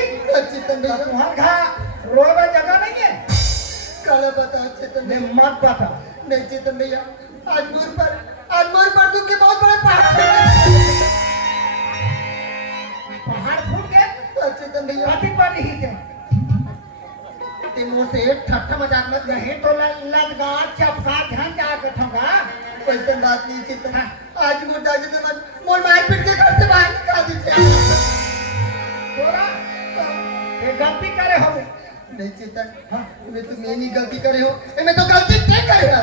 चेतन भैया तुम्हारा घर रोवा जगह नहीं है काला बता चेतन ने भैया मत बता नहीं चेतन भैया आज मोर पर दूं के बहुत बड़े पहाड़ फूट गए चेतन भैया काटी पर नहीं से ते मोर से ठट्ठा मजाक मत नहीं तो लदगा चपका ध्यान जा ताकत होगा वैसे बात नहीं चेतन आज मोर दादी से मन मोर मारपीट के घर से बाहर निकाल दीजिए तोरा ये गलती करे हो नहीं चेतन मैं तुम ये नहीं गलती करे हो मैं तो गलती क्या करे हो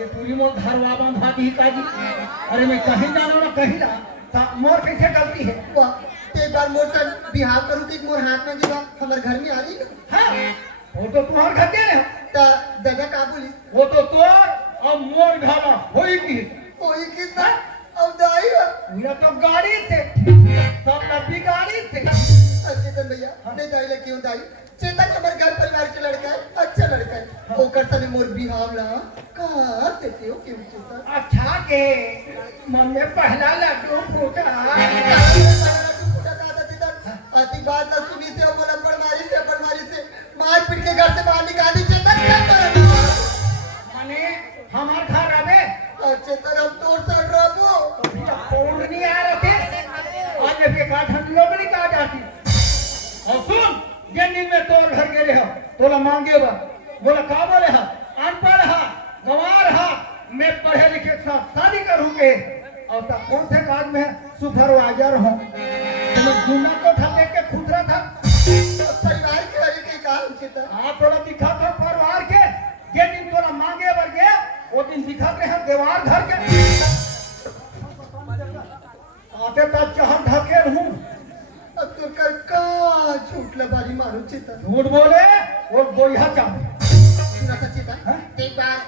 ये पूरी मोर घर वाबा भागी काजी अरे मैं कहीं जाना ना कहीं ना मोर कैसे गलती है वाह एक बार मोर सन बिहार करूँ कि मोर हाथ में जीवा हमारे घर में आ रही ना हाँ वो तो तुम्हारे घर के है ता दादा का बोली वो तो तोर और मोर घाला होई की कोई किस ना अब दाई है पूरा तो गाड़ी से सब लब्बी गाड़ी से चेतन भैया नहीं दाई ले क्यों दाई चेतन हमारे घर परिवार के लड़का है अच्छा लड़का है ओकर सने मोर बिहाव ला कहाँ देते हो क्यों चेतन अच्छा के मन में पहला लड्डू फूटा आती बात न सुनी से और बड़मारी से मार पीट के घर से बाहर निकाल दी चेतन क्या करना माने हमार घर आवे चेतन हम तोड़ सड़ रहो पौड़ नहीं आ रहे थे आज एक आठ लोग नहीं कहा जाती और सुन जिन दिन में तोड़ घर गेले हो तोला मांगे बा बोला का बोले हा अनपढ़ हा गंवार हा मैं पढ़े लिखे के साथ शादी करूंगे और तब कौन से काज में सुपरवाइजर हूँ तो मैं गुंडा को ठा देख के खुदरा था परिवार के हरे के काम चेतन आप तोला दिखा था परिवार के जे दिन तोला मांगे बर गया वो दिन दिखा रहे हैं देवार घर के आते तक चहल ढकेल हूँ अब तो कर का झूठ लबारी मारो चेतन झूठ बोले वो गोइहा चाहे सुना था चेतन एक बार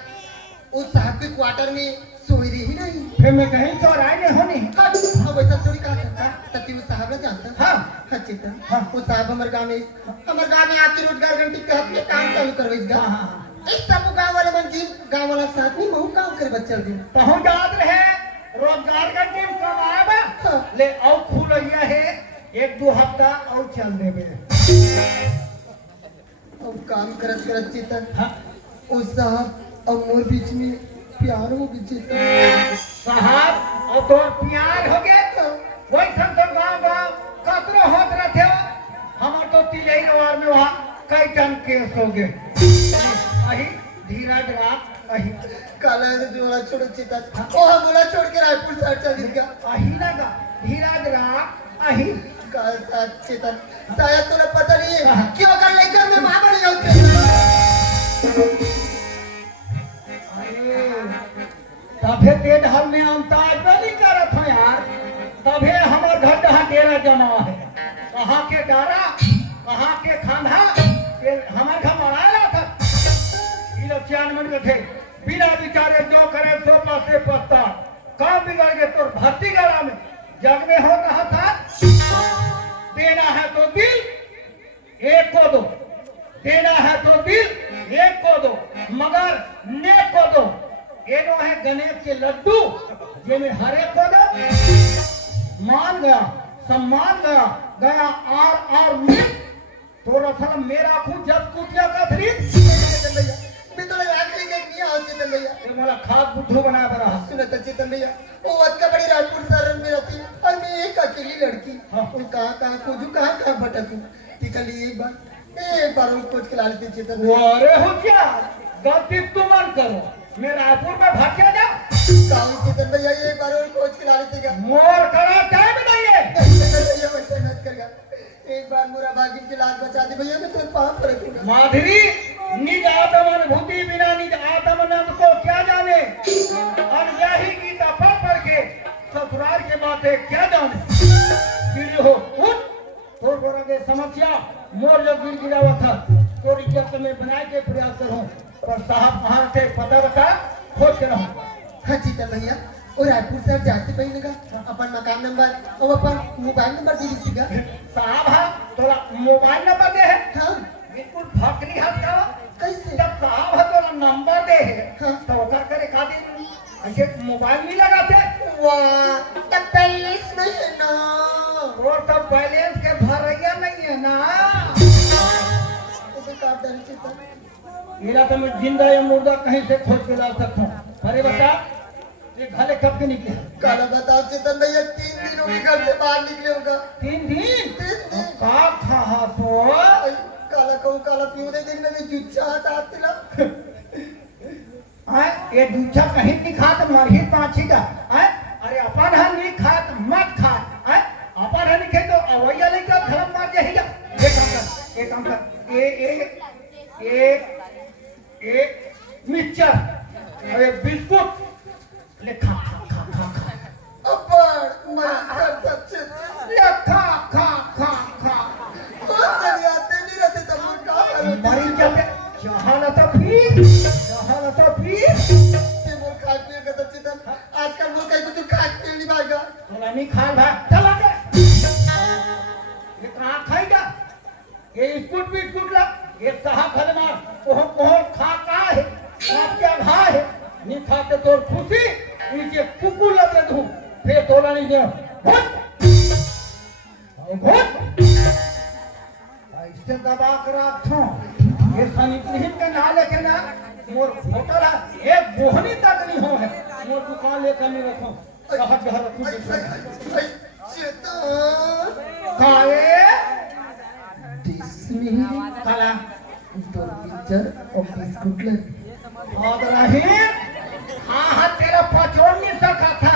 उस साहब के क्वार्टर में सोई रही नहीं फिर मैं कहीं चौराहे में होनी हाँ वैसा चोरी कहा था तब तू उस साहब ने जानता हाँ हाँ चेतन वो साहब हमारे गांव में आके रोजगार घंटी के हाथ में काम चालू करवाइस इस सब गांव वाले मन जी गांव वाला साथ में महू काम करे बच्चा दिन पहुंच जात रहे रोजगार का टीम कमाएगा ले और खुलैया है एक दो हफ्ता और चल देवे अब काम करत करत चेतन हाँ उस साहब और मोर बीच में प्यार हो गई चेतन साहब और तो प्यार हो गए वही संत गाँव गाँव कतरो होत रहे हमार तो तिलैया में वहाँ कई टन केस हो गए अही धीरज रात अही काला से जोड़ा छोड़ चेतन ओ हम बोला छोड़ के रायपुर साइड चल गया अही ना गा धीरज रात अही काल साथ चेतन शायद तोरा पता नहीं है क्यों कर लेकर मैं वहां पर जाऊं तभे तेज हल में अंताज नहीं करत हो यार तभे हमार घर जहाँ डेरा जमा है कहाँ के डारा कहाँ के खाना हमारे घर मनाया था इलेक्शन में थे बिना विचारे जो करे सो पासे पत्ता काम बिगड़ गए तो भर्ती गला में जग में हो कहा था देना है तो दिल एक को दो देना है तो दिल एक को दो मगर नेक को दो ये नो है गणेश के लड्डू ये में हरे को दो मान गया सम्मान गया गया आर मिल थोड़ा सा मेरा खुद जब कुटिया का खरीद मैं तो लगा के लेके नहीं आओ चेतन भैया ये मेरा खाद बुद्धू बना रहा सुना था चेतन भैया वो अक्का बड़ी रायपुर शहर में रहती है और मैं एक अकेली लड़की वो कहाँ खोजू कहाँ भटकू निकली एक बार वो खोज के ला लेते चेतन भैया अरे होशियार गलती तुम मत करो मैं रायपुर में भाग जा चेतन भैया एक बार वो खोज के ला लेते मोर करा टाइम नहीं है भैया वैसे मत करेगा एक बार मेरा भागी की लाज बचा दे भैया मैं तो पाप रखूंगा माधुरी निज आत्म अनुभूति बिना निज आत्म नंद को क्या जाने और यही गीता पढ़ के ससुराल के बातें क्या जाने फिर हो उठ थोड़ा के समस्या मोर जब गिर गिरा हुआ था तो इज्जत में बनाए के प्रयास करूं पर साहब कहाँ थे पता बता खोज कर रहा हाँ चेतन भैया और रायपुर शहर जाते पहले का अपन मकान नंबर और अपन मोबाइल नंबर दे दीजिएगा साहब हाँ थोड़ा मोबाइल नंबर दे है हाँ बिल्कुल भकरी हाथ का कैसे जब साहब है थोड़ा नंबर दे है हाँ। तो कर करे का दिन ऐसे मोबाइल नहीं लगाते वाह तब बैलेंस नहीं है ना और तब बैलेंस के भरैया नहीं है ना तो काट दे चेतन मेरा तो मैं जिंदा या मुर्दा कहीं से खोज के ला सकता हूँ अरे बता ये घरे कब के निकले काला बताओ चेतन भैया 3 दिनों के घर से बाहर निकले होगा 3 दिन 3 दिन का खा सो काला कहूँ काला पीऊ दे दिन में जुच्छा आते ना ये दूसरा कहीं नहीं खात मरही पाछी का आए अरे अपन हन नहीं खात मत खा आए अपन हन नहीं खाई तो अवैया लेके धर्म मार जाएगा ये काम कर ये मिक्सचर अरे बिस्कुट ले खा खा खा खा खा अब्बर मैं सच्चे ले खा खा खा खा बहुत बढ़िया नहीं रहते तब मरी जब जहालत फिर ते मोर खाट पे का सच्चे तब आजकल मोर कहीं कुछ खाट पे नहीं भागा बोला नहीं खाए भाई चला दे ये कहाँ खाएगा ये बिस्कुट ला ये साहब भले मार कोहन खा का है आप क्या घा है नहीं खाते तो खुशी नीचे कुकू लगे दूं फिर तोला नहीं दे घुट ऐसे दबा कर रखो ये सनिप्रिहित के ना लेके ना मोर होटल एक बोहनी तक नहीं हो है मोर दुकान लेकर नहीं रखो कहत घर रखो शैतान काए दिसनी काला दो पिक्चर और बिस्कुट ले और रही हाँ तेरा पचोड़ नहीं सका था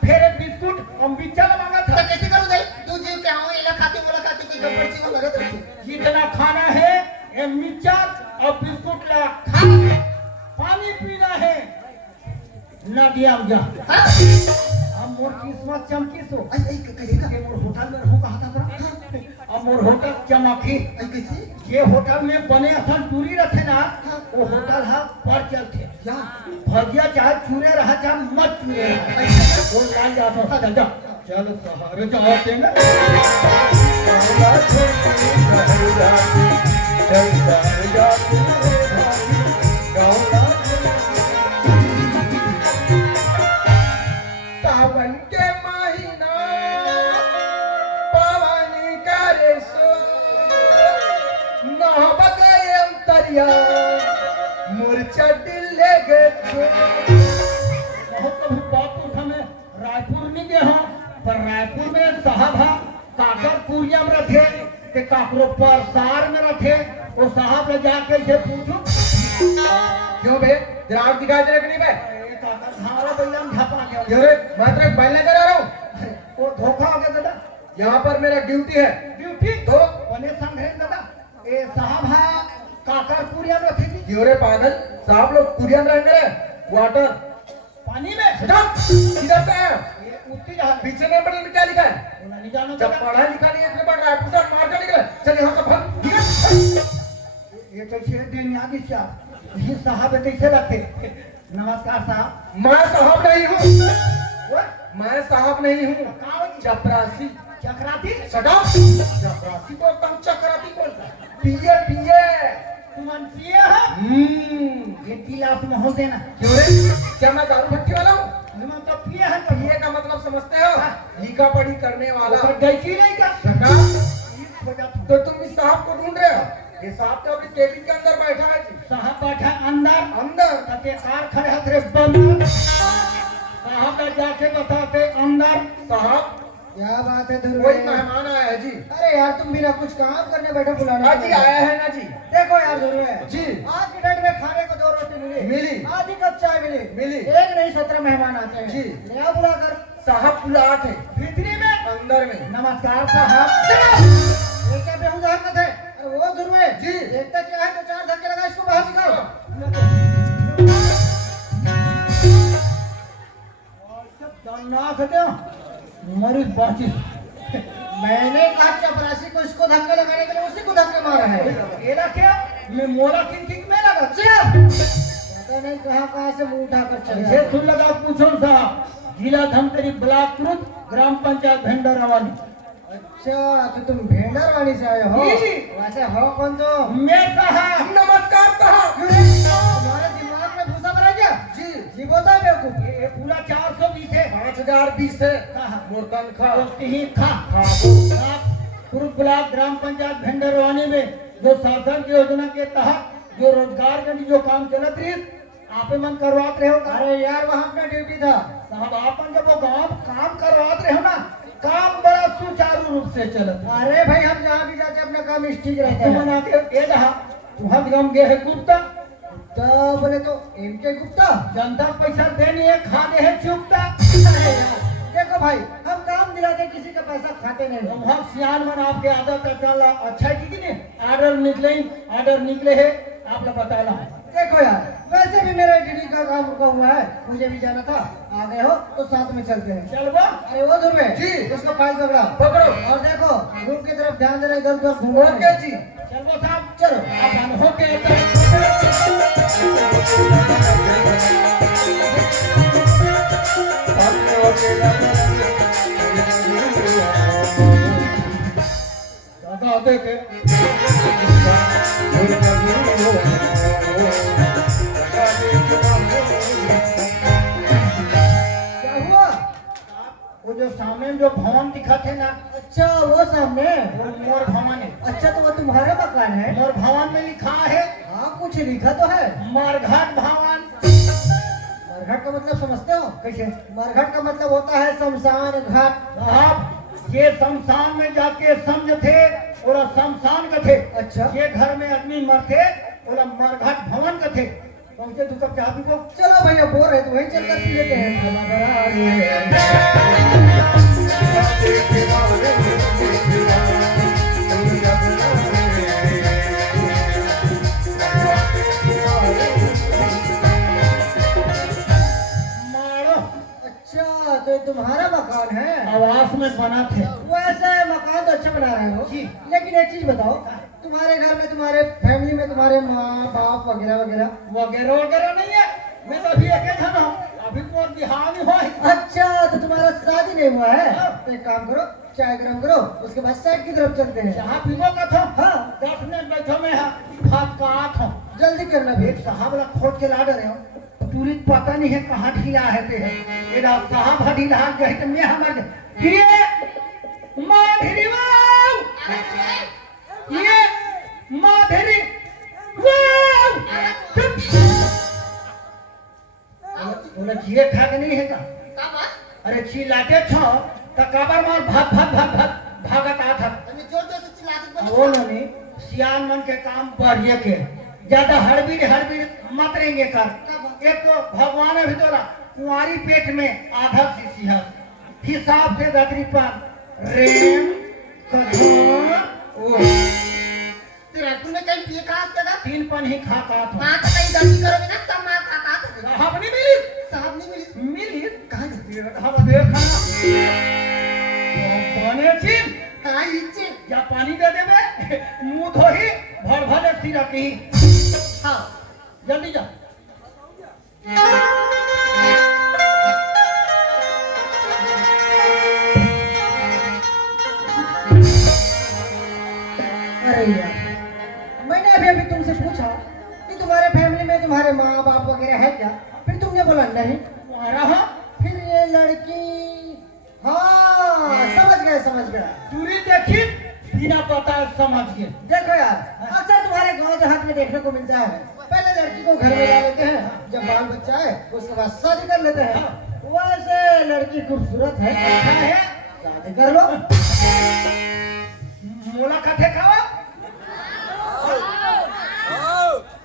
फिर बिस्कुट हम बिचल मांगा था कैसे करूं भाई तू जीव क्या हो ये खाती बोला खाती की गड़बड़ी में लगत रखी जितना खाना है ये मिर्चर और बिस्कुट ला खा पानी पीना है नदिया में जा अब मोर किस्मत चमकी सो आई कैसे का ये मोर होटल में रहूं कहा था अब मोर होटल चमकी आई कैसे ये होटल में बने असन दूरी रखे ना वो होटल है पर चलते क्या भजिया चाहे चूरे रहा चाहे मत चूरे रहा वो लाइन जाता था चल जा चल सहारे जाओ तेने सावन के महीना पवन करे सो नहबक अंतरिया मूर्छा दिले गए बहुत कभी बात हमें रायपुर नहीं गए हो पर रायपुर में साहब है काकरपुरिया में रखे ते काकरो परसार में रखे वो साहब ने जाके से पूछो क्यों बे जराब दिखाई दे रही बे धारा बैलम झापा गया क्यों रे मैं तेरे बैल लेकर आ रहा हूँ वो धोखा हो गया दादा यहाँ पर मेरा ड्यूटी है ड्यूटी तो बने संघरे दादा ये साहब है काकरपुरिया में रखे क्यों रे पागल साहब लोग कुरियन रहेंगे वाटर पानी में इधर से आया ये उतनी जहां पीछे नंबर में क्या लिखा है नहीं जानो जब दादा पढ़ा लिखा नहीं है इतने बड़ा रायपुर से मार कर निकला चल यहाँ से भाग ये कैसे दिन आगे क्या ये साहब कैसे रखे नमस्कार साहब मैं साहब नहीं हूँ वो मैं साहब नहीं हूँ कहाँ चपरासी चक्राती सटा चपरासी बोलता हूँ चक्राती बोलता पिए पिए तुमन पिए है ये गिलास में हो देना क्यों रे क्या मैं दारू भट्टी वाला हूँ तुमन तो पिए है तो पिए का मतलब समझते हो लीका पड़ी करने वाला तो गई की नहीं का सटा वजह तो तुम इस साहब को ढूंढ रहे हो ये साहब तो अपनी केबिन के अंदर बैठा है जी साहब बैठा अंदर अंदर तते कार खड़े हथरे बंद साहब ने जाके बताते अंदर साहब क्या बात है कोई दुर्गे मेहमान आया है जी अरे यार तुम बिना कुछ काम करने बैठे बुलाने हाँ जी आया है ना जी देखो यार दुर्गे जी आज के डेट में खाने को 2 रोटी मिली। आधी कप चाय मिली मिली। एक नहीं 17 मेहमान आते हैं जी। ले आओ बुलाकर साहब बुलात है भीतरी में अंदर में नमस्कार साहब ये क्या बेहुदा हरकत है अरे वो दुर्गे जी। देखता क्या है तो 4 धक्के लगा इसको बाहर निकालो नाथ दे मरीज बाची मैंने कहा चपरासी को इसको धक्के लगाने के लिए उसी को धक्के मारा है एला क्या मैं मोला किंग में लगा पता नहीं कहाँ से मुंह उठाकर चले ये आए। सुन लगा पूछो साहब जिला धमतरी ब्लॉक तुरुत ग्राम पंचायत भेंडरावानी अच्छा तो तुम भेंडरवाड़ी से आए हो जी। वैसे हो कौन तो मैं साहब नमस्कार साहब तुम्हारे दिमाग में भूसा भरा क्या जी जी बोलता है बेवकूफ ये पूरा 420 है 5020 है कहा मोर तनख्वाह ही खा तुरुत ब्लॉक ग्राम पंचायत भेंडरवानी में जो शासन की योजना के तहत जो रोजगार के लिए जो काम चलत रही आप मन करवाते रहे हो अरे यार वहाँ अपना ड्यूटी था साहब आप जब वो गाँव काम करवाते रहे हो ना काम बड़ा सुचारू रूप से चलत है। अरे भाई हम जहाँ भी जाते हैं अपना काम ठीक रहता तुम है ना के ये रहा तुम गम गए है गुप्ता तो बोले तो एम के गुप्ता। जनता को पैसा देने है खाने है चुपता। अरे यार, देखो भाई, हम काम दिलाते किसी का पैसा खाते नहीं। हम हम सियान मन आपके आदत चला अच्छा है कि नहीं? ऑर्डर निकले है आप लोग बताला। देखो यार, वैसे भी मेरा डीडी का काम रुका हुआ है, मुझे भी जाना था। आ गए हो तो साथ में चलते हैं। चलबो अरे वो ध्रुवे जी। उसको फाइल पकड़ा पकड़ो। और देखो रूम की तरफ ध्यान देना, इधर उधर घूमो। ओके जी। चलबो साहब चलो। अपन होके दादा देखे क्या हुआ? वो जो सामने जो भवन दिखा थे ना अच्छा वो सामने। वो मोर भवन है। अच्छा तो वो तुम्हारा मकान है? मोर भवन में लिखा है हाँ कुछ लिखा तो है। मरघट भवन। मरघट का मतलब समझते हो? कैसे? मरघट का मतलब होता है शमशान घाट। साहब ये शमशान में जाके समझ थे और शमशान का थे। अच्छा। ये घर में आदमी मरते और मरघट भवन का थे। पहुंचे तू कब चाह पी को? चलो भैया बोर है तो वहीं चलकर पी लेते हैं। मारो अच्छा तो ये तुम्हारा मकान है? आवास में बना थे। वैसे मकान तो अच्छा बना रहे हो जी। लेकिन एक चीज बताओ, तुम्हारे घर में, तुम्हारे फैमिली में, तुम्हारे माँ बाप वगैरह वगैरह। वगैरह नहीं है। मैं तो अभी एक जन हूँ। अभी तो बिहार में हो। अच्छा तो तुम्हारा शादी नहीं हुआ है? तो एक काम करो, चाय गरम करो, उसके बाद साइड की तरफ चलते हैं। जहाँ पीबो का था हाँ 10 मिनट बैठो में हाथ का हाथ हो। जल्दी करना भी। एक साहब ला खोज के ला रहे हो। तुरंत पता नहीं है कहाँ ढीला है ते है। ये साहब ढीला गए तो मैं हमारे ये माधुरी वाव ये माधुरी वाव चुप। बोला जिए खा के नहीं है का? अरे चिल्लाते छो तो काबर मार भागत आ था। वो नहीं सियान मन के काम बढ़िए के ज्यादा हड़बीड़ मत रहेंगे कर। एक तो भगवान है भीतरा कुंवारी पेट में आधा शीशी है हिसाब से ददरी पर रेम कधों ओ तेरा तूने कहीं पिए खास करा? 3 पन ही खा का था। मां तो कहीं गलती करोगे ना तब मां खाता था। साहब नहीं मिली साहब नहीं मिली। कहाँ हम देख खाना पाने छी हाँ इच्छे। या पानी दे देवे मुंह धोही भर सिरा की। हाँ जल्दी जा। अरे यार, मैंने अभी तुमसे पूछा कि तुम्हारे फैमिली में तुम्हारे माँ बाप वगैरह है क्या? फिर तुमने बोला नहीं। तुम्हारा हाँ फिर ये लड़की, हाँ समझ गया। दूरी देखी बिना पता समझ गए। देखो यार, अक्सर तुम्हारे गांव देहात में देखने को मिलता है, पहले लड़की को घर में ला लेते हैं, जब बाल बच्चा है उसके बाद शादी कर लेते हैं। वैसे लड़की खूबसूरत है, अच्छा है शादी कर लो। मोला कथे खाओ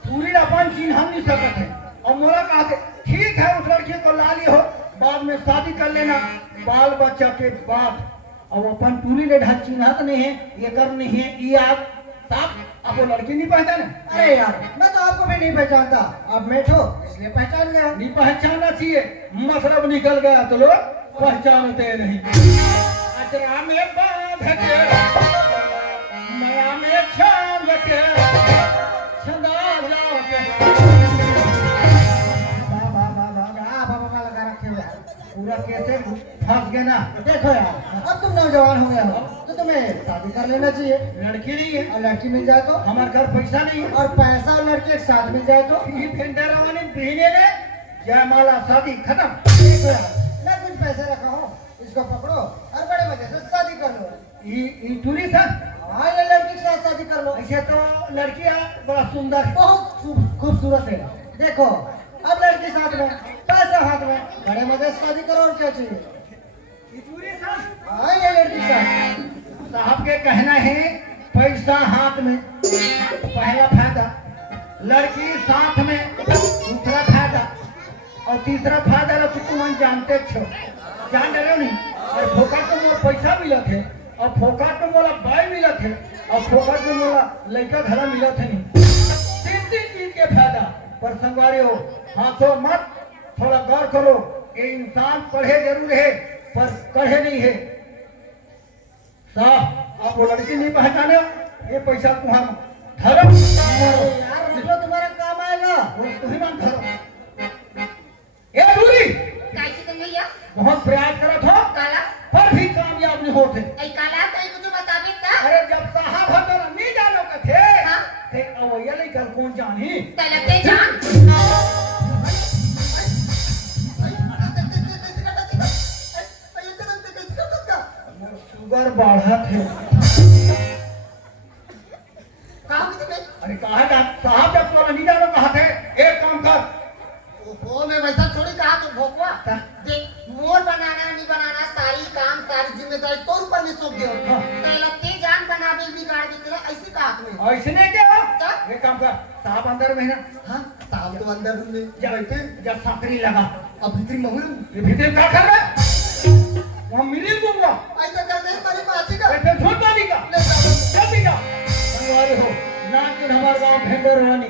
पूरी अपन चिन्ह नहीं सकते है। और मोला कहते ठीक है उस लड़की को ला ली हो बाद में शादी कर लेना बाल बच्चा के बाद। अब अपन पूरी ले ढाल चिन्हत नहीं है ये कर नहीं है ये आप साहब अब वो लड़की नहीं पहचाने। अरे यार, मैं तो आपको भी नहीं पहचानता, आप मेट हो इसलिए पहचान गया। नहीं पहचानना चाहिए मतलब निकल गया तो लोग पहचानते नहीं। अजरा में बांध के माया में छान के छंदा जाओ के लगा रखे हुए हैं। पूरा कैसे फंस गए ना। देखो यार, अब तुम नौजवान हो गए हो तो तुम्हें शादी कर लेना चाहिए। लड़की नहीं है और लड़की मिल जाए तो, हमारे घर पैसा नहीं है और पैसा और लड़की एक साथ मिल जाए तो। ये फेंटर वाली बहने ने जयमाला शादी खत्म। देखो यार, मैं कुछ पैसे रखा हूँ, इसको पकड़ो और बड़े मजे से शादी कर लो। ये टूरी सर हाँ ये लड़की के साथ शादी कर लो। ऐसे तो लड़कियां बड़ा सुंदर है। बहुत खूबसूरत है। देखो अब लड़की साथ में, पैसा हाथ में, बड़े मजे से शादी करो और क्या चाहिए। ये टूरी सर हाँ ये लड़की के साथ। साहब के कहना है पैसा हाथ में पहला फायदा लड़की साथ में दूसरा फायदा और तीसरा फायदा रहा कि तुम जानते छो जान रहे हो नहीं और फोकट में मोला पैसा मिलत है और फोकट में मोला बाई मिलत है और फोकट में मोला लड़का घरा मिलत है नहीं तीन चीज के फायदा पर संगवारी हो हाथों मत थोड़ा गौर करो ये इंसान पढ़े जरूर है पर कढ़े नहीं है साहब आप वो लड़की नहीं पहचाने ये पैसा तुम्हारा धर्म यार रुको तुम्हारा काम आएगा तुम्हें मान धर्म ये दूरी काची तो नहीं है बहुत प्रयास करत हो काला पर भी कामयाब नहीं होते ऐ काला तो कुछ बताबे ता अरे जब साहब हतर नहीं जानो के थे हाँ। ते अवैया नहीं कर कौन जानी तलते जान शुगर बढ़त है कहाँ भी तुम्हें अरे कहा जा साहब जब तो नहीं जानो कहा थे एक काम कर ओहो मैं वैसा थोड़ी कहा तो भोकवा हाँ। देख मोर बनाना नहीं बनाना सारी काम सारी जिम्मेदारी तोर ऊपर में सौंप दियो हाँ। तलते जान बनावे बिगाड़ के तेरा ऐसी कहा तुम्हें ऐसने क्या हो क्या? एक काम कर साहब अंदर में है ना हाँ साहब तो अंदर रूम में जब बैठे जब साकरी लगा अब भीतरी महूर ये भीतर क्या कर रहा वहाँ मिली दूंगा ऐसा कर दे मारी माची का ऐसे झूठ डाली का ले जाओ जल्दी का संगवारी हो ना कि हमारे गांव भेंडर रानी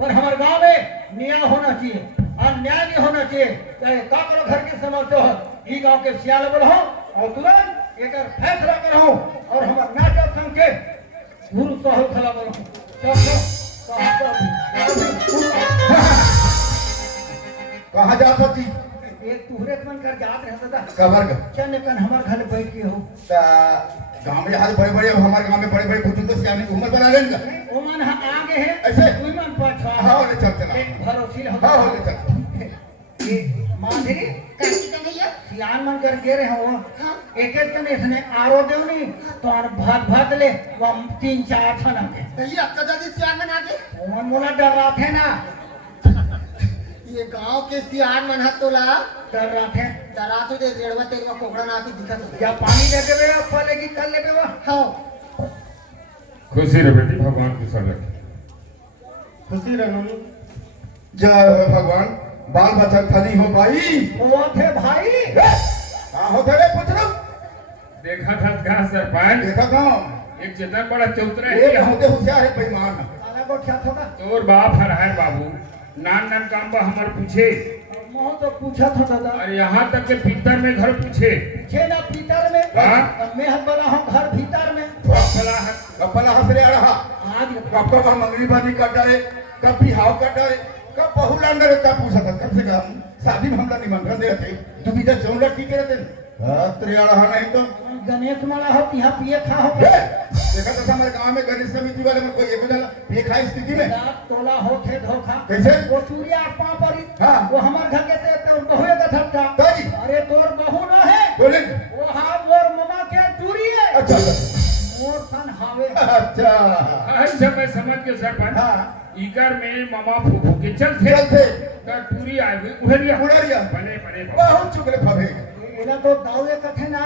पर हमारे गांव में न्याय होना चाहिए अन्याय नहीं होना चाहिए चाहे का करो घर की समस्या हो ई गांव के सियाल बढ़ो और तुरंत एक फैसला करो और हमारे नाचक संघ के गुरु सहल खला बढ़ो कहाँ जाता थी एक तुहरे मन कर जात रहता था कबर का चल कन हमारे घर बैठ के हो गाँव में आज बड़े बड़े हमारे गाँव में बड़े बड़े बुजुर्ग से आने घूमर बना लेंगे ओ मन आगे है ऐसे? कोई मन पाछा हाँ ले चलते ना भरोसी हाँ हो ले चलते ये माधुरी काची तो नहीं है सियान मन कर गे रहे हो हाँ। एक एक जन इसने आरो देवनी तो आन भाग भाग ले वो 3-4 थाना के नहीं अक्का दादी सियान बना के ओमन मोला डर रहा थे ना ये गांव के सियान मन हाथ तोला डर रहा थे डरा तो दे रेड़वा तेरवा कोकड़ा ना की दिखत हो या पानी दे के वे फले की कर ले वे हाँ खुशी रहे बेटी भगवान खुश रखे खुशी रहना जय हो भगवान बाल बच्चा थली हो भाई वो थे भाई हाँ हो थे पूछ लो देखा था कहा सरपंच देखा गाँव एक जितना बड़ा चौतरा ये है होते होशियार है बेईमान आना को क्या होगा तोर बाप हर है बाबू नान नान काम बा हमार पूछे मोह तो पूछा था दादा और यहाँ तक के भीतर में घर पूछे छे ना भीतर में हाँ। अब मैं हम बोला हूँ घर भीतर में फला है कपला हंसरे आ रहा आज कब कब हम मंगली बानी कर डाले कब बिहाव कर डाले कब बहु लांगर का पूछा था कब से कम शादी में हमला निमंत्रण दे थे तू भी जब चौलट की करे थे तेरे आ रहा नहीं तो गणेश माला हो यहाँ पिए खा हो देखा था हमारे गांव में गणेश समिति वाले में कोई एक जन बेखाई स्थिति में तोला हो थे धोखा कैसे? वो चूड़िया पाँव पर हाँ। वो हमारे घर के तो बहू का धक्का ताजी अरे तोर बहू न है बोले वो हाँ मोर ममा के चूड़ी है अच्छा मोर सन हावे अच्छा अच्छा मैं समझ के सरपंच हाँ इकर में मामा फूफू के चलते चलते का टूरी आ गई उड़िया उड़िया। बने बने बहुत चुगले फबे इना तो दावे कथे ना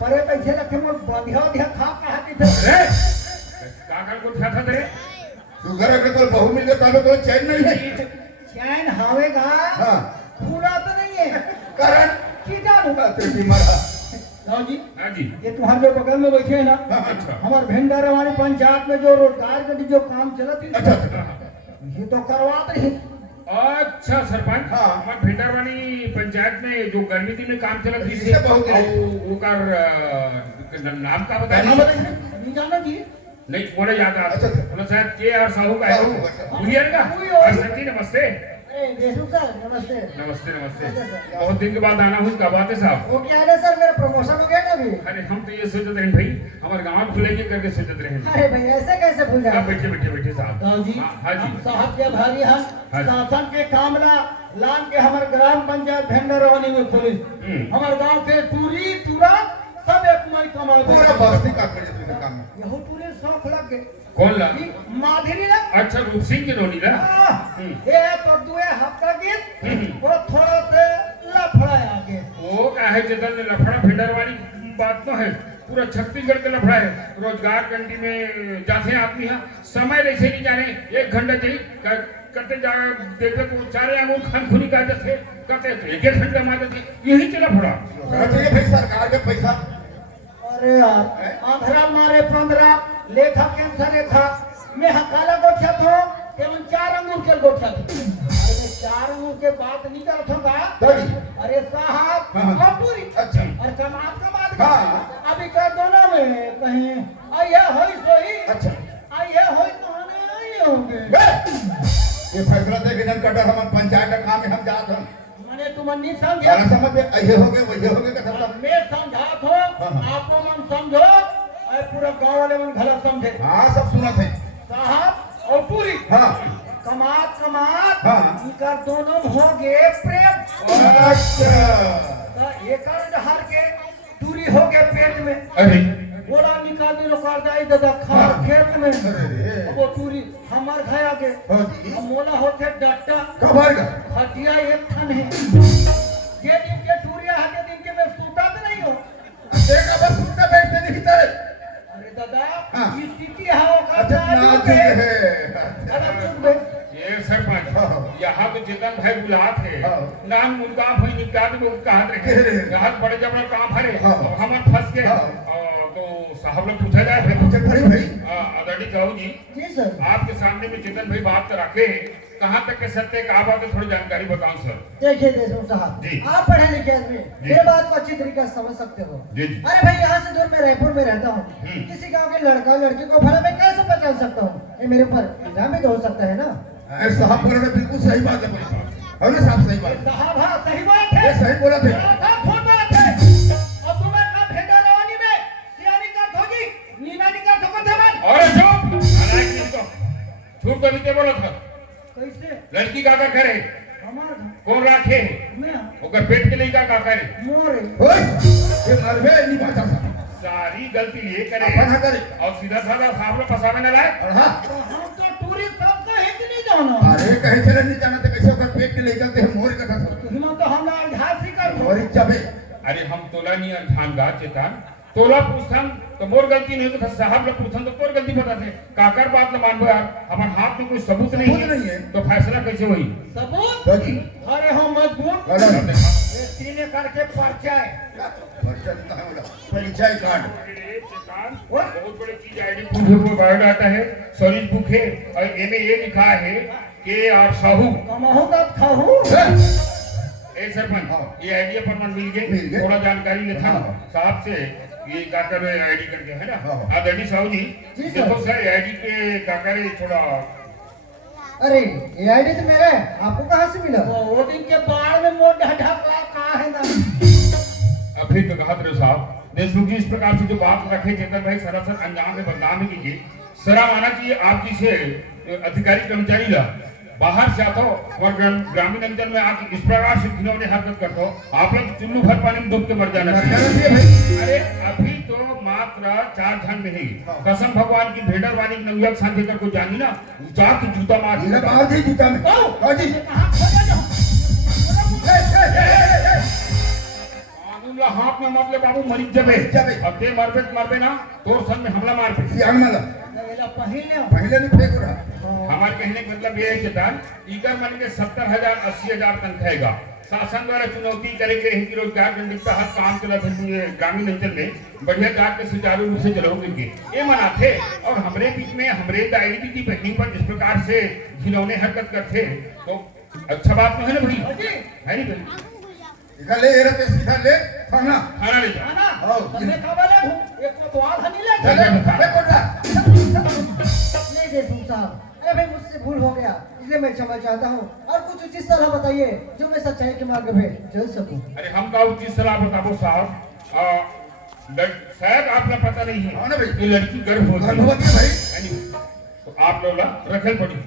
परे पैसे रखे मोर बधिया बधिया खा कहती थे अरे काकल को था तेरे सुगर अगर तो बहु मिल गया तो चैन नहीं है चैन हावेगा हाँ खुला तो नहीं है कारण कीटाणु तेरी मरा राव जी हाँ जी ये तुम्हारे जो बगल में बैठे हैं ना अच्छा हमारे भेंडार हमारी पंचायत में जो रोजगार के जो काम चला थी अच्छा अच्छा ये तो करवाते ही अच्छा सरपंच हाँ। हमार भेंडरवानी पंचायत में जो गर्मी दिन में काम चला थी इससे बहुत नाम का नाम बताइए बताइए नहीं जाना जी नहीं बोला याद आ अच्छा, अच्छा। बोला शायद के और साहू का है साहू, अच्छा। भूलियर का वही और- सर जी नमस्ते अरे देशमुख सर नमस्ते नमस्ते नमस्ते अच्छा, सर। बहुत दिन के बाद आना हुई कब आते साहब वो क्या है ना सर मेरा प्रमोशन हो गया ना अभी अरे हम तो ये सोचते रहे भाई हमारे गांव खुलेंगे करके सोचते रहे अरे भाई ऐसे कैसे भूल हाँ, जाए बैठे बैठे बैठे साहब राव जी हाँ जी साहब के भारी हम हाँ जी। शासन के कामला लान के हमारे ग्राम पंचायत भेंडरवानी में पुलिस हमारे गांव के टूरी टूरा सब एक मई कमा पूरा बस्ती का कर जैसे काम में यहू पुलिस शौक लग गए कौन ला माधुरी ना अच्छा रूप सिंह की नोनी ला ये तो दुए हफ्ता गीत वो थोड़ा से लफड़ा आगे वो का है जितना लफड़ा भेंडर वाली बात तो है पूरा छत्तीसगढ़ के लफड़ा है। रोजगार कंडी में जाते हैं आदमी यहाँ समय ऐसे नहीं जाने 1 घंटा चाहिए करते जा देखे तो 4 आंगूर खान खुनी का जाते करते तो 1 घंटा मार देते यही चला पड़ा। चाहिए भाई सरकार के पैसा। अरे यार आंध्रा मारे 15 लेखा कैंसर रेखा मैं हकाला गोठा थो केवल 4 अंगूर के गोठा थो। अरे 4 अंगूर के बात नहीं करत होगा। दादी अरे साहब हाँ। कपूरी अच्छा। और कमात का बात हाँ। अभी कर दोनों में कहीं आइए होई सोई अच्छा आइए होई कहां नहीं होंगे। ये फैसला दे विधान कटर हम पंचायत का काम है हम जात हम माने तुम नहीं समझे सारा समझ में ऐसे हो गए वैसे हो गए का सब। मैं समझात हो हाँ। आपको मन समझो और पूरा गांव वाले मन गलत समझे। हाँ सब सुना थे। साहब और पूरी हाँ कमात हाँ। इनका दोनों हो गए प्रेम अच्छा तो एकर डहर के दूरी हो गए पेट में अरे बोला निकाल दी लोग जाई दादा खा हाँ। खेत में अरे। वो दूरी हमार खाया के हो जी मोला होते डट्टा कबर का खटिया एक ठन है ये दिन के टूरिया है दिन के मैं सूता तो नहीं हो। देखा बस सुनते बैठते नहीं तेरे। अरे दादा हाँ। ये स्थिति है वो का अच्छा नाच है। अरे चुप बे ये सरपंच यहाँ तो चेतन भाई बुलात है हाँ। नाम उनका भाई निकाल में कहा कह रहे। राहत बड़े जब काम भरे हाँ। हम फंस गए हाँ। तो साहब लोग पूछा जाए अच्छा खड़ी भाई आदरणीय साहू जी जी सर आपके सामने में चेतन भाई बात तो रखे कहाँ तक के सत्य का बात है थोड़ी जानकारी बताओ सर। देखिए देशमुख साहब जी। आप पढ़े लिखे आदमी जी। मेरे बात को अच्छी तरीके से समझ सकते हो। जी जी अरे भाई यहाँ से दूर मैं रायपुर में रहता हूँ किसी गांव के लड़का लड़की को भला मैं कैसे पहचान सकता हूँ। ये मेरे ऊपर इल्जाम भी तो हो सकता है ना। अरे साहब बोल रहे बिल्कुल सही बात है बोला अरे साहब सही बात साहब हाँ सही बात है ये सही बोला थे। साहब झूठ बात है और तुम्हें का भेंडा रवानी में सियानी का ठोगी नीना निका ठोको थे मन और चुप अनाज नहीं तो झूठ तो नहीं बोला था कैसे लड़की का करे हमार कौन राखे मैं ओकर पेट के लिए का करे मोरे ओए ये मरबे नहीं बात है सारी गलती ये करे अपन करे और सीधा साधा साहब लोग फंसावे न लाए और हाँ तो हम तो टूरिस्ट सब का है कि नहीं जाना अरे कहीं चले नहीं जाना तो कैसे होकर पेट के ले चलते हैं मोर का था तुम तो हमरा घास ही कर दो और जबे अरे हम तोला नहीं अनठान गा चेतन तोला पूछन तो मोर गलती नहीं तो साहब लोग पूछन तो तोर गलती बता थे काकर बात न मानबो यार हमारे हाथ में कोई सबूत नहीं है तो फैसला कैसे हुई सबूत तो जी अरे हम मजबूत गलत ये सीने करके पर्चा है परिचय कहाँ बोला परिचय कार्ड बहुत बड़ी चीज आईडी प्रूफ है बायोडाटा है सर्विस बुक है और इनमें ये लिखा है के आर साहू कमाहू का खाहू ए सरपंच ये आईडी पर मिल मिल गए गए। थोड़ा जानकारी लेता हाँ। साहब से ये काकर आईडी करके है ना हाँ। आदरणीय साहू जी जी सर। देखो सर आईडी के काकर थोड़ा अरे ये आईडी तो मेरा है आपको कहाँ से मिला। तो वो दिन के बाढ़ में मोट ढकला कहाँ है ना अभी तो कहा थे साहब देशमुख जी इस प्रकार से जो बात रखे चेतन भाई सरासर अंजाम में बदनाम ही कीजिए सरा माना चाहिए आप जिसे अधिकारी कर्मचारी ला बाहर से आता हो और ग्रामीण अंचल में आके इस प्रकार से खिलौने हरकत करते हो आप लोग चुल्लू भर पानी में डूब के मर जाना चाहिए। भाई अरे अभी तो मात्र 4 घंटे में ही कसम भगवान की भेडर वाली नवयुवक शांति कर को जानी ना जाके जूता मार ये बाहर जी जूता में हाँ जी कहाँ खोजा जाओ कानून ला हाथ में मतलब बाबू मरीज जबे जबे। अब ते मरबे ना तोर सन में हमला मार पे सियान माला पहले पहले नहीं फेंक रहा हमारे कहने का मतलब ये है चेतन इकर मन के 70,000 80,000 तनख्वाहेगा शासन द्वारा चुनौती करे के रही कि रोजगार गंडिकता हर काम चला थे ग्रामीण अंचल में बढ़िया जात के सुचारू रूप से चलाओगे इनके ये मना थे और हमरे बीच में हमरे दायरी की बहनी पर जिस प्रकार से घिनौने हरकत करते तो अच्छा बात तो है ना भाई है नहीं भाई इधर ले रहे सीधा ले थाना खाना ले जा आना आओ। तुमने खबर है एक कोतवाल हनी ले चले अबे कोटा नहीं देशमुख साहब अरे भाई मुझसे भूल हो गया इसलिए मैं क्षमा चाहता हूँ और कुछ उचित सलाह बताइए जो मैं सच्चाई के मार्ग पे चल सकूं। अरे हम का उचित सलाह बताबो साहब शायद आपने पता नहीं हाँ ना है भाई। कि लड़की गर्भवती है। गर्भवती है भाई है नहीं? तो आप लोग ना रखल पड़ी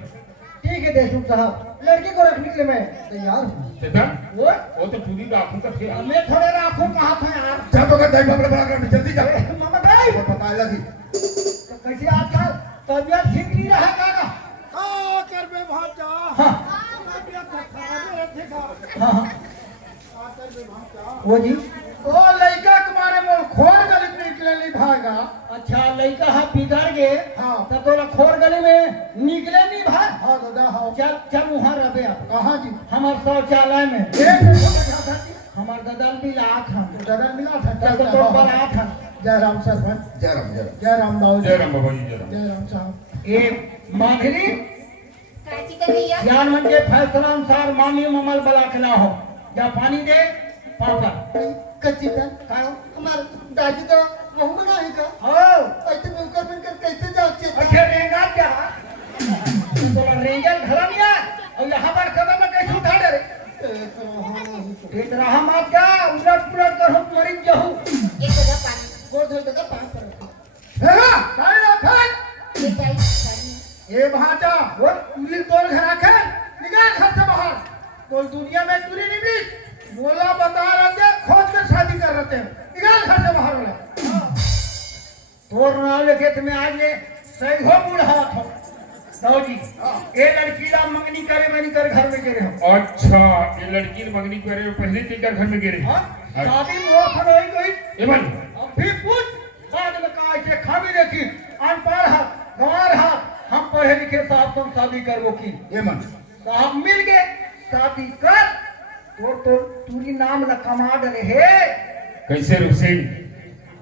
ठीक है देशमुख साहब लड़की को रखने के लिए मैं तैयार हूँ। चेतन वो वो तो पूरी राखू का थे मैं थोड़े राखू कहा था यार जा तो कर दही बाबला बना कर जल्दी जा मामा भाई वो पता लगी तो कैसे आजकल तबियत ठीक नहीं रहा काका कर बे भाजा हाँ हाँ वो जी ओ लइका तुम्हारे मोर खोर गलित निकले ली आएगा। अच्छा लड़का है बिगड़ गए हाँ। तब तो खोर गली में निकले नहीं भाई। हाँ दादा हाँ। चल चल वहाँ रहे आप कहाँ जी? हमार शौचालय में एक मिनट बैठा था जी। हमार ददल मिला था दादा मिला था। तब तो बड़ा था। जय राम सरपंच। जय राम जय राम। जय राम दाऊ जी। जय राम बाबा जी, जय राम। जय राम साहब। ये माधुरी काची कर भैया ज्ञान मन के फैसला अनुसार मामी ममल बला के ना हो या पानी दे पापा कच्ची तन हमार दादी तो वहु में नहीं का हो ऐसे नौकर बनकर कैसे जाओ अच्छे चेता रेंगा क्या तो रेंगल घर में आ और यहाँ पर कदम में कैसे उठा दे रे एक रहा मत क्या उलट पुलट कर हम मरीज जाऊं एक जगह पानी गोड़ धोई देगा पांच पर हेगा सारे रखन। ले जाई पानी ये भाटा वो उंगली तोड़ घर रखे निकाल घर से बाहर। तो दुनिया में दूरी नहीं भी बोला बता रहे थे खोज कर शादी कर रहे थे। निकाल घर से बाहर वाला। तोर नाम लेके तुम्हें आज ये सही हो बूढ़ा हो दाऊ जी ये लड़की ला मंगनी करे मैंने कर घर में गिरे हो अच्छा ये लड़की ने मंगनी करे पहले तीकर घर में गिरे। हाँ शादी हुआ फरोई कोई एमन अब फिर पूछ बाद में कहा ऐसे खामी देखी अनपढ़ है गंवार है हम पढ़े लिखे साहब तुम शादी करवो की ये मन साहब मिल गए शादी कर तो तूरी नाम न कमा डरे है कैसे रुसेन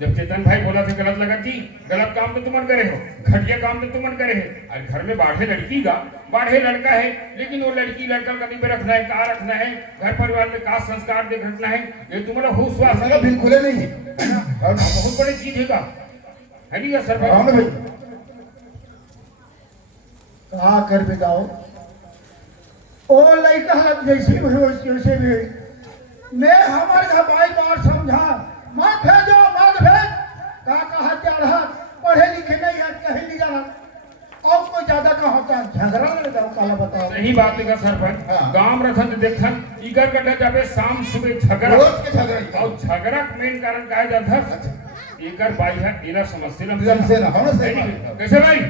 जब चेतन भाई बोला था गलत लगा जी गलत काम तो तुमन करे हो घटिया काम तो तुमन करे है और घर में बाढ़े लड़की का बाढ़े लड़का है लेकिन वो लड़की लड़का कहीं पे रखना है कहाँ रखना है घर परिवार में कहाँ संस्कार देख रखना है ये तुम्हारा हुस्वास मेरा बिल्कुल नहीं है है ना और बहुत बड़ी चीज है का है नहीं सर हाँ ना भाई कहा कर बताओ ओ लड़का जैसी भी हो वैसे भी मैं हमारे घर भाई बार समझा मत भेजो मत भेज का कहा जा रहा पढ़े लिखे नहीं है कहीं नहीं जाना और कोई ज्यादा का होता है झगड़ा लड़का काला बताओ। सही बात है सरपंच हाँ। गांव रखन देखन इगर गड्ढा जाबे शाम सुबह झगड़ा रोज के झगड़ा और झगड़ा का मेन कारण का है जाधर इगर बाई है इला समझते ना से ना होना सही बात है। कैसे भाई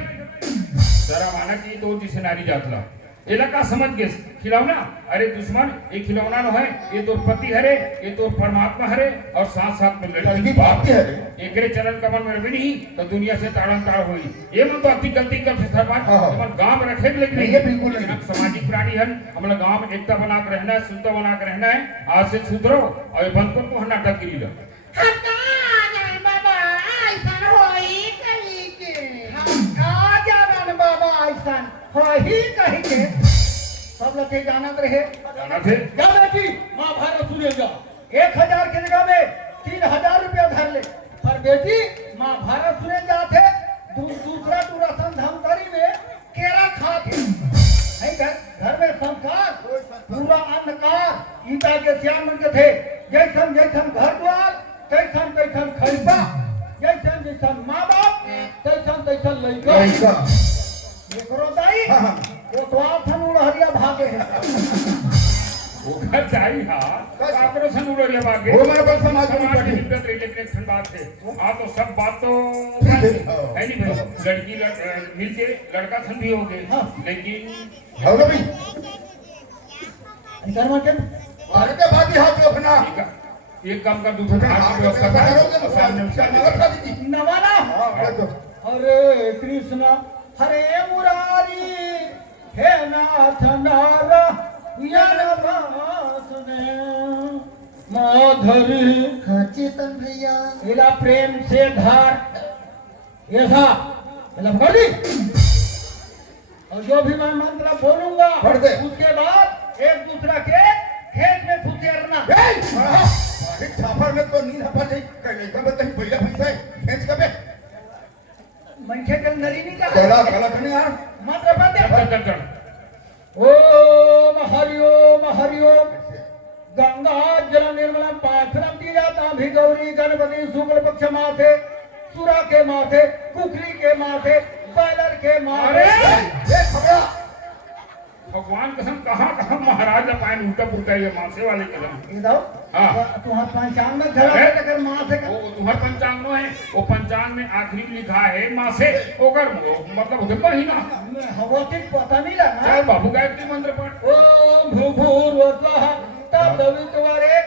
जरा माना कि तो जिसे नारी जातला इलाका समझ के खिलौना अरे दुश्मन ये खिलौना न है ये तो पति हरे ये तो परमात्मा हरे और साथ साथ में लड़की बाप है एकरे चरण कमल में रवि नहीं तो दुनिया से ताड़न ताड़ हुई ये मन तो अति गलती कर से सरपंच हाँ। हमर गांव में रखे भी लेकिन नहीं, ये बिल्कुल नहीं। हम सामाजिक प्राणी हन हमारा गांव में एकता बना के रहना है शुद्धता बना के रहना है आज से सुधरो और ये बंद कर तो हम नाटक गिरी लो हटा जान बाबा ऐसा होई कहीं के आ जान बाबा ऐसा हो ही कहीं के सब लोग के जानत रहे जाना थे जा बेटी महाभारत सुने जा 1000 के जगह में 3000 रुपया धर ले पर बेटी महाभारत सुने जाते दूसरा रसम धमकारी में केरा खाते नहीं घर में संस्कार पूरा अन्नकार ईटा के श्याम मन के थे जैसन जैसन घर द्वार तैसन तैसन खरीदा जैसन जैसन माँ बाप तैसन तैसन लड़का लड़का एकरो दाई हाँ। वो तो आथन उड़हरिया भागे है वो घर जाई हां आपरो सन उड़िया बागे वो मेरे पास समाज में समाज पड़ी। की हिम्मत रही लेकिन एक बात है हां तो सब बात तो ठीक है। है नहीं भाई लड़की मिलके लड़का सन भी हो गए हाँ। लेकिन हो ना भाई अंदर मत मारे के बाद ही हाथ रखना एक काम का दूसरा हाथ की व्यवस्था करोगे कर सामने ना सामने रखा दीजिए नवाना हाँ तो हरे कृष्ण हरे मुरारी हे नाथ नारायण वासुदेव माधुरी हाँ चेतन भैया इला प्रेम से धार ऐसा इला पकड़ दी और जो भी मैं मंत्र बोलूंगा पढ़ दे। उसके बाद एक दूसरा के खेत में फुसेरना एक छापर में तो नींद हपा नहीं कहीं का बताइए भैया पैसा है खेच का बे मनखे के नरी नहीं चला कहा चला करने यार मंत्र बंदे कर ओम हरि ओम गंगा जल निर्मल पाथरम जाता भी गौरी गणपति शुक्ल पक्ष माथे सुरा के माथे कुकरी के माथे बैलर के माथे ये खबरा भगवान कसम कहाँ कहाँ महाराज पाए उल्टा पुल्टा ये मासे वाले कदम इधर हाँ। तुम्हारा पंचांग में धरा है अगर माँ से वो तुम्हारे पंचांग में है वो पंचांग में आखिरी लिखा है मासे ओकर मतलब उधर महीना हवतिक पता नहीं लगा चल बाबू गायत्री मंत्र पढ़ ओम भूर्भुवस्वः तत्सवितुर्वरेण्यं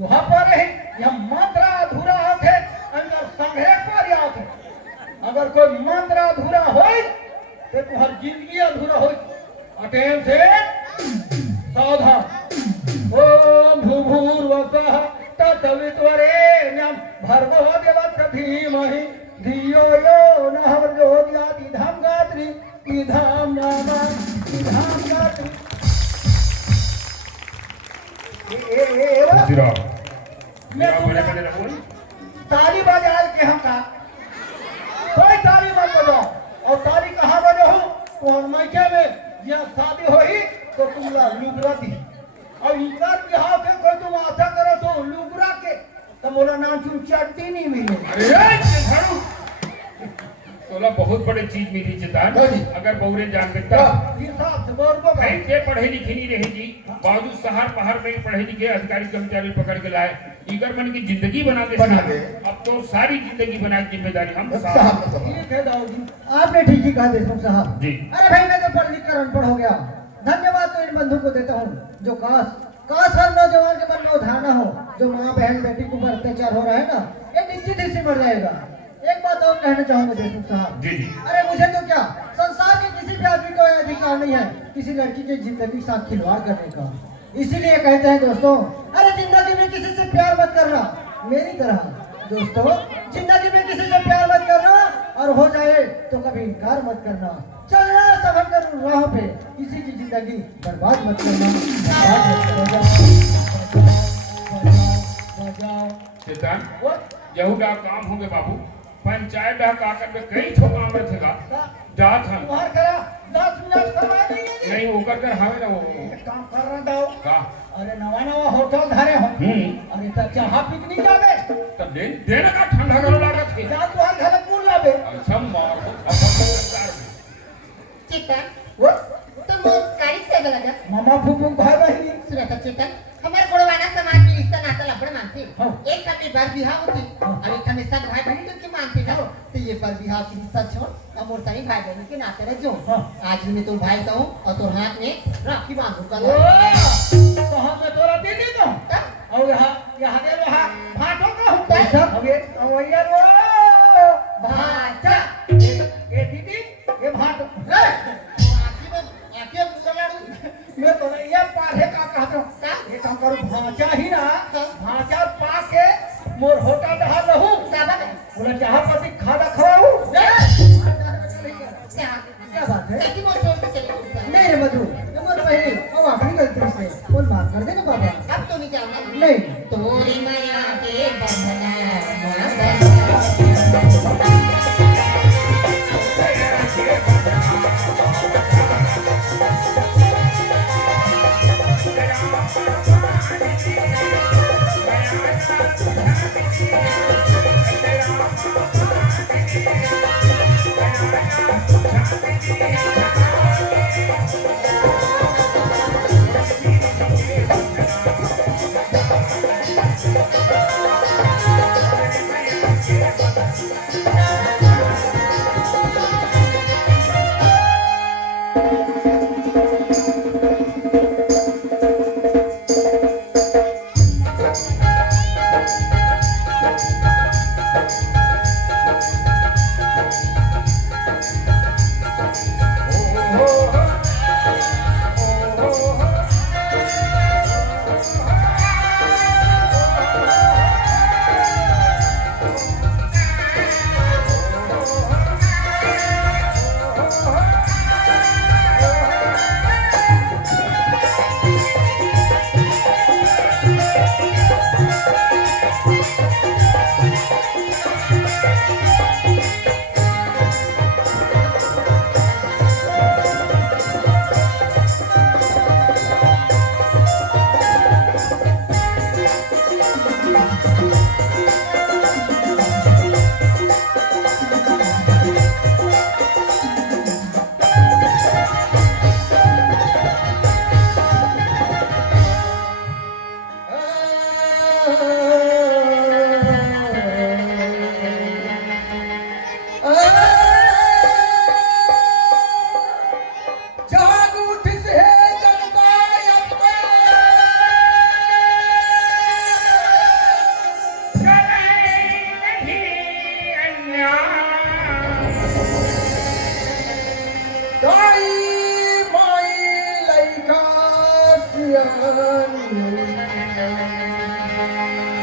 वहाँ पर है यह मंत्र अधूरा होते अंदर संघे कार्य होते अगर कोई मंत्र अधूरा होई तो तुम्हारी जिंदगी अधूरा होई अटेंशन सावधान ओम भूर्भुवस्वः तत्सवितुर्वरेण्यं भर्गो देवस्य धीमहि धियो यो नः प्रचोदयात् इदं गात्री इदं नाम इदं गात्री खुशीराम मैं मेरा तुम्हें- बड़े बड़े रखो ताली बजाए के हम का कोई ताली मत बजाओ और ताली कहाँ बजाओ तो हम मैके में यह शादी होई तो तुम लुगरा दी और इनका बिहाव के कोई तुम आशा करो तो लुगरा के तो बोला नाम चुन चट्टी नहीं मिले अरे झाड़ू तोला बहुत बड़ी चीज मिली चितान हाँ जी। अगर बहुरे जान देता हिसाब से बोल को भाई ऐसे पढ़े लिखे नहीं रहे जी बावजूद शहर पहाड़ में पढ़े लिखे अधिकारी कर्मचारी पकड़ के लाए इगर मन की जिंदगी बना दे बना साहब। दे। अब तो सारी जिंदगी बना की जिम्मेदारी हम साहब साहब ठीक है दाऊ जी आपने ठीक ही कहा देशमुख साहब जी अरे भाई मैं तो पढ़ लिख कर अनपढ़ हो गया धन्यवाद तो इन बंधु को देता हूँ जो काश हर नौजवान के मन में उधारणा हो जो माँ बहन बेटी के ऊपर अत्याचार हो रहा है ना ये निश्चित ही से मर जाएगा एक बात और कहना चाहूंगा देशमुख साहब जी जी अरे मुझे तो क्या संसार के किसी भी आदमी को यह अधिकार नहीं है किसी लड़की की जिंदगी के साथ खिलवाड़ करने का इसीलिए कहते हैं दोस्तों अरे जिंदगी में किसी से प्यार मत करना मेरी तरह दोस्तों जिंदगी में किसी से प्यार मत करना और हो जाए तो कभी इनकार मत करना चलना सफर कर राह पे किसी की जिंदगी बर्बाद मत करना बर्बाद मत करना। बजाओ चितान वो यहू का काम होंगे बाबू पंचायत का काकर में कई ठो काम रखेगा जात हम तुम्हार करा 10 मिनट समय नहीं है जी। नहीं होकर कर हवे ना वो एक काम कर रहा दाऊ का अरे नवा होटल धरे हो अरे तो चाह पिकनिक जावे तब देना का ठंडा करो लागत है जा तुहार घर कौन लावे अच्छा मार अपन चेतन वो तुम गाड़ी से लगा मामा फूफू भाई बहनी सुना चेतन हमारे गोड़वाना समाज में रिश्ता नाता लपड़ मानते हाँ। एक समय बार बिहाव होती हाँ। और एक समय सब भाई बहन के मानते ना तो ये पर बिहाव की रिश्ता छोड़ अब मोर सारी भाई बहन के नाते रह जो हाँ। आज मैं तुम भाई कहूँ और तुम हाथ में राखी बांधू ओ कल तो हम मैं तोरा दीदी तो और यहाँ दे लो हाँ भाटो का हूँ कैसा? अब ये वही रो भाटा ये दीदी ये भाटो रे आके मुझे लड़ू मैं तो नहीं ये पाढ़े का कहता हूँ ये काम करो भाचा ही ना भाचा पा के मोर होटा दहा लहू बोला चाह पति खाना खवाऊ क्या बात है कैसी मोर छोड़ के चले गए नहीं रे मधु ये मोर बहनी वो अपनी गलती से कौन माफ कर देना बाबा अब तो नहीं जाऊंगा नहीं तोरी माया के बंधना ओ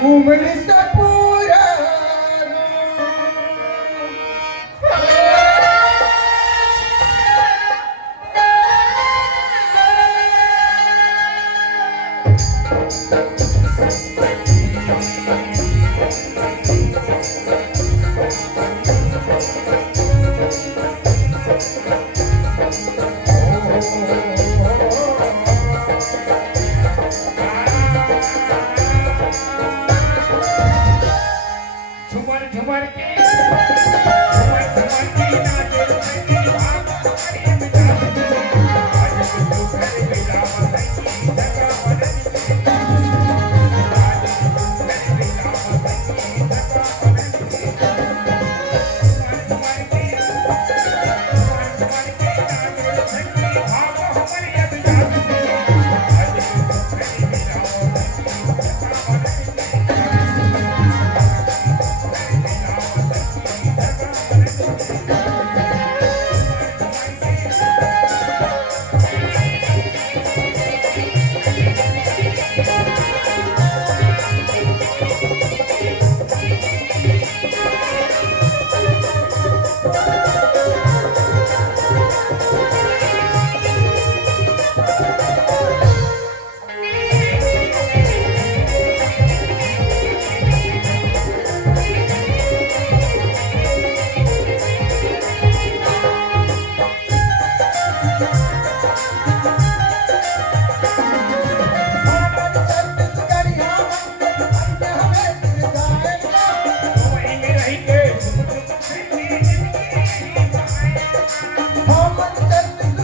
उमलित पूरा झुमर झुमर के झुमर झुमर के नाचे रंगी भाग हमारी मिजाज में आज तू घर मिला मसकी जगह बदल के आज तू घर मिला मसकी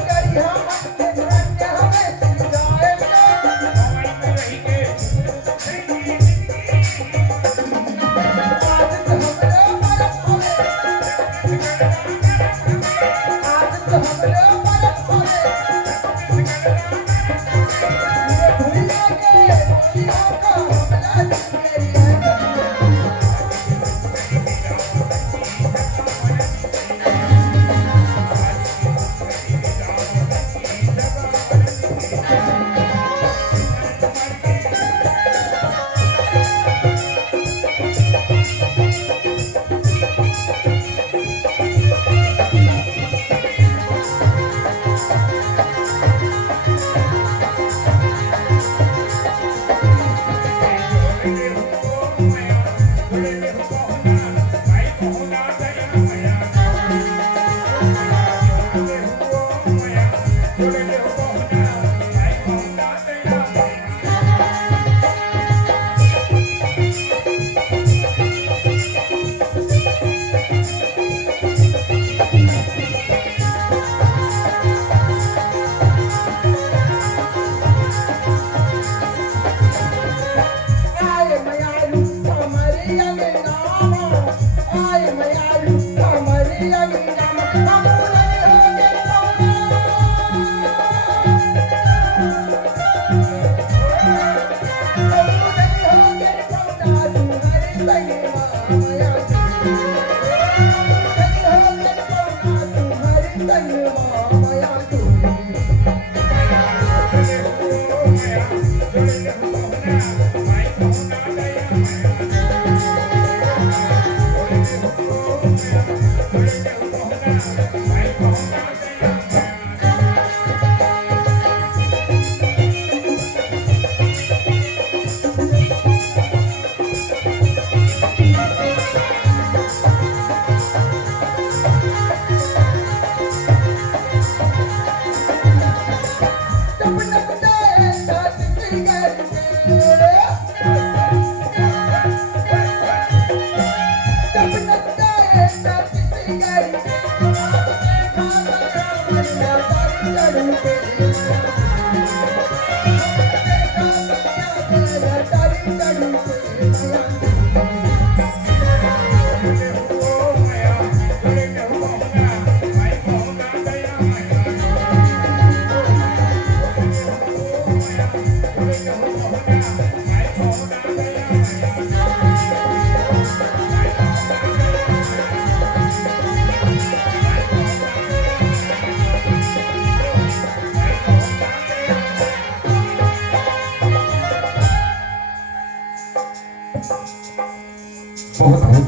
जगह बदल के झुमर झुमर के नाचे रंगी भाग हमारी मिजाज में आज तू घर मिला मसकी जगह बदल के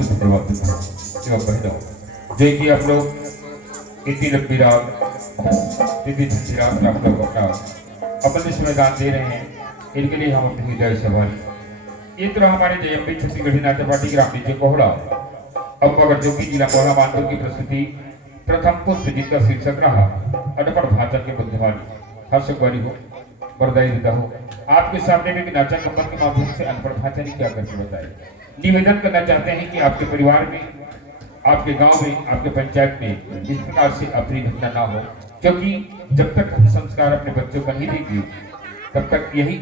सुप्रभात एवं पहनाओ। देखिए आप लोग इतनी लंबी रात, इतनी ठंडी रात में आप लोग अपने श्रमदान दे रहे हैं, इनके लिए हम अपनी हृदय से आभारी। ये तरह हमारे जयम्बी छत्तीसगढ़ी नाट्य पार्टी ग्राम नीचे कोहड़ा अब मगर जोगी जिला कोहड़ा मानपुर की प्रस्तुति प्रथम पुष्प जिनका शीर्षक रहा अटपट भाषा के बुद्धिमानी हर्षवारी हो बरदाई हृदय हो। आपके सामने में नाचा कंबल के माध्यम से अनपढ़ भाषा ने क्या करके बताए। निवेदन करना चाहते हैं कि आपके परिवार में, आपके गांव में, आपके पंचायत में इस प्रकार से अप्रिय घटना ना हो, क्योंकि जब तक हम संस्कार अपने बच्चों का नहीं देंगे तब तक यही